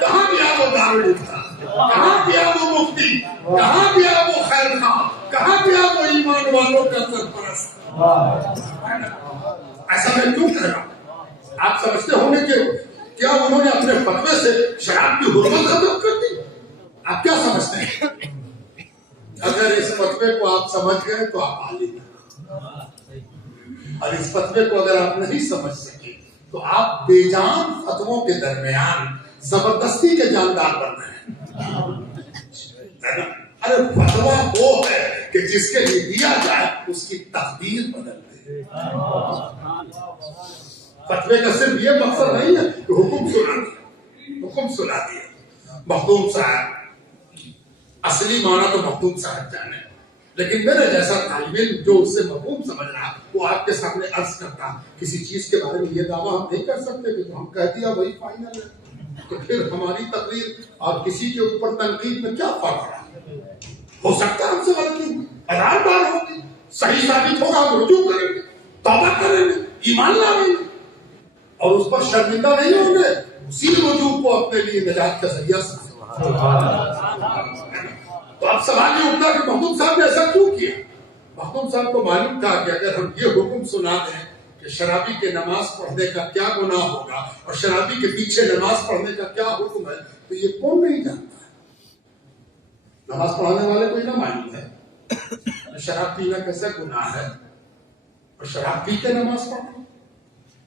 کہاں گیا وہ دارالفتاء، کہاں گیا وہ مفتی، کہاں گیا وہ خیر خواہ، کہاں گیا وہ ایمان والوں کا سرپرست؟ ایسا میں کیوں کہہ رہا ہوں؟ آپ سمجھتے ہوں گے کہ کیا انہوں نے اپنے فتوے سے شراب کی حرمت ختم کر دی؟ آپ کیا سمجھتے ہیں؟ اگر اس فتوے کو آپ سمجھ گئے تو آپ عالم ہیں، اور اس فتوے کو اگر آپ نہیں سمجھ سکے تو آپ بے جان فتووں کے درمیان زبردستی کے جاندار بن رہے ہیں. ارے فتوا وہ ہے کہ جس کے لیے دیا جائے اس کی تقدیر بدل دے. فتوے کا صرف یہ مقصد نہیں ہے کہ حکم سنا دیا. مخدوم صاحب اصلی معنی تو مخدوم صاحب جانے، لیکن میرے جیسا طالب علم جو اس سے مفہوم سمجھ رہا وہ آپ کے سامنے عرض کرتا کسی چیز کے بارے میں یہ دعویٰ ہم نہیں کر سکتے کہ جو ہم کہہ دیا وہی فائنل ہے. تو پھر ہماری تقریر اور کسی کے اوپر تنقید میں کیا فرق رہا؟ ہو سکتا ہے ہم سے غلطی ہوئی، ہزار بار ہوگی، صحیح ثابت ہوگا ہم رجوع کریں گے، توبہ کریں گے، ایمان لائیں گے اور اس پر شرمندہ نہیں ہوں گے. اسی رجوع کو اپنے لیے نجات کا ذریعہ سمجھیں. تو اب سوال یہ اٹھتا کہ مخدوم صاحب نے ایسا کیوں کیا؟ مخدوم صاحب کو معلوم تھا کہ اگر ہم یہ حکم سنا دیں کہ شرابی کے نماز پڑھنے کا کیا گناہ ہوگا اور شرابی کے پیچھے نماز پڑھنے کا کیا حکم ہے تو یہ کون نہیں جانتا ہے. نماز پڑھانے والے کو نہ معلوم ہے شراب پینا کیسا گناہ ہے اور شراب پی کے نماز پڑھنا.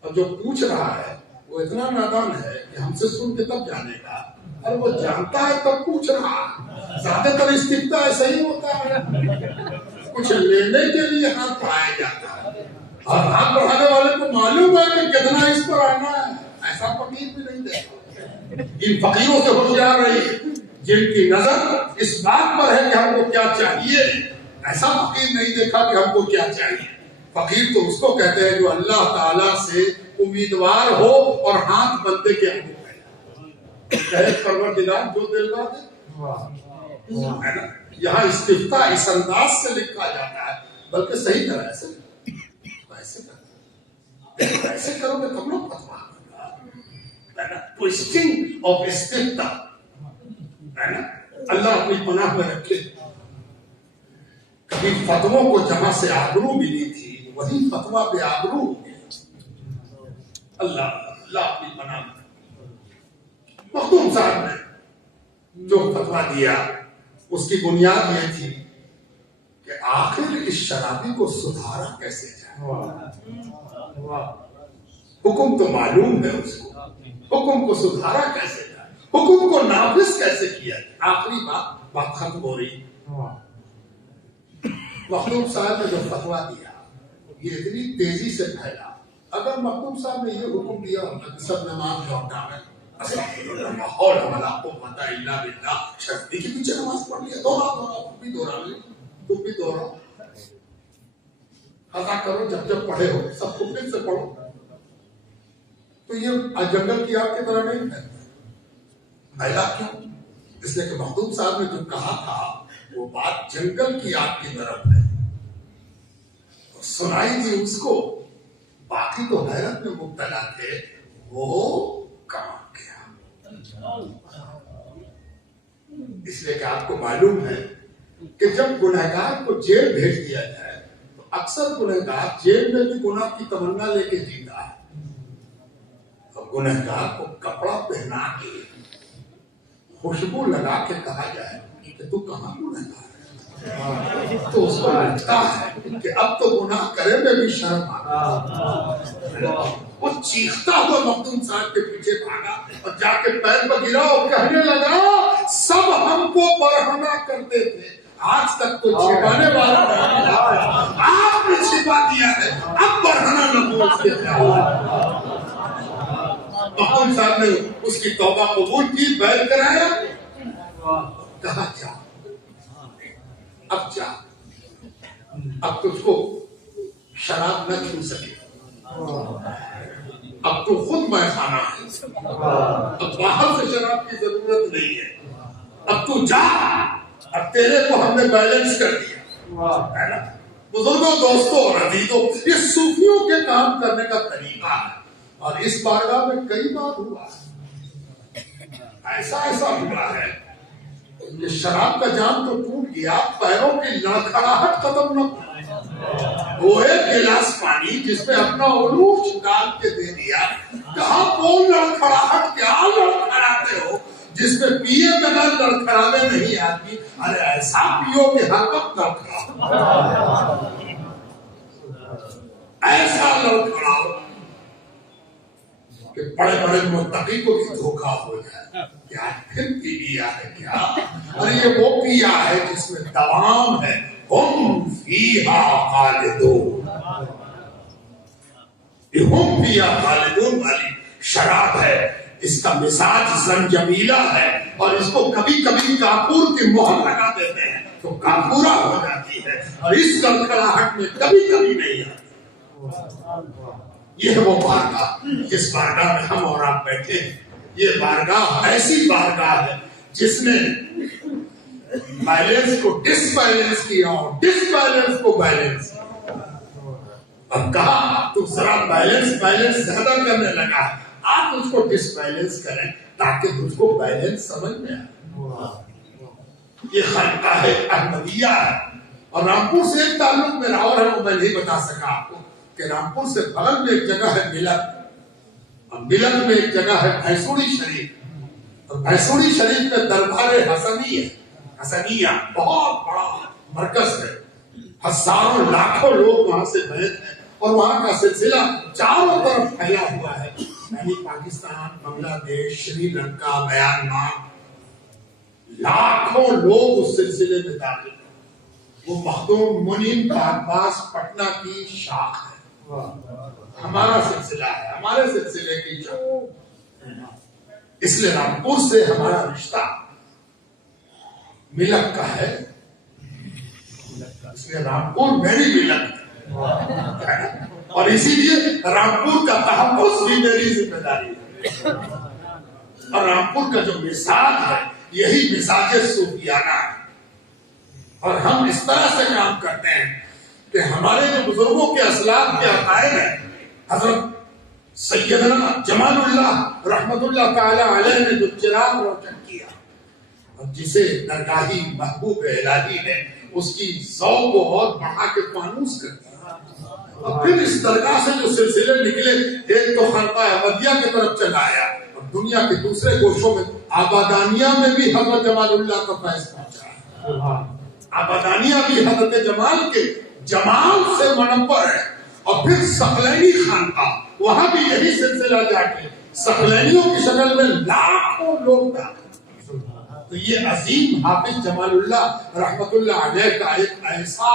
اور جو پوچھ رہا ہے وہ اتنا نادان ہے کہ ہم سے سن کے تب جانے گا، اور وہ جانتا ہے تب پوچھ رہا. زیادہ تر استفتاء ایسا ہی ہوتا ہے، کچھ لینے کے لیے ہاتھ بڑھایا جاتا ہے اور ہاتھ بڑھانے والے کو معلوم ہے کہ کتنا اس پر آنا ہے. ایسا فقیر بھی نہیں دیکھا. ان فقیروں سے ہوشیار رہیے جن کی نظر اس بات پر ہے کہ ہم کو کیا چاہیے. ایسا فقیر نہیں دیکھا کہ ہم کو کیا چاہیے. فقیر تو اس کو کہتے ہیں جو اللہ تعالیٰ سے امیدوار ہو اور ہاتھ بندے کے آگے پھیلا. پروردگار جو دلوا دے. یہاں استفتاء اس انداز سے لکھا جاتا ہے، بلکہ صحیح طرح سے ایسے کرو گے تم لوگ فتوا ٹوئسٹنگ آف استفتاء ہے نا. اللہ اپنی پناہ میں رکھے. کبھی فتووں کو جہاں سے آبرو ملی تھی وہی فتوا بے آبرو ہو گیا. اللہ اپنی پناہ میں. مخدوم صاحب نے جو فتوا دیا اس کی بنیاد یہ تھی کہ آخر اس شرابی کو سدھارا کیسے جائے. حکم تو معلوم ہے اس کو، حکم کو سدھارا کیسے جائے، حکم کو نافذ کیسے کیا جائے. آخری بات ختم ہو رہی. مخدوم صاحب نے جو فتوا دیا یہ اتنی تیزی سے پھیلا. اگر مخدوم صاحب نے یہ حکم دیا ہوتا کہ سب نماز لوٹا ہے، ماحول ہمارا قوت الا باللہ، شرطی کے پیچھے نماز پڑھ لیا، دوہرا تم بھی دوہرا قضا کرو جب پڑھے ہو سب کو پھر سے پڑھو. تو یہ جنگل کی آگ کی طرح نہیں پھیلا. کیوں؟ اس لیے کہ مخدوم صاحب نے جو کہا تھا وہ بات جنگل کی آگ کی طرف ہے. سنائی دی اس کو. باقی تو حیرت میں مبتلا تھے وہ کہاں گیا. اس لیے کہ آپ کو معلوم ہے کہ جب گنہگار کو جیل بھیج دیا جائے تو اکثر گنہگار جیل میں بھی گناہ کی تمنا لے کے جیتا ہے. اور گنہگار کو کپڑا پہنا کے خوشبو لگا کے کہا جائے کہ تو کہاں گنہگار ہے تو اس کو لگتا ہے کہ اب تو گناہ کرے میں بھی شرم آ. وہ چیختا ہوا مخدوم صاحب کے پیچھے بھاگا اور جا کے پیر پر گرا اور کہنے لگا سب ہم کو برہنہ کرتے تھے، آج تک تو چھپانے والا نہیں ملا، آپ نے چھپا دیا ہے، اب برہنہ نہ بول کے جاؤ. مخدوم صاحب نے اس کی توبہ قبول کی، بیعت کرایا، کہا جا اب جا، اب تجھ کو شراب نہ چھو سکے، اب تو خود میں خانہ ہے، اب باہر سے شراب کی ضرورت نہیں ہے، اب تو جا، اب تیرے کو ہم نے بیلنس کر دیا. بزرگوں، دوستوں اور عزیزوں، یہ صوفیوں کے کام کرنے کا طریقہ ہے اور اس بارگاہ میں کئی بار ہوا ہے. ایسا ہوا ہے کہ شراب کا جام تو ٹوٹ گیا، پیروں کی لڑکھڑاہٹ ختم نہ ہوئی. وہ ایک گلاس پانی جس میں اپنا علوف ڈال کے دے دیا، کہاں کون لڑکھڑاہٹ کیا لڑکھڑاتے ہو جس میں پیے بغیر لڑکھڑاوے نہیں آتی. ارے ایسا پیو کہ ہر وقت لڑکھڑاؤ، ایسا لڑکھڑاؤ کہ بڑے بڑے متقی کو بھی دھوکہ ہو جائے کہ آج پھر پی لیا ہے کیا. اور یہ وہ پیا ہے جس میں دوام ہے، ہم فیہا خالدون. ہم فیہا خالدون والی شراب ہے، اس کا مزاج زنجبیلا ہے، اور اس کو کبھی کبھی کافور کی مہر لگا دیتے ہیں تو کافورا ہو جاتی ہے، اور اس کڑکڑاہٹ میں کبھی کبھی نہیں آتی۔ یہ وہ بارگاہ جس بارگاہ میں ہم اور آپ بیٹھے ہیں، یہ بارگاہ ایسی بارگاہ ہے جس نے بیلنس کو ڈس بیلنس کیا اور ڈس بیلنس کو بیلنس کیا، اور کہا تو ذرا بیلنس زیادہ کرنے لگا، آپ اس کو ڈس بیلنس کریں تاکہ اس کو بیلنس سمجھ میں آئے۔ یہ خانقاہ احمدیہ ہے، اور رامپور سے ایک تعلق میرا اور ہے وہ میں نہیں بتا سکا آپ کو کہ رامپور سے بغل میں ایک جگہ ہے ملت، اور ملت میں ایک جگہ ہے بھینسوڑی شریف، اور بھینسوڑی شریف میں دربار حسنی ہے، حسنیہ بہت بڑا مرکز ہے، ہزاروں لاکھوں لوگ وہاں سے بیٹھ ہیں، اور وہاں کا سلسلہ چاروں طرف پھیلا ہوا ہے، یعنی پاکستان، بنگلہ دیش، سری لنکا، میانمار، لاکھوں لوگ اس سلسلے میں داخل ہیں۔ وہ مخدوم منیم عباس پٹنہ کی شاخ ہے، ہمارا سلسلہ ہے، ہمارے سلسلے کی شاخ، اس لیے رامپور سے ہمارا رشتہ ملک کا ہے، اس لیے رامپور میری ملک ہے، اور اسی لیے رامپور کا تحفظ بھی میری ذمہ داری ہے، اور رامپور کا جو مزاج ہے یہی مزاج صوفیانہ ہے، اور ہم اس طرح سے کام کرتے ہیں کہ ہمارے جو بزرگوں کے اسلاف کے عقائد ہیں، حضرت سیدنا جمال اللہ رحمت اللہ تعالی علیہ نے جو چراغ روشن کیا، اور جسے درگاہی محبوب الہی نے اس کی ذوق کو اور بڑھا کے فانوس کر دیا، اور پھر اس درگاہ سے جو سلسلے نکلے، ایک تو خانقاہ احمدیہ کی طرف چلا آیا، اور دنیا کے دوسرے گوشوں میں آبادانیہ میں بھی حضرت جمال اللہ کا فیض پہنچا ہے، آبادانیہ بھی حضرت جمال کے جمال سے منور ہے، اور پھر ثقلینی خانقاہ، وہاں بھی یہی سلسلہ جا کے ثقلینیوں کی شکل میں لاکھوں لوگ داخل۔ تو یہ عظیم حافظ جمال اللہ رحمت اللہ علیہ کا ایک ایسا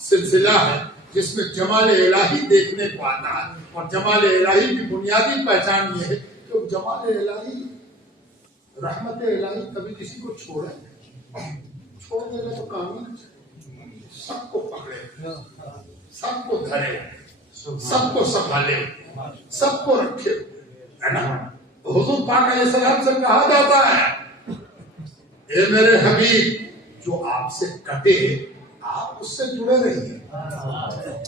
سلسلہ ہے جس میں جمال الہی دیکھنے کو آتا ہے، اور جمال الہی کی بنیادی پہچان یہ ہے کہ جمال الہی، رحمت الہی کبھی کسی کو چھوڑے، چھوڑ دے گا تو کام ہی نہیں، سب کو پکڑے، سب کو دھرے، سب کو سنبھالے، سب کو رکھے، ہے نا؟ حضور پاک علیہ السلام سے کہا جاتا ہے، اے میرے حبیب، جو آپ سے کٹے آپ اس سے جڑے رہیے،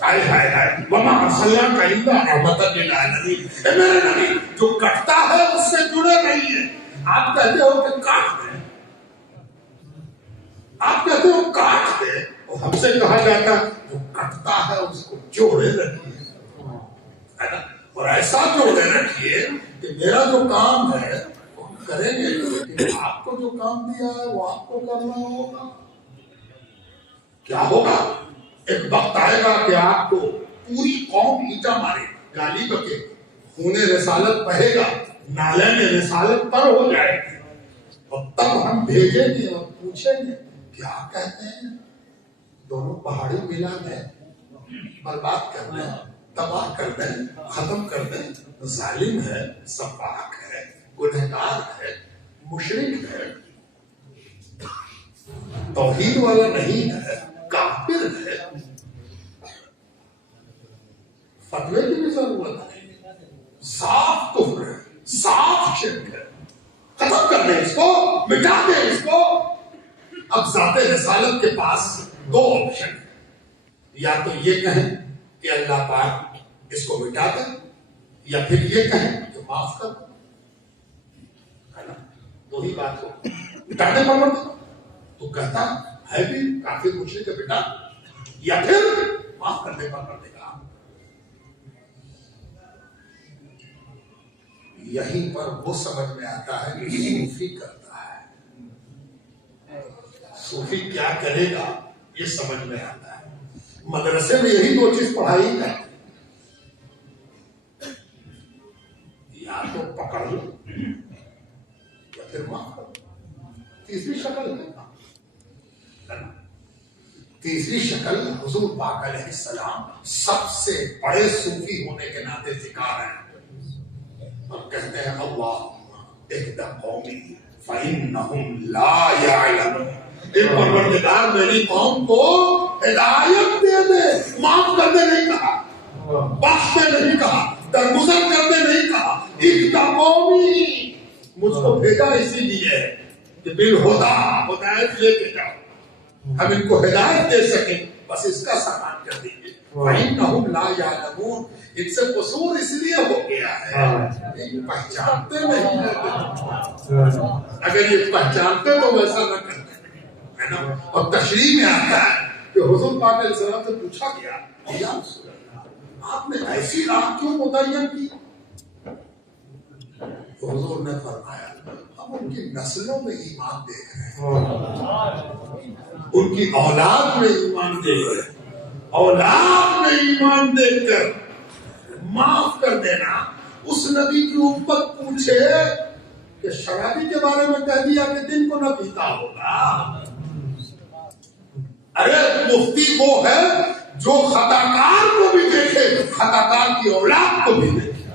ہائے ہائے ہائے، وما ارسلناک الا رحمۃ للعالمین، اے میرے نبی جو کٹتا ہے اس سے جڑے رہیے۔ آپ کہتے ہو کہ کاٹ دیں، آپ کہتے ہو کاٹ دے، اور ہم سے کہا جاتا جو کٹتا ہے اس کو جوڑے رکھیے، ہے نا؟ اور ایسا جوڑے رکھیے کہ میرا جو کام ہے وہ ہم کریں گے، لیکن آپ کو جو کام دیا ہے وہ آپ کو کرنا ہوگا۔ کیا ہوگا؟ ایک وقت آئے گا کہ آپ کو پوری قوم اینٹا مارے، گالی بکے، خون رسالت بہے گا، نالے میں رسالت پر ہو جائے گی، اور تب ہم بھیجیں گے اور پوچھیں گے کیا کہتے ہیں؟ دونوں پہاڑی ملا دیں، برباد کر دیں، تباہ کر دیں، ختم کر دیں، ظالم ہے، سفاک ہے، گنہگار ہے، مشرک ہے، توحید والا نہیں ہے، کافر ہے، فتوے کی بھی ضرورت ہے، صاف کفر ہے، صاف شرک ہے، ختم کر دیں اس کو، مٹا دیں اس کو۔ اب ذات رسالت کے پاس دو آپشن ہیں، یا تو یہ کہیں کہ اللہ پاک اس کو مٹا دے، یا پھر یہ کہیں کہ معاف کر دے، ہے نا؟ دو ہی بات ہو، مٹا دے پروردگار تو کہتا ہے بھی کافر مشرک ہے بیٹا، یا پھر معاف کر دے پروردگار۔ یہیں پر وہ سمجھ میں آتا ہے کہ صوفی کرتا ہے، صوفی کیا کرے گا یہ سمجھ میں آتا ہے۔ مدرسے میں یہی دو چیز پڑھائی ہے، یا تو پکڑ لو یا پھر معاف کرو، تیسری شکل ہے۔ تیسری شکل حضور پاک علیہ السلام سب سے بڑے صوفی ہونے کے ناطے سکھا رہے ہیں اور کہتے ہیں اللہم اہد قومی فإنہم لا یعلمون، اے پروردگار میری قوم کو ہدایت دے دے، معاف کرنے نہیں کہا، بخشنے نہیں کہا، درگزر کرنے نہیں کہا، اہد قومی، مجھ کو بھیجا اسی لیے کہ بالہدیٰ، ہدایت لے کے جاؤ، ہم ان کو ہدایت دے سکیں، بس اس کا سامان کر دیجیے۔ فَإِنَّهُمْ لَا يَعْلَمُونَ، ان سے قصور اس لیے ہو گیا ہے پہچانتے نہیں ہیں، اگر یہ پہچانتے تو ویسا نہ کرتے ہے نا۔ اور تشریح میں آتا ہے کہ حضور پاک علیہ السلام سے پوچھا گیا یا رسول اللہ آپ نے ایسی راہ کیوں متعین کی؟ تو حضور نے فرمایا ہم ان کی نسلوں میں ایمان دیکھ رہے ہیں، ان کی اولاد میں ایمان دیکھ رہے ہیں، اولاد میں ایمان دیکھ کر معاف کر دینا۔ اس نبی کی امت پوچھے کہ شرابی کے بارے میں کہہ دیا کہ دن کو نہ پیتا ہوگا، ارے مفتی وہ ہے جو خطاکار کو بھی دیکھے، خطاکار کی اولاد کو بھی دیکھے،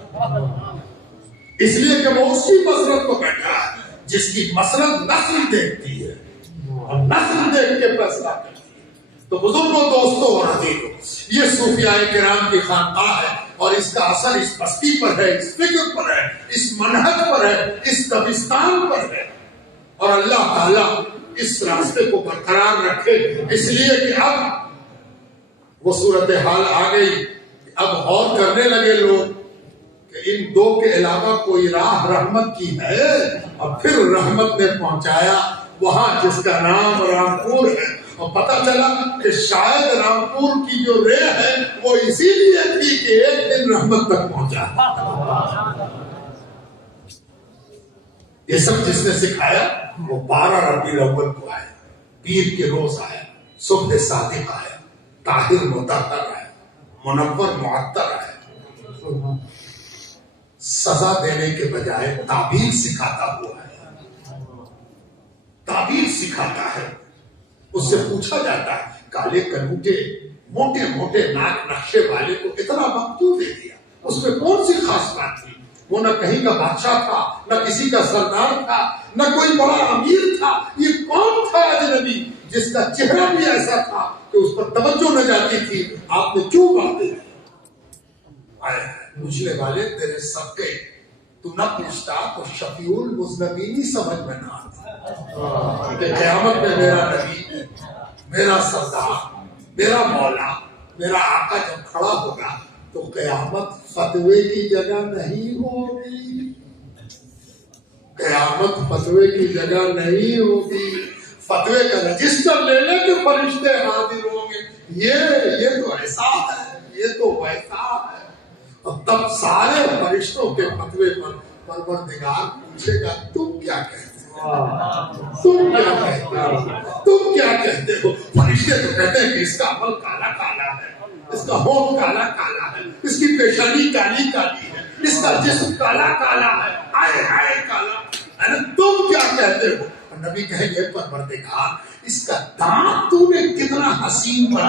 اس لیے کہ وہ اسی مسرت کو بیٹھا ہے جس کی مسرت نسل دیکھتی ہے اور نسل دیکھ کے فیصلہ کرتی ہے۔ تو بزرگوں، دوستوں اور عزیزوں، یہ صوفیاء کرام کی خانقاہ ہے اور اس کا اثر اس بستی پر ہے، اس فکر پر ہے، اس منہج پر ہے، اس قبرستان پر ہے، اور اللہ تعالیٰ اس راستے کو برقرار رکھے۔ اس لیے کہ اب وہ صورتحال آ گئی، اب غور کرنے لگے لوگ کہ ان دو کے علاوہ کوئی راہ رحمت کی ہے، اور پھر رحمت نے پہنچایا وہاں جس کا نام رامپور ہے، اور پتہ چلا کہ شاید رامپور کی جو رے ہے وہ اسی لیے تھی کہ ایک دن رحمت تک پہنچا۔ یہ سب جس نے سکھایا وہ 12 ربیع الاول کو آیا، پیر کے روز آیا، صبح صادق آیا، طاہر مطہر آیا، منور معطر آیا، سزا دینے کے بجائے تعبیر سکھاتا ہوا ہے، تعبیر سکھاتا ہے۔ اس سے پوچھا جاتا ہے کالے کنوٹے موٹے موٹے ناک نقشے والے کو اتنا وقت کیوں دے دیا؟ اس میں کون سی خاص بات تھی؟ وہ نہ کہیں کا بادشاہ تھا، نہ کسی کا سردار تھا، نہ کوئی بڑا امیر تھا، یہ کون تھا اجنبی جس کا چہرہ بھی ایسا تھا کہ اس پر توجہ نہ جاتی تھی؟ آپ نے کیوں باتیں کی؟ پوچھنے والے تیرے صدقے تو نہ پوچھتا تو شفیع المذنبین سمجھ میں نہ آتا کہ قیامت میں میرا نبی، میرا سردار، میرا مولا، میرا آقا جب کھڑا ہوگا تو قیامت فتوے کی جگہ نہیں ہوگی، قیامت فتوے کی جگہ نہیں ہوگی، فتوے کا رجسٹر لے لے کے فرشتے حاضر ہوں گے، یہ تو ایسا ہے، یہ تو ویسا ہے، اور تب سارے فرشتوں کے فتوے پر پروردگار پوچھے گا تم کیا کہتے ہو، تم کیا کہتے ہو، تم کیا کہتے ہو؟ فرشتے تو کہتے ہیں کہ اس کا عمل کالا کالا ہے، اس کا ہونٹ کالا کالا ہے، اس کی پیشانی کالی کالی ہے، اس کا جسم کالا کالا ہے، ہائے ہائے کالا ہے، تم کیا کہتے ہو؟ اور نبی کہیں گے پروردگار اس کا دانت تو نے کتنا حسین بنا